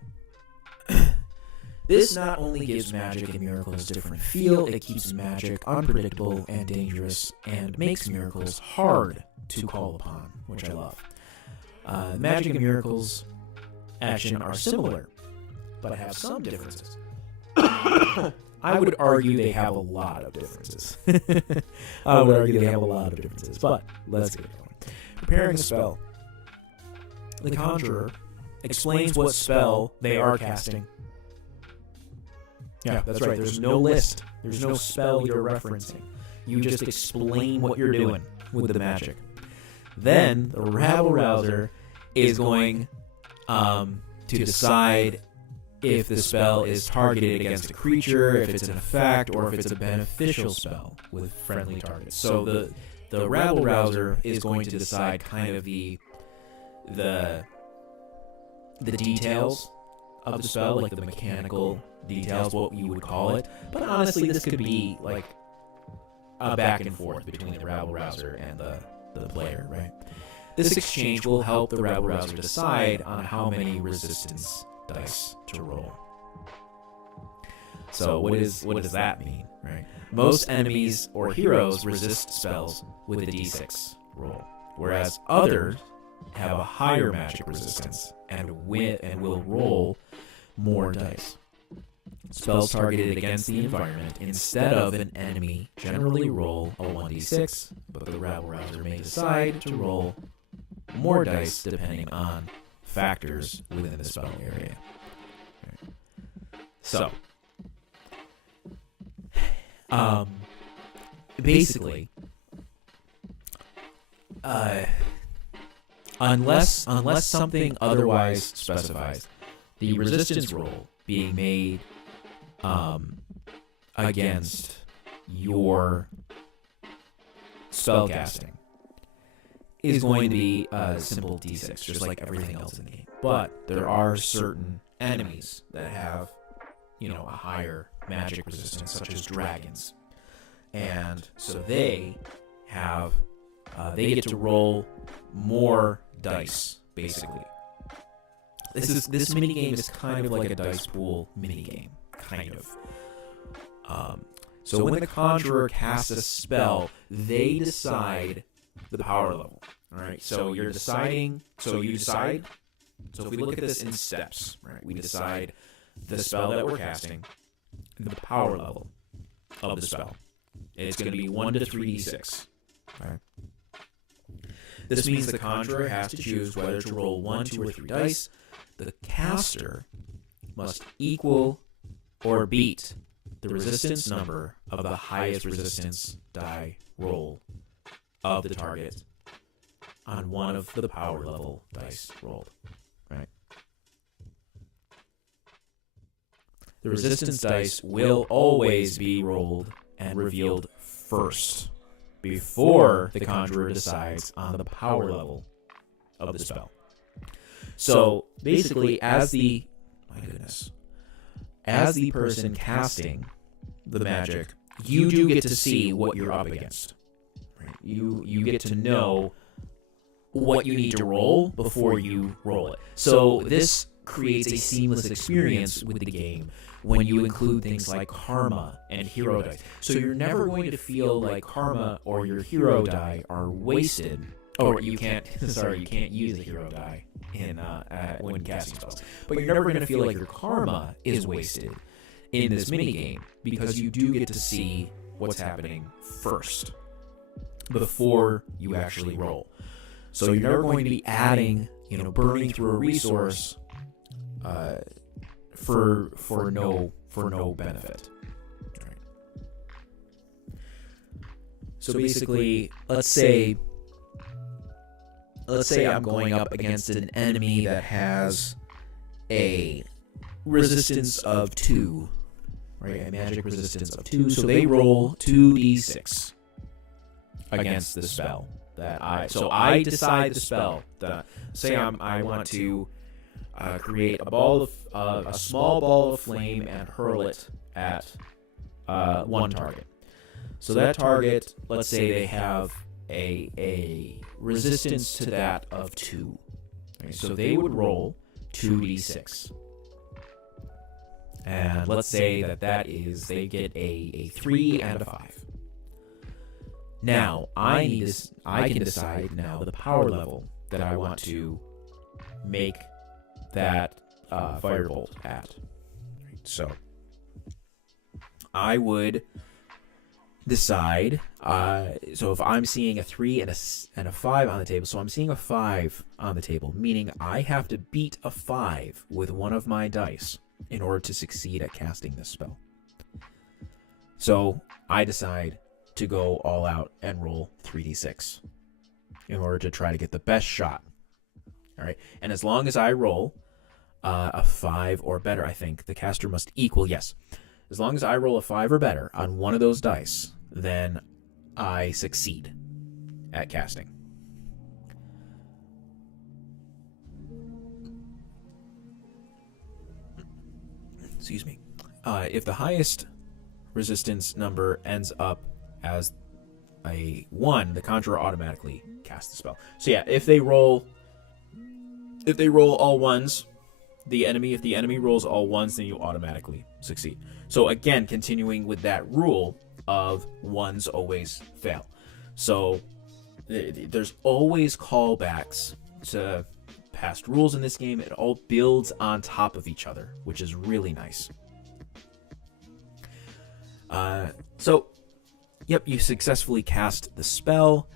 this not only gives magic and miracles a different feel, it keeps magic unpredictable and dangerous, and makes miracles hard to call upon, which I love. Magic and miracles action are similar, but have some differences. I would argue they have a lot of differences. But let's get it going. Preparing a spell. the conjurer explains what spell they are casting. Yeah, that's right. There's no list. There's no spell you're referencing. You just explain what you're doing with the magic. Then the rabble-rouser is going to decide if the spell is targeted against a creature, if it's an effect, or if it's a beneficial spell with friendly targets. So the rabble-rouser is going to decide kind of the details of the spell, like the mechanical details, what you would call it. But honestly, this could be like a back and forth between the rabble-rouser and the player, right? This exchange will help the rabble-rouser decide on how many resistance dice to roll. So what does that mean, right? Most enemies or heroes resist spells with a d6 roll, whereas others have a higher magic resistance and will roll more dice. Spells targeted against the environment instead of an enemy generally roll a 1d6, but the rabble-rouser may decide to roll more dice depending on factors within the spell area. So, basically, unless something otherwise specifies, the resistance roll being made against your spellcasting is going to be a simple d6, just like everything else in the game. But there are certain enemies that have, a higher magic resistance, such as dragons, and so they get to roll more dice, basically. This minigame is kind of like a dice pool minigame, kind of. So when the conjurer casts a spell, they decide the power level. All right. So you're deciding. So you decide. So if we look at this in steps, right, we decide the spell that we're casting, the power level of the spell. It's going to be 1 to 3d6. Right. This means the conjurer has to choose whether to roll 1, 2, or 3 dice. The caster must equal or beat the resistance number of the highest resistance die roll of the target on one of the power level dice rolled. Right? The resistance dice will always be rolled and revealed first, before the conjurer decides on the power level of the spell. So basically, as the person casting the magic, you do get to see what you're up against. Right? You get to know what you need to roll before you roll it. So this creates a seamless experience with the game when you include things like karma and hero dice. So you're never going to feel like karma or your hero die are wasted. Or you can't use a hero die when casting spells. But you're never going to feel like your karma is wasted in this minigame, because you do get to see what's happening first before you actually roll. So you're never going to be adding, burning through a resource for no benefit. Right. So basically, let's say I'm going up against an enemy that has a resistance of 2, right? A magic resistance of 2. So they roll 2d6 against the spell that I decide the spell. Say I want to create a small ball of flame and hurl it at one target. So that target, let's say they have a resistance to that of 2. Right? So they would roll 2d6. And let's say they get a 3 and a 5. Now, I can decide now the power level that I want to make that firebolt at. So I would decide. So if I'm seeing a 3 and a 5 on the table, so I'm seeing a 5 on the table, meaning I have to beat a 5 with one of my dice in order to succeed at casting this spell. So I decide to go all out and roll 3d6 in order to try to get the best shot. All right, and as long as I roll a 5 or better, I think the caster must equal, yes. As long as I roll a 5 or better on one of those dice, then I succeed at casting. Excuse me. If the highest resistance number ends up as a 1, the conjurer automatically casts the spell. So yeah, if they roll all 1s, if the enemy rolls all 1s, then you automatically succeed. So again, continuing with that rule of 1s always fail. So there's always callbacks to past rules in this game. It all builds on top of each other, which is really nice. So, yep, you successfully cast the spell.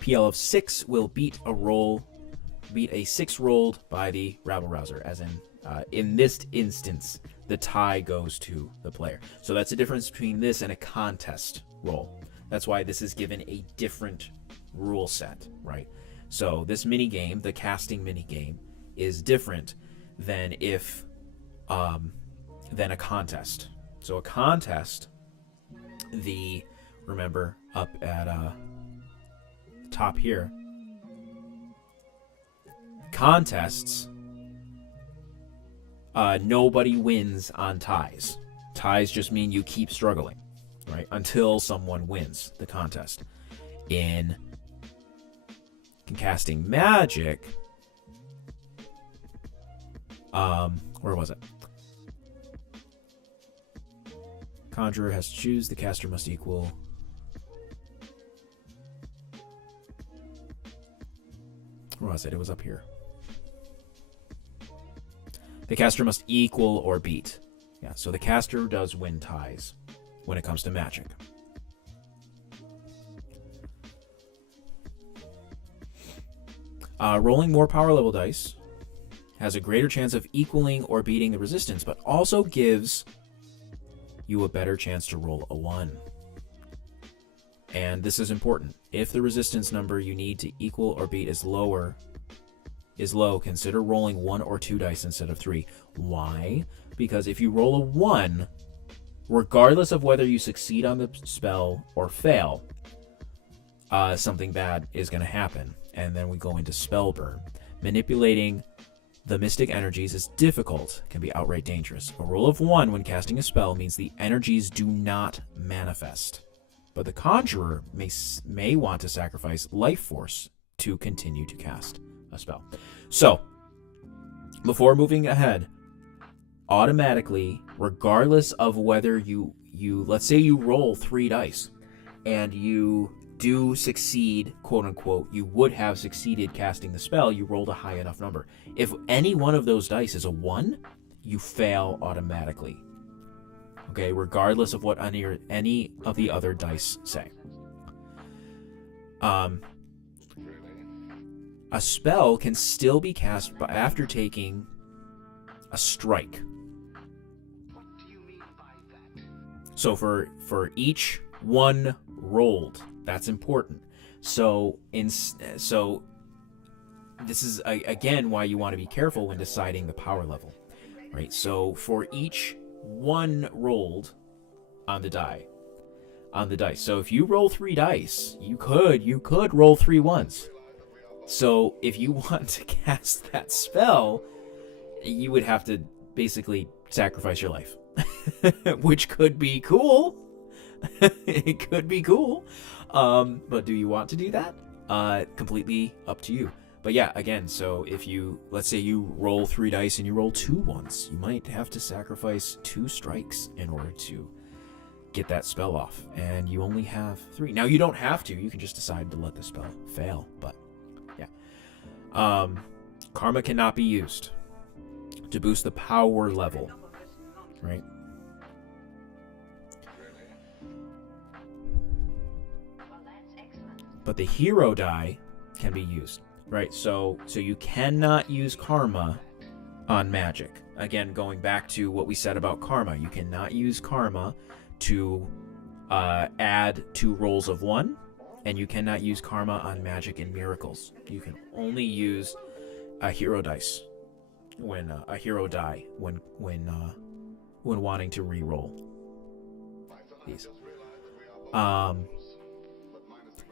PL of 6 will beat a 6 rolled by the rabble rouser, as in this instance, the tie goes to the player. So that's the difference between this and a contest roll. That's why this is given a different rule set, right? So this mini game, the casting mini game, is different than than a contest. So a contest, remember up at top here, contests, nobody wins on ties. Ties just mean you keep struggling, right, until someone wins the contest. In casting magic, where was it? Conjurer has to choose. The caster must equal. Where was it? It was up here. The caster must equal or beat. Yeah, so the caster does win ties when it comes to magic. Rolling more power level dice has a greater chance of equaling or beating the resistance, but also gives you a better chance to roll a 1. And this is important. If the resistance number you need to equal or beat is low, consider rolling 1 or 2 dice instead of 3. Why? Because if you roll a 1, regardless of whether you succeed on the spell or fail, something bad is going to happen. And then we go into spell burn. Manipulating the mystic energies is difficult, can be outright dangerous. A roll of 1 when casting a spell means the energies do not manifest, but the conjurer may want to sacrifice life force to continue to cast a spell. So, before moving ahead, automatically, regardless of whether you let's say you roll 3 dice and you do succeed, quote unquote, you would have succeeded casting the spell, you rolled a high enough number. If any one of those dice is a 1, you fail automatically. Okay, regardless of what any of the other dice say. A spell can still be cast after taking a strike. So for each 1 rolled, that's important. So this is again why you want to be careful when deciding the power level, right? So for each 1 rolled on the dice. So if you roll 3 dice, you could roll 3 1s. So if you want to cast that spell, you would have to basically sacrifice your life, which could be cool. It could be cool. But do you want to do that? Completely up to you. But yeah, again, so if let's say you roll 3 dice and you roll 2 1s, you might have to sacrifice 2 strikes in order to get that spell off. And you only have 3. Now, you don't have to. You can just decide to let the spell fail. But yeah. Karma cannot be used. to boost the power level, right? But the hero die can be used, right? So you cannot use karma on magic. Again, going back to what we said about karma, you cannot use karma to add 2 rolls of 1, and you cannot use karma on magic and miracles. You can only use a hero dice when a hero die when wanting to re-roll these.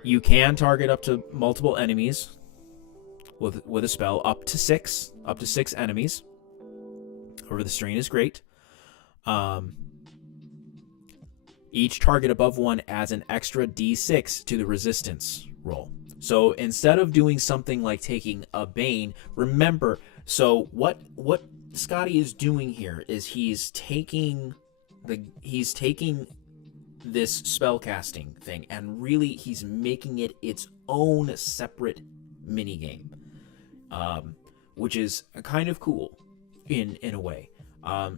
You can target up to multiple enemies with a spell, up to 6 enemies. However, the strain is great. Each target above 1 adds an extra d6 to the resistance roll. So instead of doing something like taking a Bane, remember, so what Scotty is doing here is he's taking this spellcasting thing and really he's making it its own separate minigame, which is kind of cool in a way.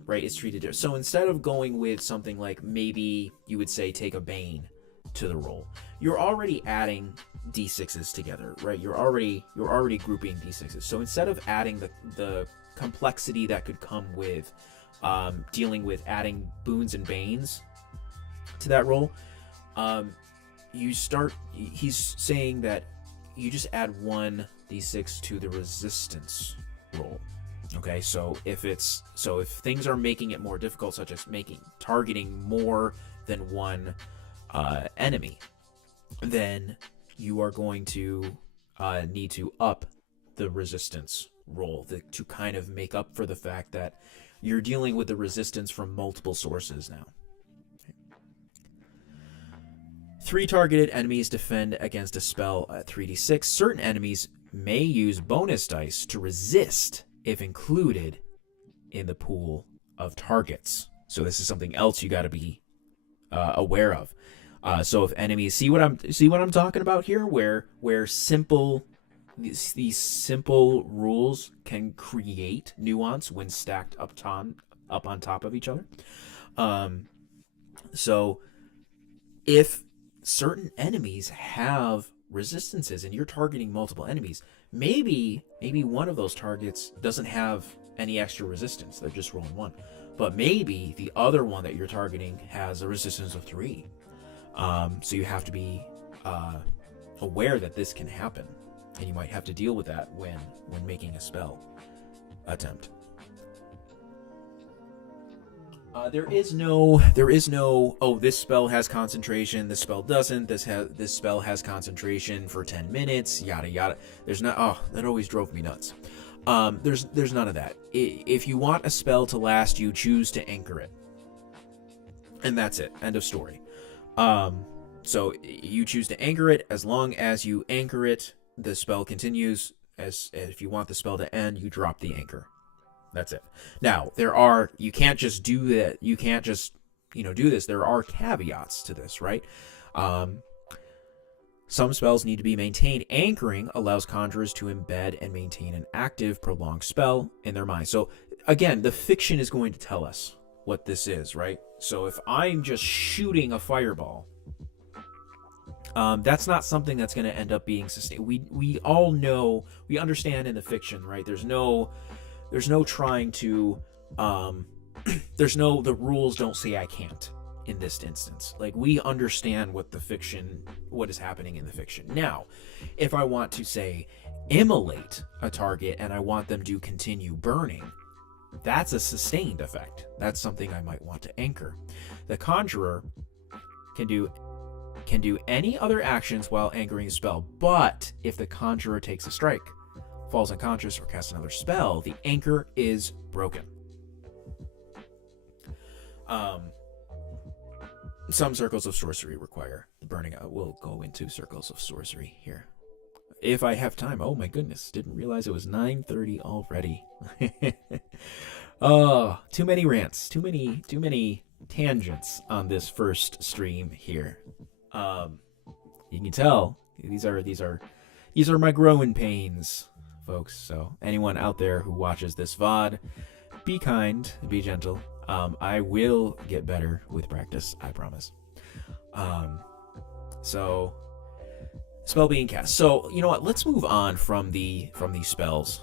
Right, it's treated different. So instead of going with something like, maybe you would say take a Bane to the roll, you're already adding d6s together, right? You're already grouping d6s. So instead of adding the complexity that could come with dealing with adding boons and banes to that roll, he's saying that you just add 1 d6 to the resistance roll. Okay, so if things are making it more difficult, such as targeting more than 1 enemy, then you are going to need to up the resistance roll to kind of make up for the fact that you're dealing with the resistance from multiple sources now. 3 targeted enemies defend against a spell at 3d6. Certain enemies may use bonus dice to resist if included in the pool of targets. So this is something else you got to be aware of. So if enemies see what I'm talking about here, where simple these simple rules can create nuance when stacked up on top of each other. So if certain enemies have resistances and you're targeting multiple enemies, maybe one of those targets doesn't have any extra resistance, they're just rolling 1, but maybe the other one that you're targeting has a resistance of 3. So you have to be aware that this can happen, and you might have to deal with that when making a spell attempt. There is no, oh, this spell has concentration, this spell doesn't, this spell has concentration for 10 minutes, yada yada. There's not, oh, that always drove me nuts. There's none of that. If you want a spell to last, you choose to anchor it. And that's it. End of story. So you choose to anchor it. As long as you anchor it, the spell continues. If you want the spell to end, you drop the anchor. That's it. Now, you can't just do that. You can't just, do this. There are caveats to this, right? Some spells need to be maintained. Anchoring allows conjurers to embed and maintain an active, prolonged spell in their mind. So, again, the fiction is going to tell us what this is, right? So if I'm just shooting a fireball, that's not something that's going to end up being sustained. We all know, we understand in the fiction, right? There's no trying to, the rules don't say I can't in this instance. Like, we understand what is happening in the fiction. Now, if I want to, say, immolate a target and I want them to continue burning, that's a sustained effect. That's something I might want to anchor. The conjurer can do any other actions while anchoring a spell, but if the conjurer takes a strike, falls unconscious, or casts another spell, the anchor is broken. Some circles of sorcery require the burning out. We'll go into circles of sorcery here if I have time. Oh my goodness, didn't realize it was 9:30 already. Oh, too many rants, too many tangents on this first stream here. You can tell these are my growing pains, folks. So anyone out there who watches this VOD, be kind, be gentle. I will get better with practice, I promise. So spell being cast. So you know what? Let's move on from these spells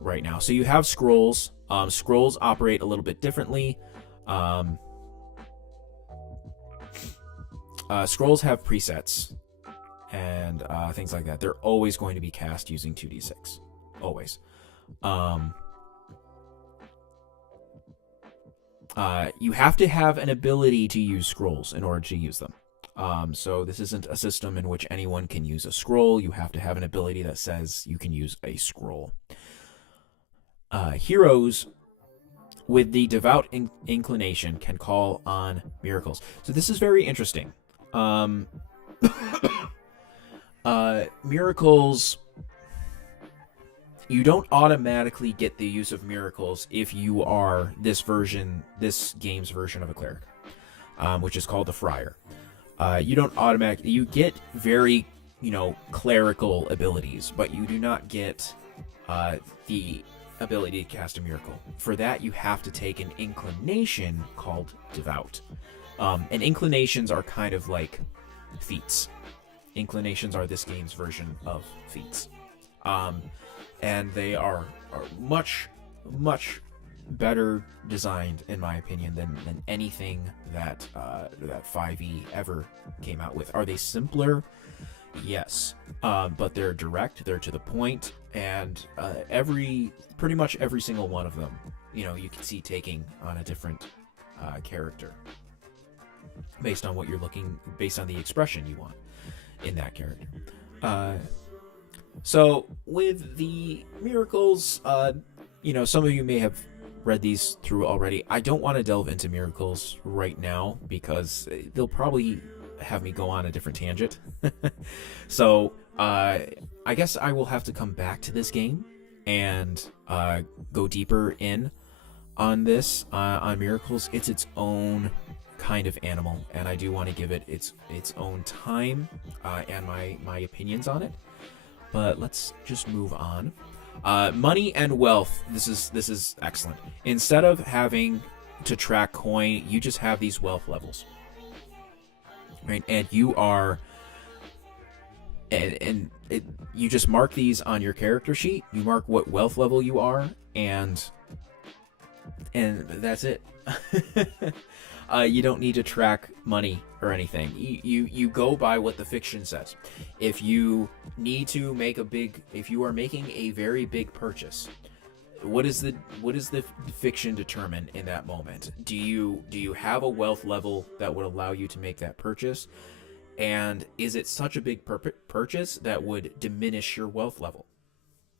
right now. So you have scrolls. Scrolls operate a little bit differently. Scrolls have presets and things like that. They're always going to be cast using 2d6. Always. You have to have an ability to use scrolls in order to use them. So this isn't a system in which anyone can use a scroll. You have to have an ability that says you can use a scroll. Heroes with the devout inclination can call on miracles. So this is very interesting. Miracles, you don't automatically get the use of miracles if you are this game's version of a cleric, which is called the friar. You don't automatically, you get very, clerical abilities, but you do not get the ability to cast a miracle. For that, you have to take an inclination called devout. And inclinations are kind of like feats. Inclinations are this game's version of feats. And they are much, much better designed, in my opinion, than anything that 5e ever came out with. Are they simpler? Yes. But they're direct, they're to the point, and pretty much every single one of them, you can see taking on a different character based on what you're based on the expression you want in that character. So with the miracles, some of you may have read these through already. I don't want to delve into miracles right now because they'll probably have me go on a different tangent. So I guess I will have to come back to this game and go deeper in on this, on miracles. It's its own kind of animal, and I do want to give it its own time and my opinions on it. But let's just move on. Money and wealth. This is excellent. Instead of having to track coin, you just have these wealth levels, right? And you are, you just mark these on your character sheet. You mark what wealth level you are, and that's it. You don't need to track money or anything. You go by what the fiction says. If you need to make if you are making a very big purchase, what is the fiction determine in that moment? Do you have a wealth level that would allow you to make that purchase? And is it such a big purchase that would diminish your wealth level?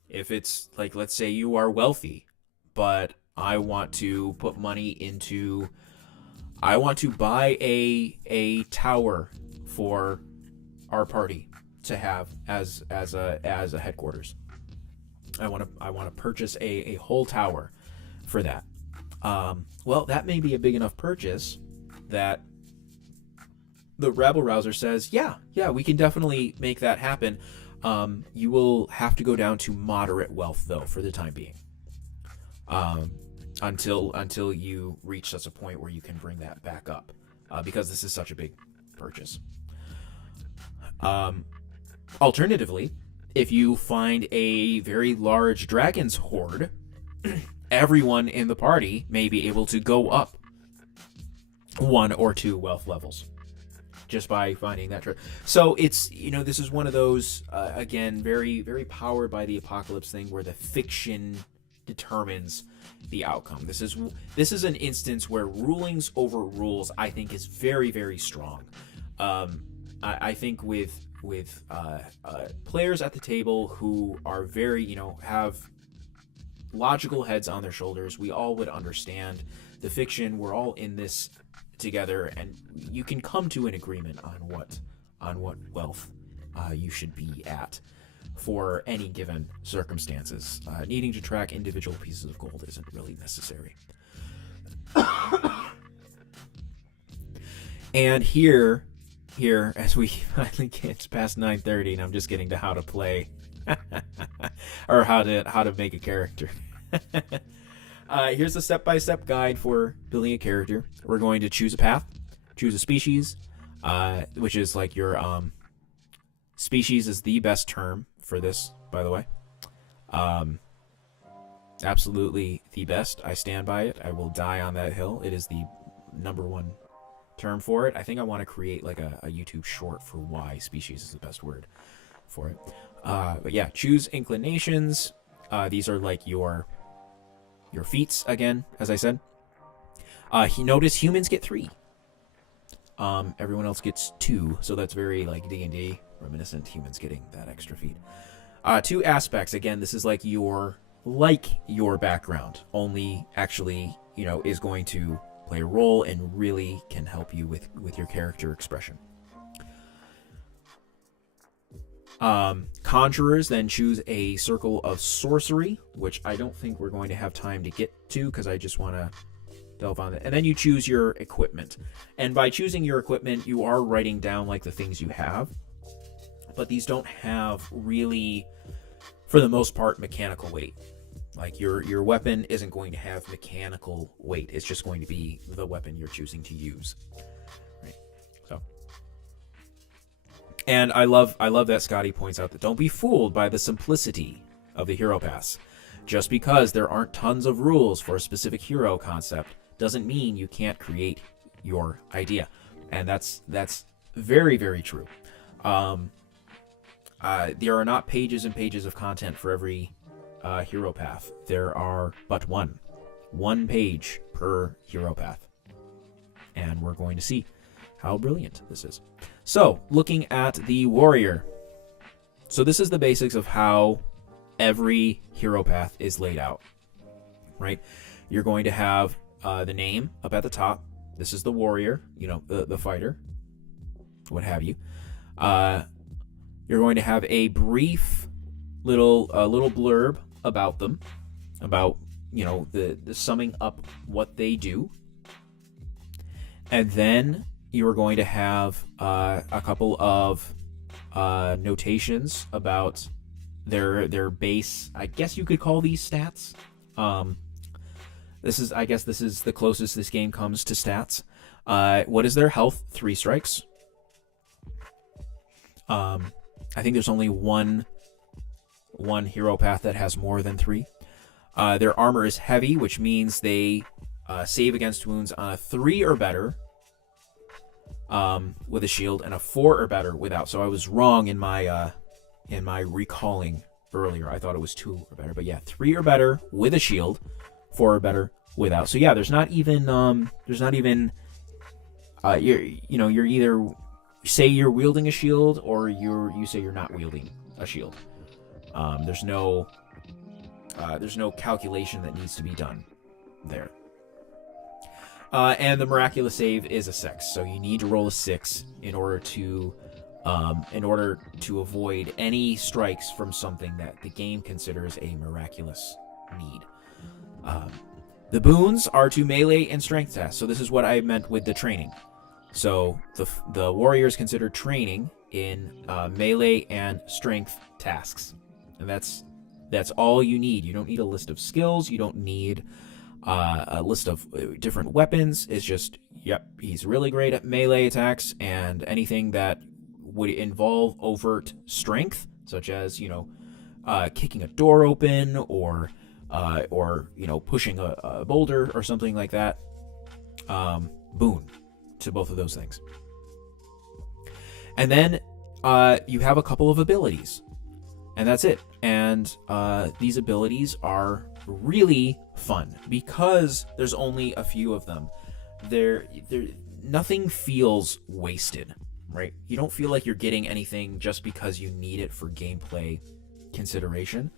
If it's like, let's say you are wealthy, but I want to put money into, I want to buy a tower for our party to have as a headquarters. I want to purchase a whole tower for that. Well, that may be a big enough purchase that the rabble rouser says, yeah, we can definitely make that happen. You will have to go down to moderate wealth though for the time being. Until you reach such a point where you can bring that back up, because this is such a big purchase. Alternatively, if you find a very large dragon's horde, everyone in the party may be able to go up 1 or 2 wealth levels just by finding that. So it's, this is one of those, again, very, very powered by the apocalypse thing where the fiction determines the outcome. This is an instance where rulings over rules, I think, is very, very strong. I think with players at the table who are very, have logical heads on their shoulders, we all would understand the fiction. We're all in this together, and you can come to an agreement on what wealth you should be at for any given circumstances. Needing to track individual pieces of gold isn't really necessary. And here, as we finally get past 9:30, and I'm just getting to how to play, or how to make a character. Here's the step-by-step guide for building a character. We're going to choose a path, choose a species, which is like your species is the best term for this, by the way. Absolutely the best. I stand by it. I will die on that hill. It is the #1 term for it. I think I want to create like a YouTube short for why species is the best word for it. But yeah, choose inclinations. These are like your feats again, as I said. Notice humans get 3. Everyone else gets 2, so that's very like D&D reminiscent. Humans getting that extra feat. 2 aspects. Again, this is like your background, only actually, is going to play a role and really can help you with your character expression. Conjurers then choose a circle of sorcery, which I don't think we're going to have time to get to because I just want to delve on it. And then you choose your equipment. And by choosing your equipment, you are writing down like the things you have, but these don't have really, for the most part, mechanical weight. Like your weapon isn't going to have mechanical weight. It's just going to be the weapon you're choosing to use. Right. So, and I love that Scotty points out that don't be fooled by the simplicity of the hero pass. Just because there aren't tons of rules for a specific hero concept doesn't mean you can't create your idea. And that's very, very true. There are not pages and pages of content for every hero path. There are but one page per hero path, and we're going to see how brilliant this is. So, looking at the warrior. So this is the basics of how every hero path is laid out, right? You're going to have the name up at the top. This is the warrior, the fighter, what have you. You're going to have a brief little blurb about them, about the summing up what they do, and then you are going to have a couple of notations about their base. I guess you could call these stats. This is the closest this game comes to stats. What is their health? 3 strikes. I think there's only one hero path that has more than 3. Their armor is heavy, which means they save against wounds on a 3 or better with a shield, and a 4 or better without. So I was wrong in my recalling earlier. I thought it was 2 or better, but yeah, 3 or better with a shield, 4 or better without. So yeah, there's not even you're either say you're wielding a shield or you say you're not wielding a shield. There's no calculation that needs to be done there. And the miraculous save is a 6, so you need to roll a 6 in order to avoid any strikes from something that the game considers a miraculous need. The boons are to melee and strength tests, so this is what I meant with the training. So the warrior is considered training in melee and strength tasks, and that's all you need. You don't need a list of skills. You don't need a list of different weapons. It's just, yep, he's really great at melee attacks, and anything that would involve overt strength, such as kicking a door open or pushing a boulder or something like that. Boon to both of those things. And then you have a couple of abilities, and that's it. And these abilities are really fun because there's only a few of them. Nothing feels wasted, right? You don't feel like you're getting anything just because you need it for gameplay consideration.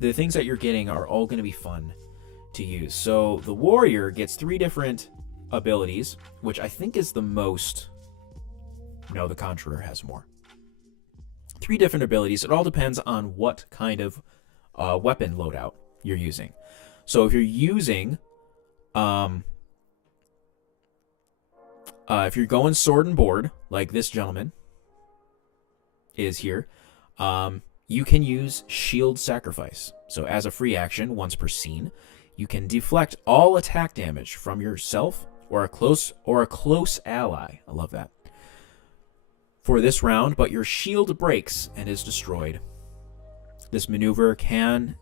The things that you're getting are all going to be fun to use. So the warrior gets 3 different abilities, which I think is the most. No, the conjurer has more. 3 different abilities. It all depends on what kind of weapon loadout you're using. So if you're using, if you're going sword and board, like this gentleman is here, you can use shield sacrifice. So as a free action, once per scene, You can deflect all attack damage from yourself or a close ally. I love that. For this round, but your shield breaks and is destroyed. This maneuver can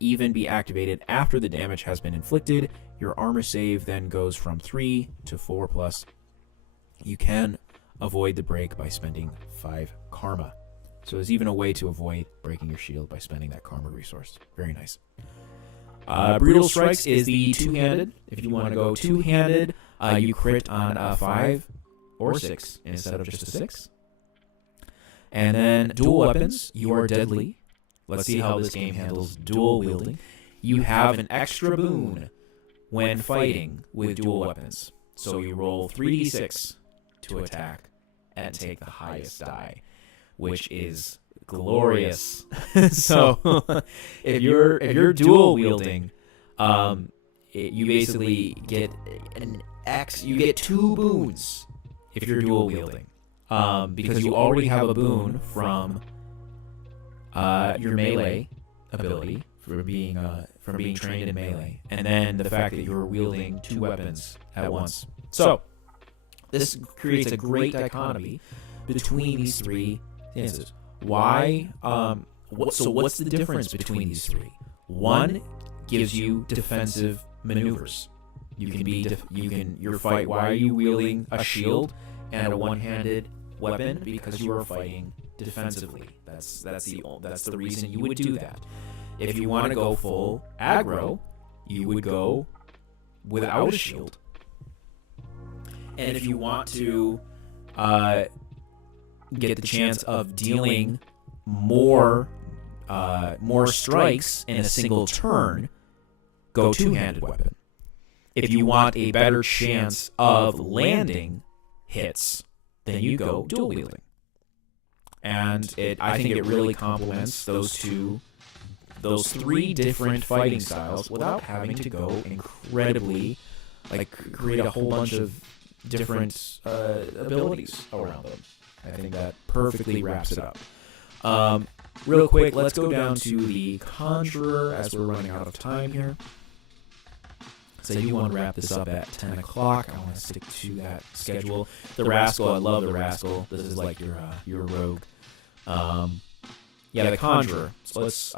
even be activated after the damage has been inflicted. Your armor save then goes from 3 to 4+. You can avoid the break by spending 5 karma. So there's even a way to avoid breaking your shield by spending that karma resource. Very nice. Brutal Strikes is the two-handed. If you want to go two-handed, you crit on a 5 or 6 instead of just a 6. And then dual weapons, you are deadly. Let's see how this game handles dual wielding. You have an extra boon when fighting with dual weapons. So you roll 3d6 to attack and take the highest die, which is glorious. So if you're dual wielding, you basically get an X. You get 2 boons if you're dual wielding, because you already have a boon from your melee ability from being trained in melee, and then the fact that you're wielding 2 weapons at once. So this creates a great dichotomy between these 3 stances. Why? What's the difference between these 3? One gives you defensive maneuvers. Your fight. Why are you wielding a shield and a one-handed weapon? Because you are fighting defensively. That's the reason you would do that. If you want to go full aggro, you would go without a shield. And if you want to get the chance of dealing more strikes in a single turn, go two-handed weapon. If you want a better chance of landing hits, then you go dual wielding. And I think it really complements those 3 different fighting styles without having to go incredibly, create a whole bunch of different abilities around them. I think that perfectly wraps it up. Real quick, let's go down to the Conjurer as we're running out of time here. So you want to wrap this up at 10 o'clock. I want to stick to that schedule. The Rascal, I love the Rascal. This is like your rogue. The Conjurer. So let's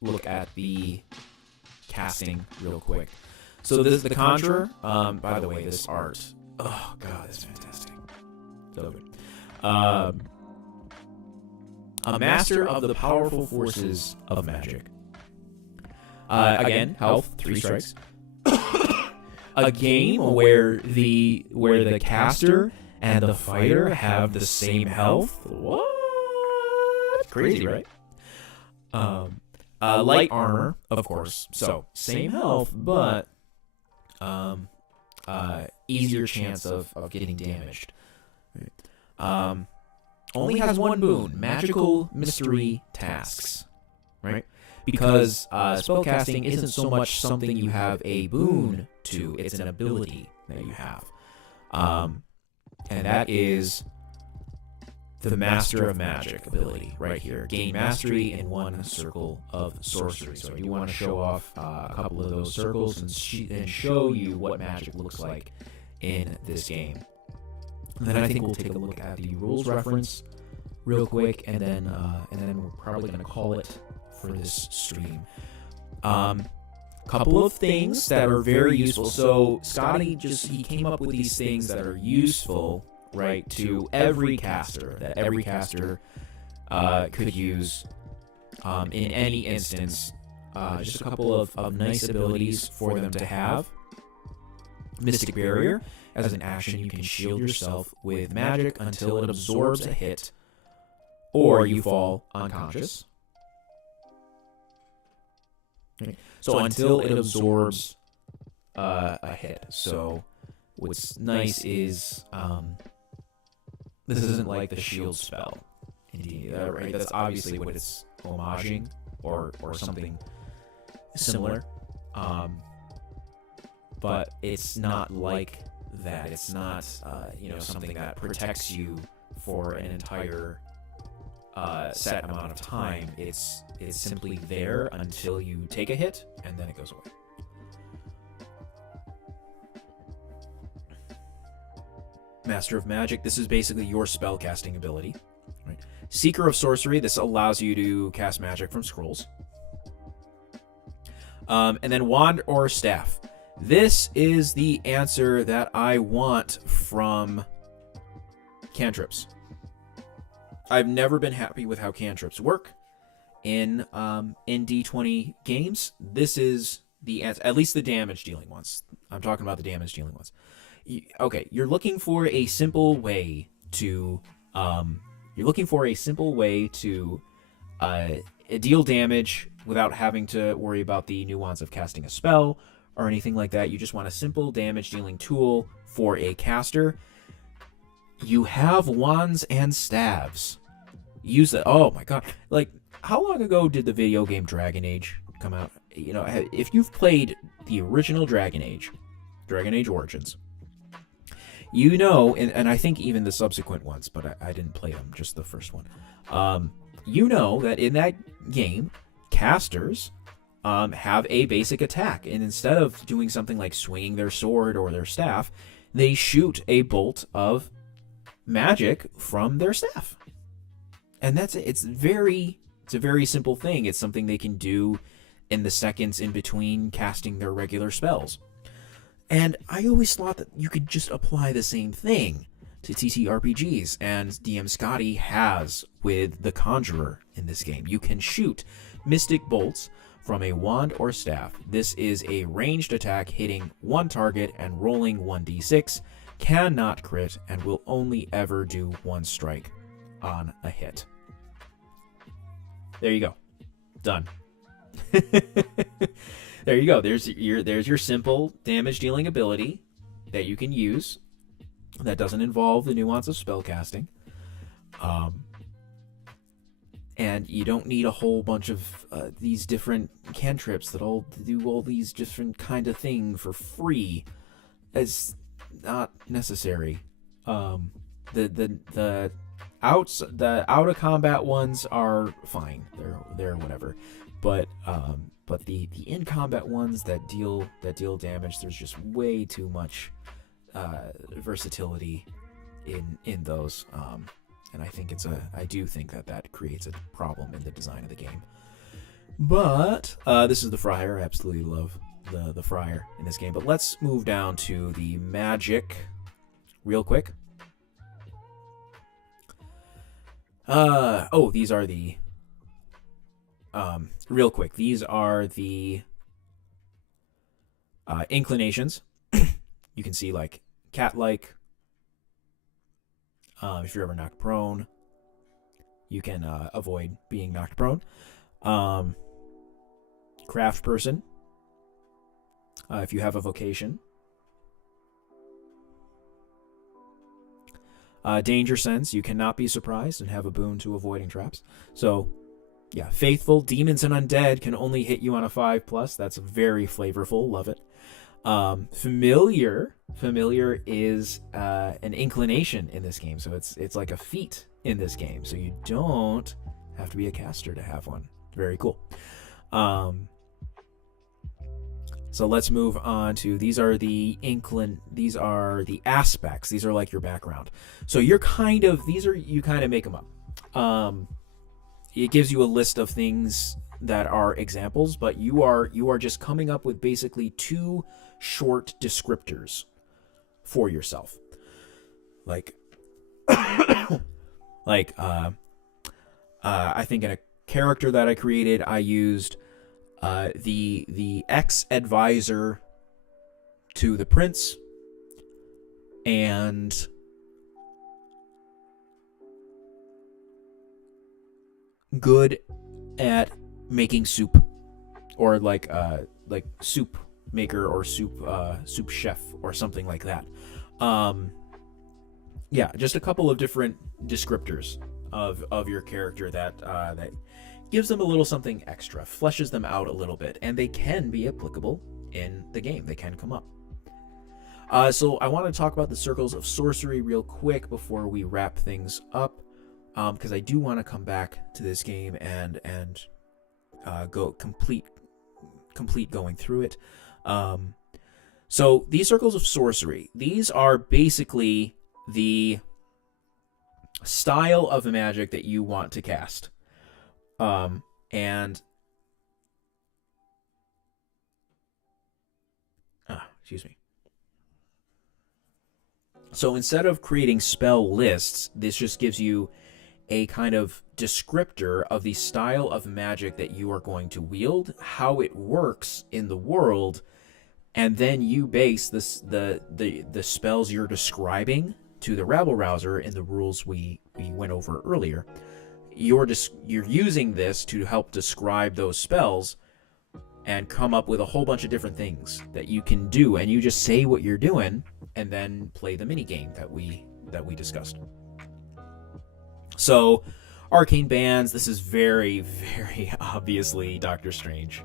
look at the casting real quick. So this is the Conjurer. By the way, this art. Oh god, that's fantastic. So good. A master of the powerful forces of magic. Again, health, 3 strikes. A game where the caster and the fighter have the same health. What? Crazy, right? Light armor, of course. So same health, but easier chance of getting damaged. Only has 1 boon: magical mystery tasks. Right? Because spellcasting isn't so much something you have a boon to, it's an ability that you have. And that is the Master of Magic ability right here. Gain mastery in 1 circle of sorcery. So you want to show off a couple of those circles and show you what magic looks like in this game. And then I think we'll take a look at the rules reference real quick, and then we're probably going to call it for this stream. Couple of things that are very useful. So Scotty he came up with these things that are useful, right, to every caster, that every caster could use in any instance. Just a couple of nice abilities for them to have. Mystic Barrier. As an action, you can shield yourself with magic until it absorbs a hit or you fall unconscious. Okay. So until it absorbs a hit. So what's nice is this isn't like the shield spell. Indeed, right? That's obviously what it's homaging or something similar. But it's not like that. It's not something that protects you for an entire set amount of time. It's simply there until you take a hit, and then it goes away. Master of Magic, this is basically your spell casting ability. Right? Seeker of Sorcery, this allows you to cast magic from scrolls. And then Wand or Staff. This is the answer that I want from cantrips. I've never been happy with how cantrips work in D20 games. This is the answer, at least the damage dealing ones. I'm talking about the damage dealing ones. Okay, you're looking for a simple way to deal damage without having to worry about the nuance of casting a spell or anything like that. You just want a simple damage dealing tool for a caster. You have wands and staves. Use that. Oh my god. Like, how long ago did the video game Dragon Age come out? You know, if you've played the original Dragon Age Origins, you know, and I think even the subsequent ones, but I didn't play them, just the first one. You know that in that game, casters have a basic attack, and instead of doing something like swinging their sword or their staff, they shoot a bolt of magic from their staff. And that's it. It's a very simple thing. It's something they can do in the seconds in between casting their regular spells. And I always thought that you could just apply the same thing to TTRPGs, and DM Scotty has with the Conjurer in this game. You can shoot mystic bolts from a wand or staff. This is a ranged attack hitting one target and rolling 1d6, cannot crit, and will only ever do one strike on a hit. There you go. Done. There you go. There's your simple damage dealing ability that you can use that doesn't involve the nuance of spell casting. And you don't need a whole bunch of these different cantrips that all do all these different kind of thing for free. It's not necessary. The out of combat ones are fine. They're whatever. But the in combat ones that deal damage, there's just way too much versatility in those. And I do think that creates a problem in the design of the game. But this is the Friar. I absolutely love the Friar in this game. But let's move down to the magic real quick. These are the real quick. These are the inclinations. You can see like cat-like. If you're ever knocked prone, you can avoid being knocked prone. Craft person. If you have a vocation. Danger sense. You cannot be surprised and have a boon to avoiding traps. So, yeah, faithful. Demons and undead can only hit you on a 5+. That's very flavorful. Love it. Familiar is an inclination in this game, so it's like a feat in this game, so you don't have to be a caster to have one. Very cool. So let's move on to these are the aspects. These are like your background. So you kind of make them up. It gives you a list of things that are examples, but you are just coming up with basically 2 short descriptors for yourself. I think in a character that I created, I used the ex-advisor to the prince and good at making soup, or like soup maker or soup chef or something like that. Just a couple of different descriptors of your character that gives them a little something extra, fleshes them out a little bit, and they can be applicable in the game. They can come up. So I want to talk about the circles of sorcery real quick before we wrap things up. because I do want to come back to this game and go complete going through it. So these circles of sorcery, these are basically the style of magic that you want to cast. Excuse me. So instead of creating spell lists, this just gives you a kind of descriptor of the style of magic that you are going to wield, how it works in the world, and then you base the spells you're describing to the rabble rouser in the rules we went over earlier. You're using this to help describe those spells and come up with a whole bunch of different things that you can do, and you just say what you're doing and then play the mini game that we discussed. So arcane bands, this is very, very obviously Doctor Strange.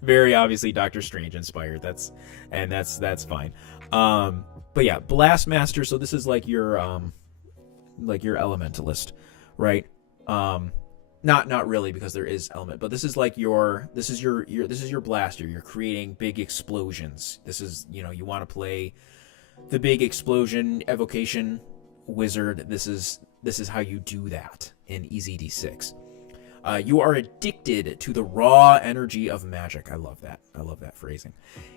Very obviously Doctor Strange inspired. That's fine. But yeah, Blastmaster, so this is like your elementalist, right? Not really, because there is element, but this is like your blaster. You're creating big explosions. This is, you want to play the big explosion evocation wizard. This is how you do that in EZD6. You are addicted to the raw energy of magic. I love that phrasing.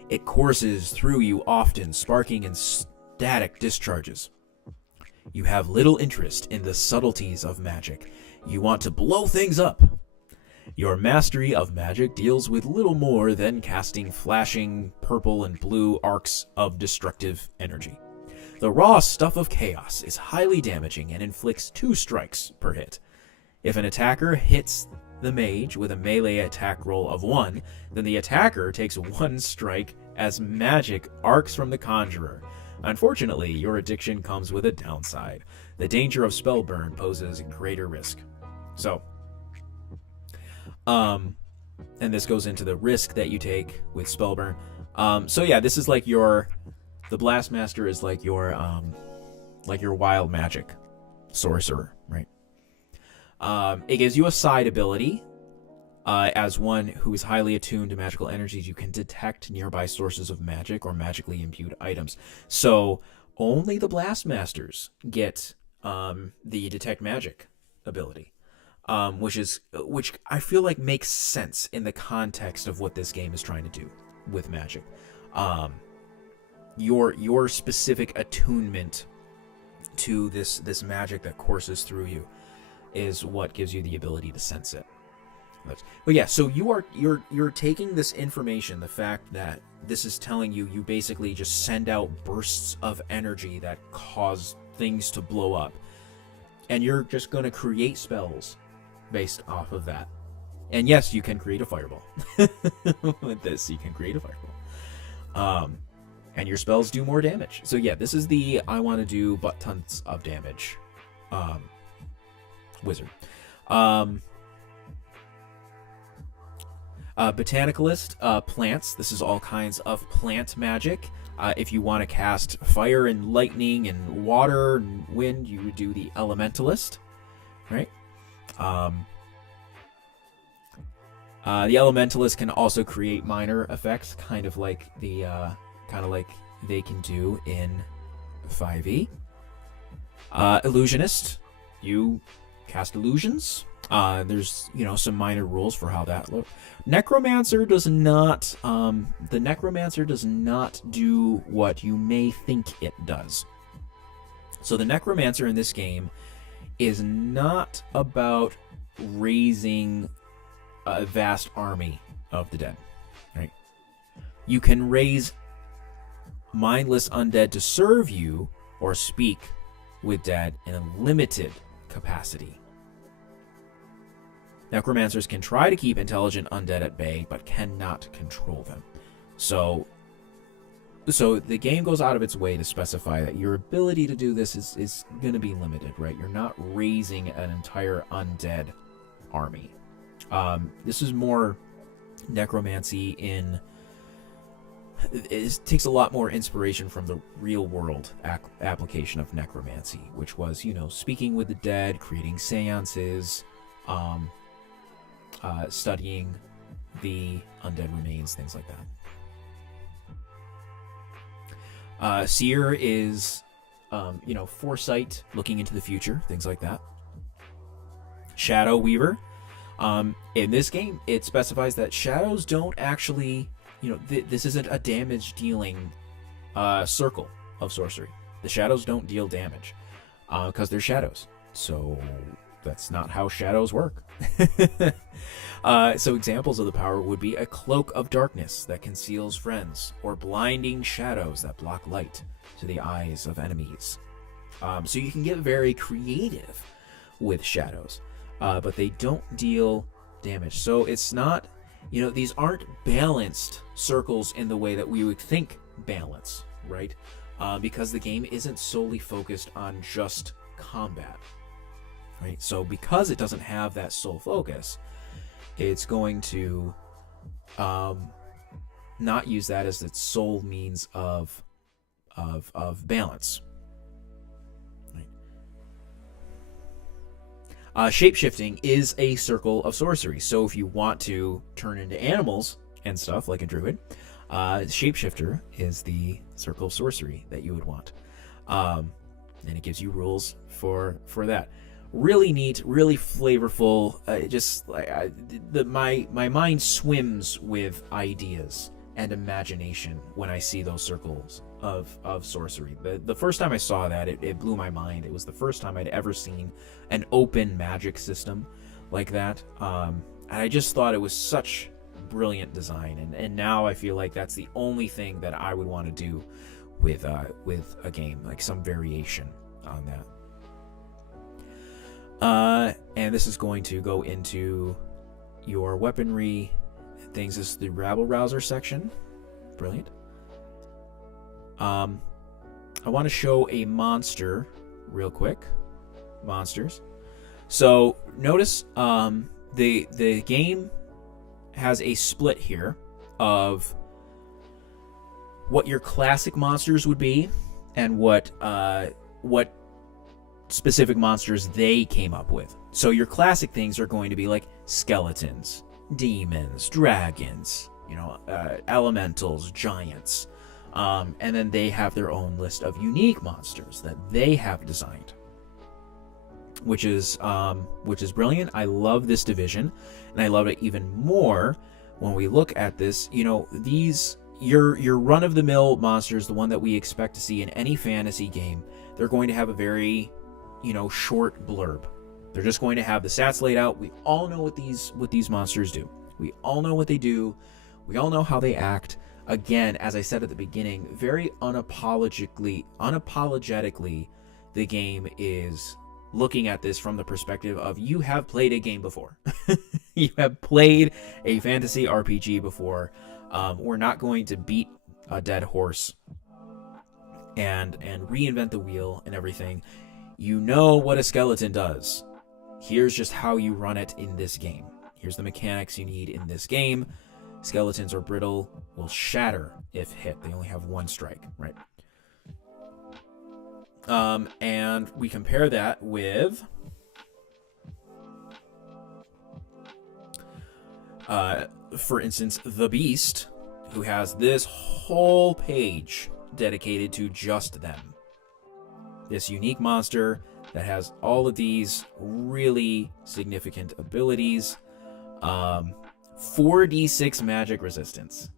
It courses through you, often sparking in static discharges. You have little interest in the subtleties of magic. You want to blow things up. Your mastery of magic deals with little more than casting flashing purple and blue arcs of destructive energy. The raw stuff of chaos is highly damaging and inflicts 2 strikes per hit. If an attacker hits the mage with a melee attack roll of 1, then the attacker takes 1 strike as magic arcs from the conjurer. Unfortunately, your addiction comes with a downside. The danger of spell burn poses greater risk. So, and this goes into the risk that you take with spellburn. So yeah, this is like the Blastmaster is like your wild magic sorcerer, right? It gives you a side ability. As one who is highly attuned to magical energies, you can detect nearby sources of magic or magically imbued items. So only the Blastmasters get the detect magic ability. Which I feel like makes sense in the context of what this game is trying to do with magic. Your specific attunement to this magic that courses through you is what gives you the ability to sense it. But yeah, so you're taking this information, the fact that this is telling you basically just send out bursts of energy that cause things to blow up, and you're just going to create spells based off of that. And yes, you can create a fireball. With this, you can create a fireball. And your spells do more damage. So yeah, this is the I want to do butt tons of damage wizard. Botanicalist, plants. This is all kinds of plant magic. If you want to cast fire and lightning and water and wind, you would do the elementalist, right? The elementalist can also create minor effects, kind of like they can do in 5e. Illusionist, you cast illusions. There's some minor rules for how that looks. Necromancer does not. The Necromancer does not do what you may think it does. So the Necromancer in this game is not about raising a vast army of the dead, right? You can raise mindless undead to serve you or speak with dead in a limited capacity. Necromancers can try to keep intelligent undead at bay, but cannot control them. So the game goes out of its way to specify that your ability to do this is going to be limited, right? You're not raising an entire undead army. This is more necromancy in it takes a lot more inspiration from the real world application of necromancy, which was, speaking with the dead, creating seances, studying the undead remains, things like that. Seer is, foresight, looking into the future, things like that. Shadow Weaver. In this game, it specifies that shadows don't actually, this isn't a damage dealing circle of sorcery. The shadows don't deal damage because they're shadows. So that's not how shadows work. So examples of the power would be a cloak of darkness that conceals friends, or blinding shadows that block light to the eyes of enemies. So you can get very creative with shadows, but they don't deal damage. So it's not, these aren't balanced circles in the way that we would think balance, right? Because the game isn't solely focused on just combat, right? So because it doesn't have that sole focus, it's going to not use that as its sole means of balance. Shapeshifting is a circle of sorcery. So if you want to turn into animals and stuff like a druid, shapeshifter is the circle of sorcery that you would want. And it gives you rules for that. Really neat, really flavorful. My mind swims with ideas and imagination when I see those circles of sorcery. The first time I saw that, it blew my mind. It was the first time I'd ever seen an open magic system like that. And I just thought it was such brilliant design. And now I feel like that's the only thing that I would want to do with a game, like some variation on that. And this is going to go into your weaponry things. This is the rabble rouser section. Brilliant. I want to show a monster real quick. Monsters. So notice the game has a split here of what your classic monsters would be and what specific monsters they came up with. So your classic things are going to be like skeletons, demons, dragons, elementals, giants. And then they have their own list of unique monsters that they have designed, which is brilliant. I love this division, and I love it even more when we look at this. These your run-of-the-mill monsters, the one that we expect to see in any fantasy game, they're going to have a very short blurb. They're just going to have the stats laid out. We all know what these monsters do. We all know what they do. We all know how they act. Again, as I said at the beginning, very unapologetically, the game is looking at this from the perspective of you have played a game before. You have played a fantasy RPG before. We're not going to beat a dead horse and reinvent the wheel and everything. You know what a skeleton does. Here's just how you run it in this game. Here's the mechanics you need in this game. Skeletons are brittle, will shatter if hit. They only have one strike, right? And we compare that with for instance, the Beast, who has this whole page dedicated to just them. This unique monster that has all of these really significant abilities. 4d6 magic resistance.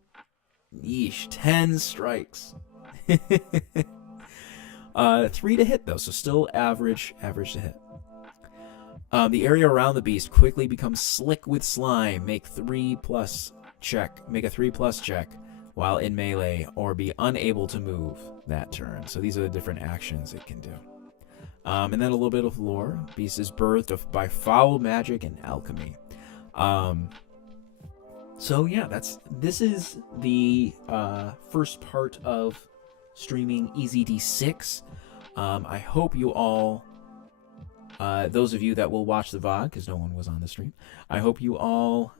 Yeesh, 10 strikes. 3 to hit though, so still average to hit. The area around the beast quickly becomes slick with slime. Make a 3+ check while in melee, or be unable to move that turn. So these are the different actions it can do. And then a little bit of lore. Beast is birthed by foul magic and alchemy. So yeah, this is the first part of streaming EZD6. I hope you all, those of you that will watch the VOD, because no one was on the stream, I hope you all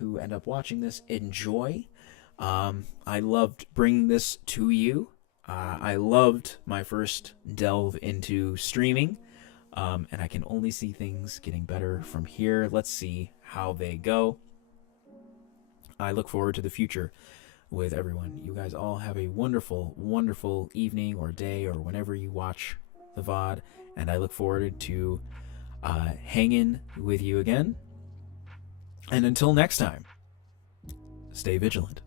who end up watching this enjoy. I loved bringing this to you. I loved my first delve into streaming, and I can only see things getting better from here. Let's see how they go. I look forward to the future with everyone. You guys all have a wonderful, wonderful evening or day or whenever you watch the VOD, and I look forward to hanging with you again. And until next time, stay vigilant.